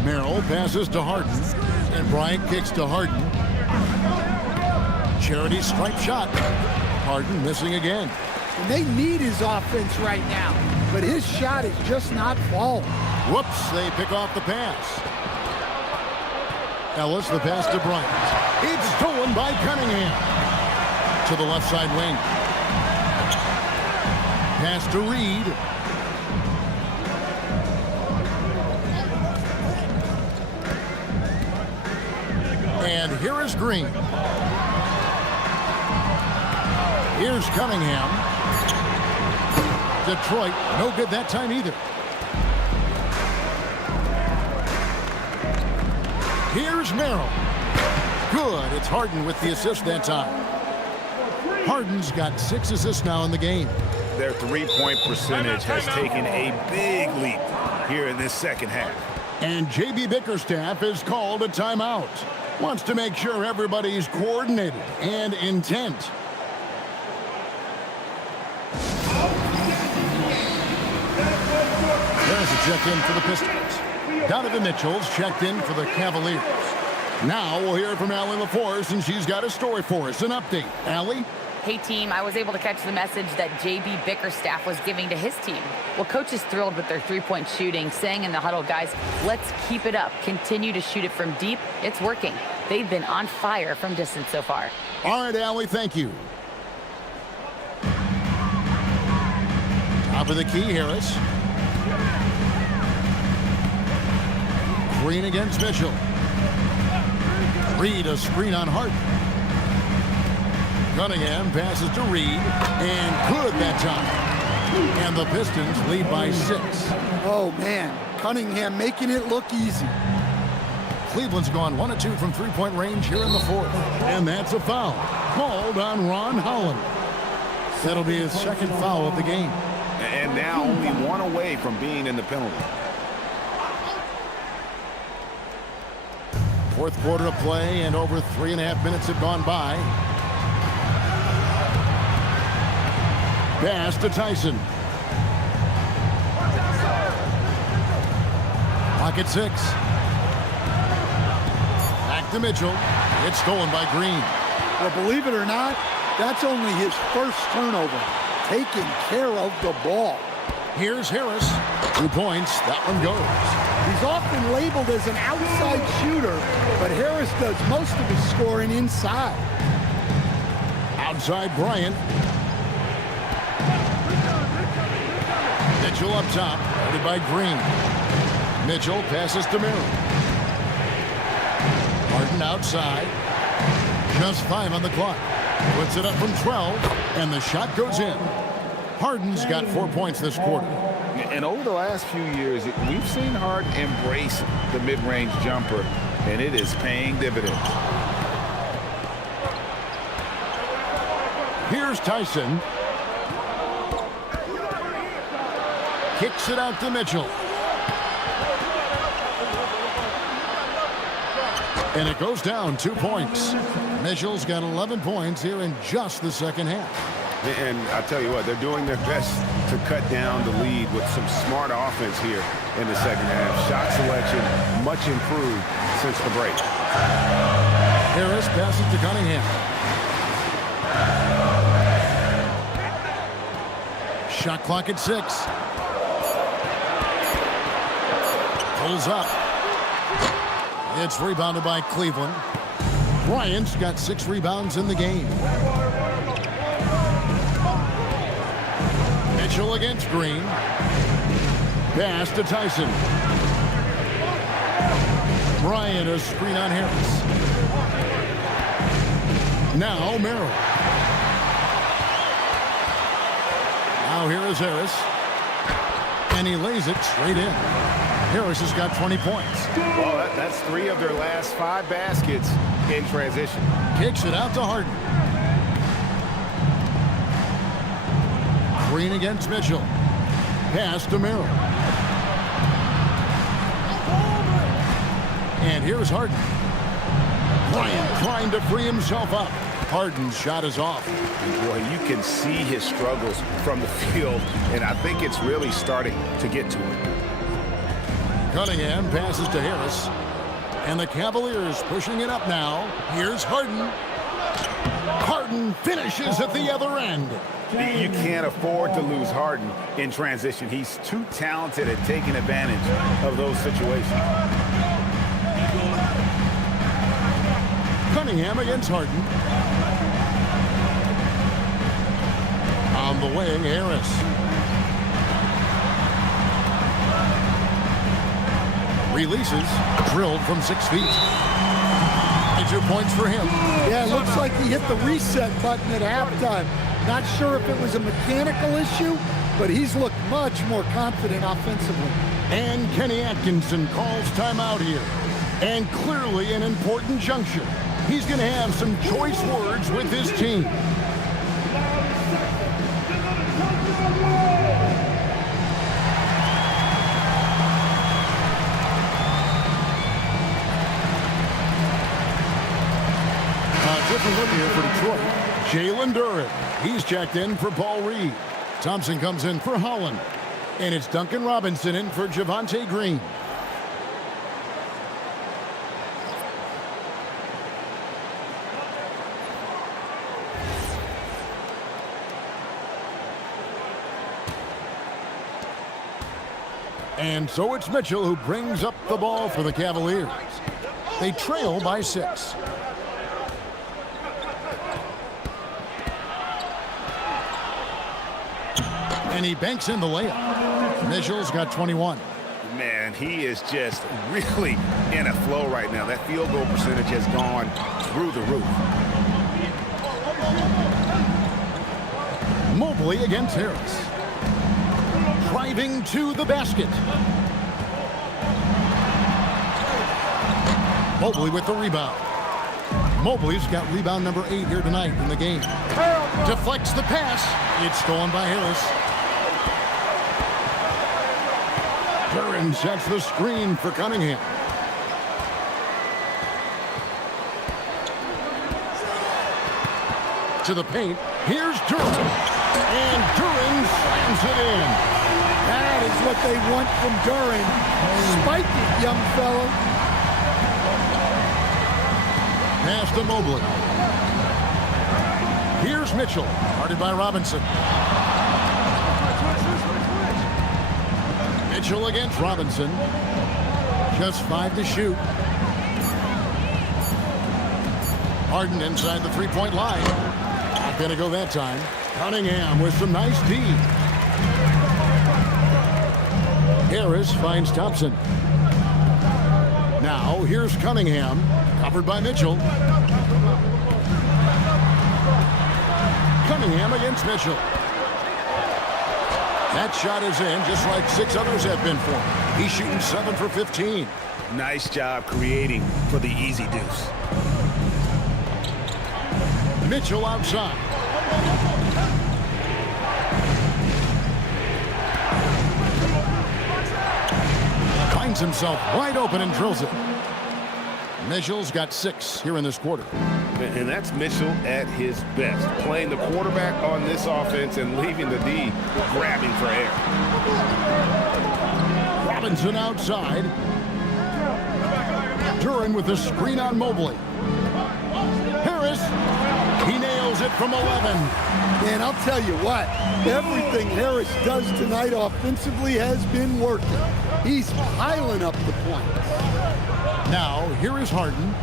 Merrill passes to Harden. And Bryant kicks to Harden. Charity stripe shot. Harden missing again. And they need his offense right now, but his shot is just not falling. Whoops, they pick off the pass. Ellis, the pass to Bryant. It's stolen by Cunningham. To the left side wing. Pass to Reed. And here is Green. Here's Cunningham. Detroit, no good that time either. Here's Merrill. Good. It's Harden with the assist that time. Harden's got 6 assists now in the game. Their 3-point percentage has taken a big leap here in this second half. And J.B. Bickerstaff is called a timeout. Wants to make sure everybody's coordinated and intent. There's a check-in for the Pistons. Donovan Mitchell's checked in for the Cavaliers. Now we'll hear from Allie LaForce, and she's got a story for us. An update. Allie? Hey, team, I was able to catch the message that J.B. Bickerstaff was giving to his team. Well, coach is thrilled with their 3-point shooting, saying in the huddle, guys, let's keep it up. Continue to shoot it from deep. It's working. They've been on fire from distance so far. All right, Allie, thank you. Top of the key, Harris. Green against Mitchell. Reed, a screen on Harden. Cunningham passes to Reed, and good that time. And the Pistons lead by 6. Oh, man. Cunningham making it look easy. Cleveland's gone 1 of 2 from 3-point range here in the fourth. And that's a foul called on Ron Holland. That'll be his second foul of the game. And now only one away from being in the penalty. Fourth quarter of play, and over 3.5 minutes have gone by. Pass to Tyson. Pocket 6. Back to Mitchell. It's stolen by Green. Well, believe it or not, that's only his first turnover. Taking care of the ball. Here's Harris. 2 points. That one goes. He's often labeled as an outside shooter, but Harris does most of his scoring inside. Outside Bryant. Mitchell up top, guarded by Green. Mitchell passes to Merrill. Harden outside. Just 5 on the clock. Puts it up from 12, and the shot goes in. Harden's got 4 points this quarter. And over the last few years, we've seen Harden embrace the mid-range jumper, and it is paying dividends. Here's Tyson. Kicks it out to Mitchell. And it goes down 2 points. Mitchell's got 11 points here in just the second half. And I tell you what, they're doing their best to cut down the lead with some smart offense here in the second half. Shot selection much improved since the break. Harris passes to Cunningham. Shot clock at 6. Pulls up. It's rebounded by Cleveland. Bryant's got 6 rebounds in the game. Mitchell against Green. Pass to Tyson. Bryant, a screen on Harris. Now Merrill. Now here is Harris. And he lays it straight in. Harris has got 20 points. Well, that's 3 of their last 5 baskets in transition. Kicks it out to Harden. Green against Mitchell. Pass to Merrill. And here's Harden. Bryant trying to free himself up. Harden's shot is off. Boy, you can see his struggles from the field, and I think it's really starting to get to him. Cunningham passes to Harris. And the Cavaliers pushing it up now. Here's Harden. Harden finishes at the other end. You can't afford to lose Harden in transition. He's too talented at taking advantage of those situations. Cunningham against Harden. On the wing, Harris. Releases, drilled from 6 feet. 2 points for him. Yeah, it looks like he hit the reset button at halftime. Not sure if it was a mechanical issue, but he's looked much more confident offensively. And Kenny Atkinson calls timeout here. And clearly an important juncture. He's going to have some choice words with his team. Different look here for Detroit. Jalen Duren. He's checked in for Paul Reed. Thompson comes in for Holland. And it's Duncan Robinson in for Javonte Green. And so it's Mitchell who brings up the ball for the Cavaliers. They trail by 6. And he banks in the layup. Mitchell's got 21. Man, he is just really in a flow right now. That field goal percentage has gone through the roof. Mobley against Harris. Driving to the basket. Mobley with the rebound. Mobley's got rebound number 8 here tonight in the game. Deflects the pass. It's stolen by Harris. Duran sets the screen for Cunningham. To the paint. Here's Duran. And Duran slams it in. That is what they want from Duran. Spike it, young fella. Pass to Mobley. Here's Mitchell. Guarded by Robinson. Mitchell against Robinson. Just 5 to shoot. Harden inside the three-point line. Not going to go that time. Cunningham with some nice D. Harris finds Thompson. Now here's Cunningham. Covered by Mitchell. Cunningham against Mitchell. That shot is in, just like 6 others have been for him. He's shooting 7 for 15. Nice job creating for the easy deuce. Mitchell outside. Finds himself wide open and drills it. Mitchell's got 6 here in this quarter. And that's Mitchell at his best, playing the quarterback on this offense and leaving the D grabbing for air. Robinson outside. Duran with the screen on Mobley. Harris, he nails it from 11. Man, I'll tell you what, everything Harris does tonight offensively has been working. He's piling up the points. Now, here is Harden.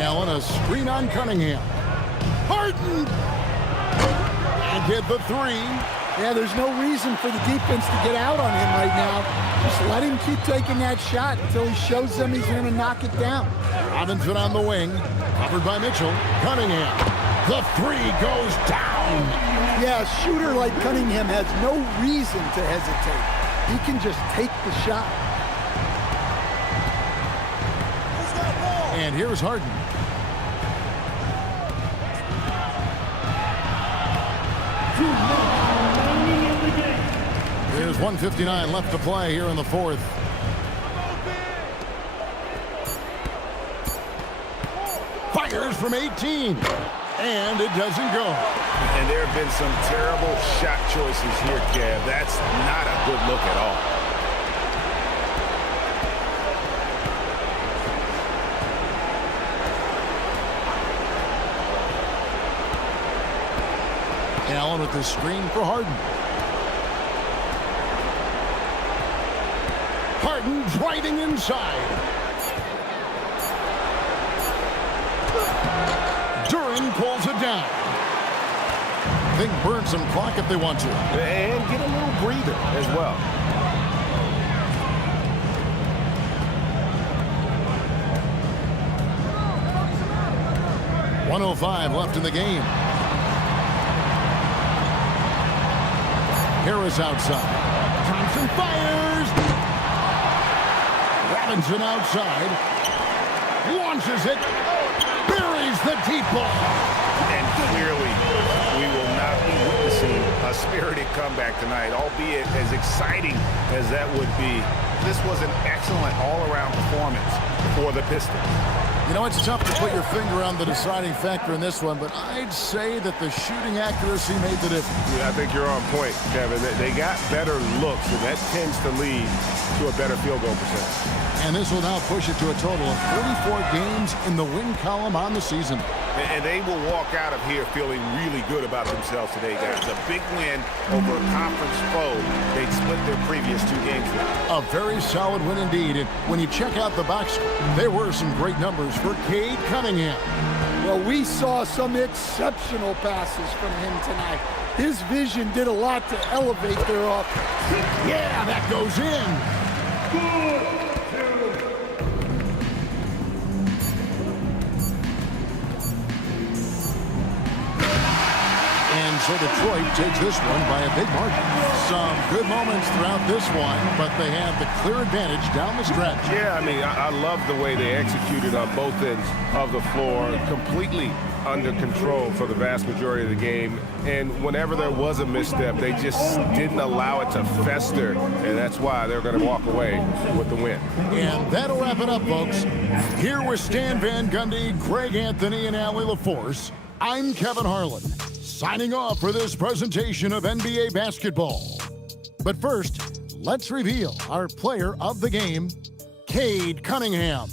Allen, a screen on Cunningham. Harden! And hit the 3. Yeah, there's no reason for the defense to get out on him right now. Just let him keep taking that shot until he shows them he's going to knock it down. Robinson on the wing. Covered by Mitchell. Cunningham. The 3 goes down. Yeah, a shooter like Cunningham has no reason to hesitate. He can just take the shot. And here's Harden. There's 1:59 left to play here in the 4th. Fires from 18. And it doesn't go. And there have been some terrible shot choices here, Kev. That's not a good look at all. Allen with the screen for Harden. Harden driving inside. Duran pulls it down. They can burn some clock if they want to. And get a little breather as well. .105 left in the game. Harris outside. Thompson fires. Robinson outside. Launches it. Buries the deep ball. And clearly, we will not be witnessing a spirited comeback tonight, albeit as exciting as that would be. This was an excellent all-around performance for the Pistons. You know, it's tough to put your finger on the deciding factor in this one, but I'd say that the shooting accuracy made the difference. Yeah, I think you're on point, Kevin. They got better looks, and that tends to lead to a better field goal percentage. And this will now push it to a total of 44 games in the win column on the season. And they will walk out of here feeling really good about themselves today, guys. A big win over a conference foe they'd split their previous 2 games with. A very solid win indeed. And when you check out the box score, there were some great numbers for Cade Cunningham. Well, we saw some exceptional passes from him tonight. His vision did a lot to elevate their offense. Yeah, that goes in. So so Detroit takes this one by a big margin. Some good moments throughout this one, but they had the clear advantage down the stretch. Yeah, I mean, I love the way they executed on both ends of the floor, completely under control for the vast majority of the game. And whenever there was a misstep, they just didn't allow it to fester, and that's why they're going to walk away with the win. And that'll wrap it up, folks. Here with Stan Van Gundy, Greg Anthony, and Allie LaForce, I'm Kevin Harlan, signing off for this presentation of NBA basketball. But first, let's reveal our player of the game, Cade Cunningham.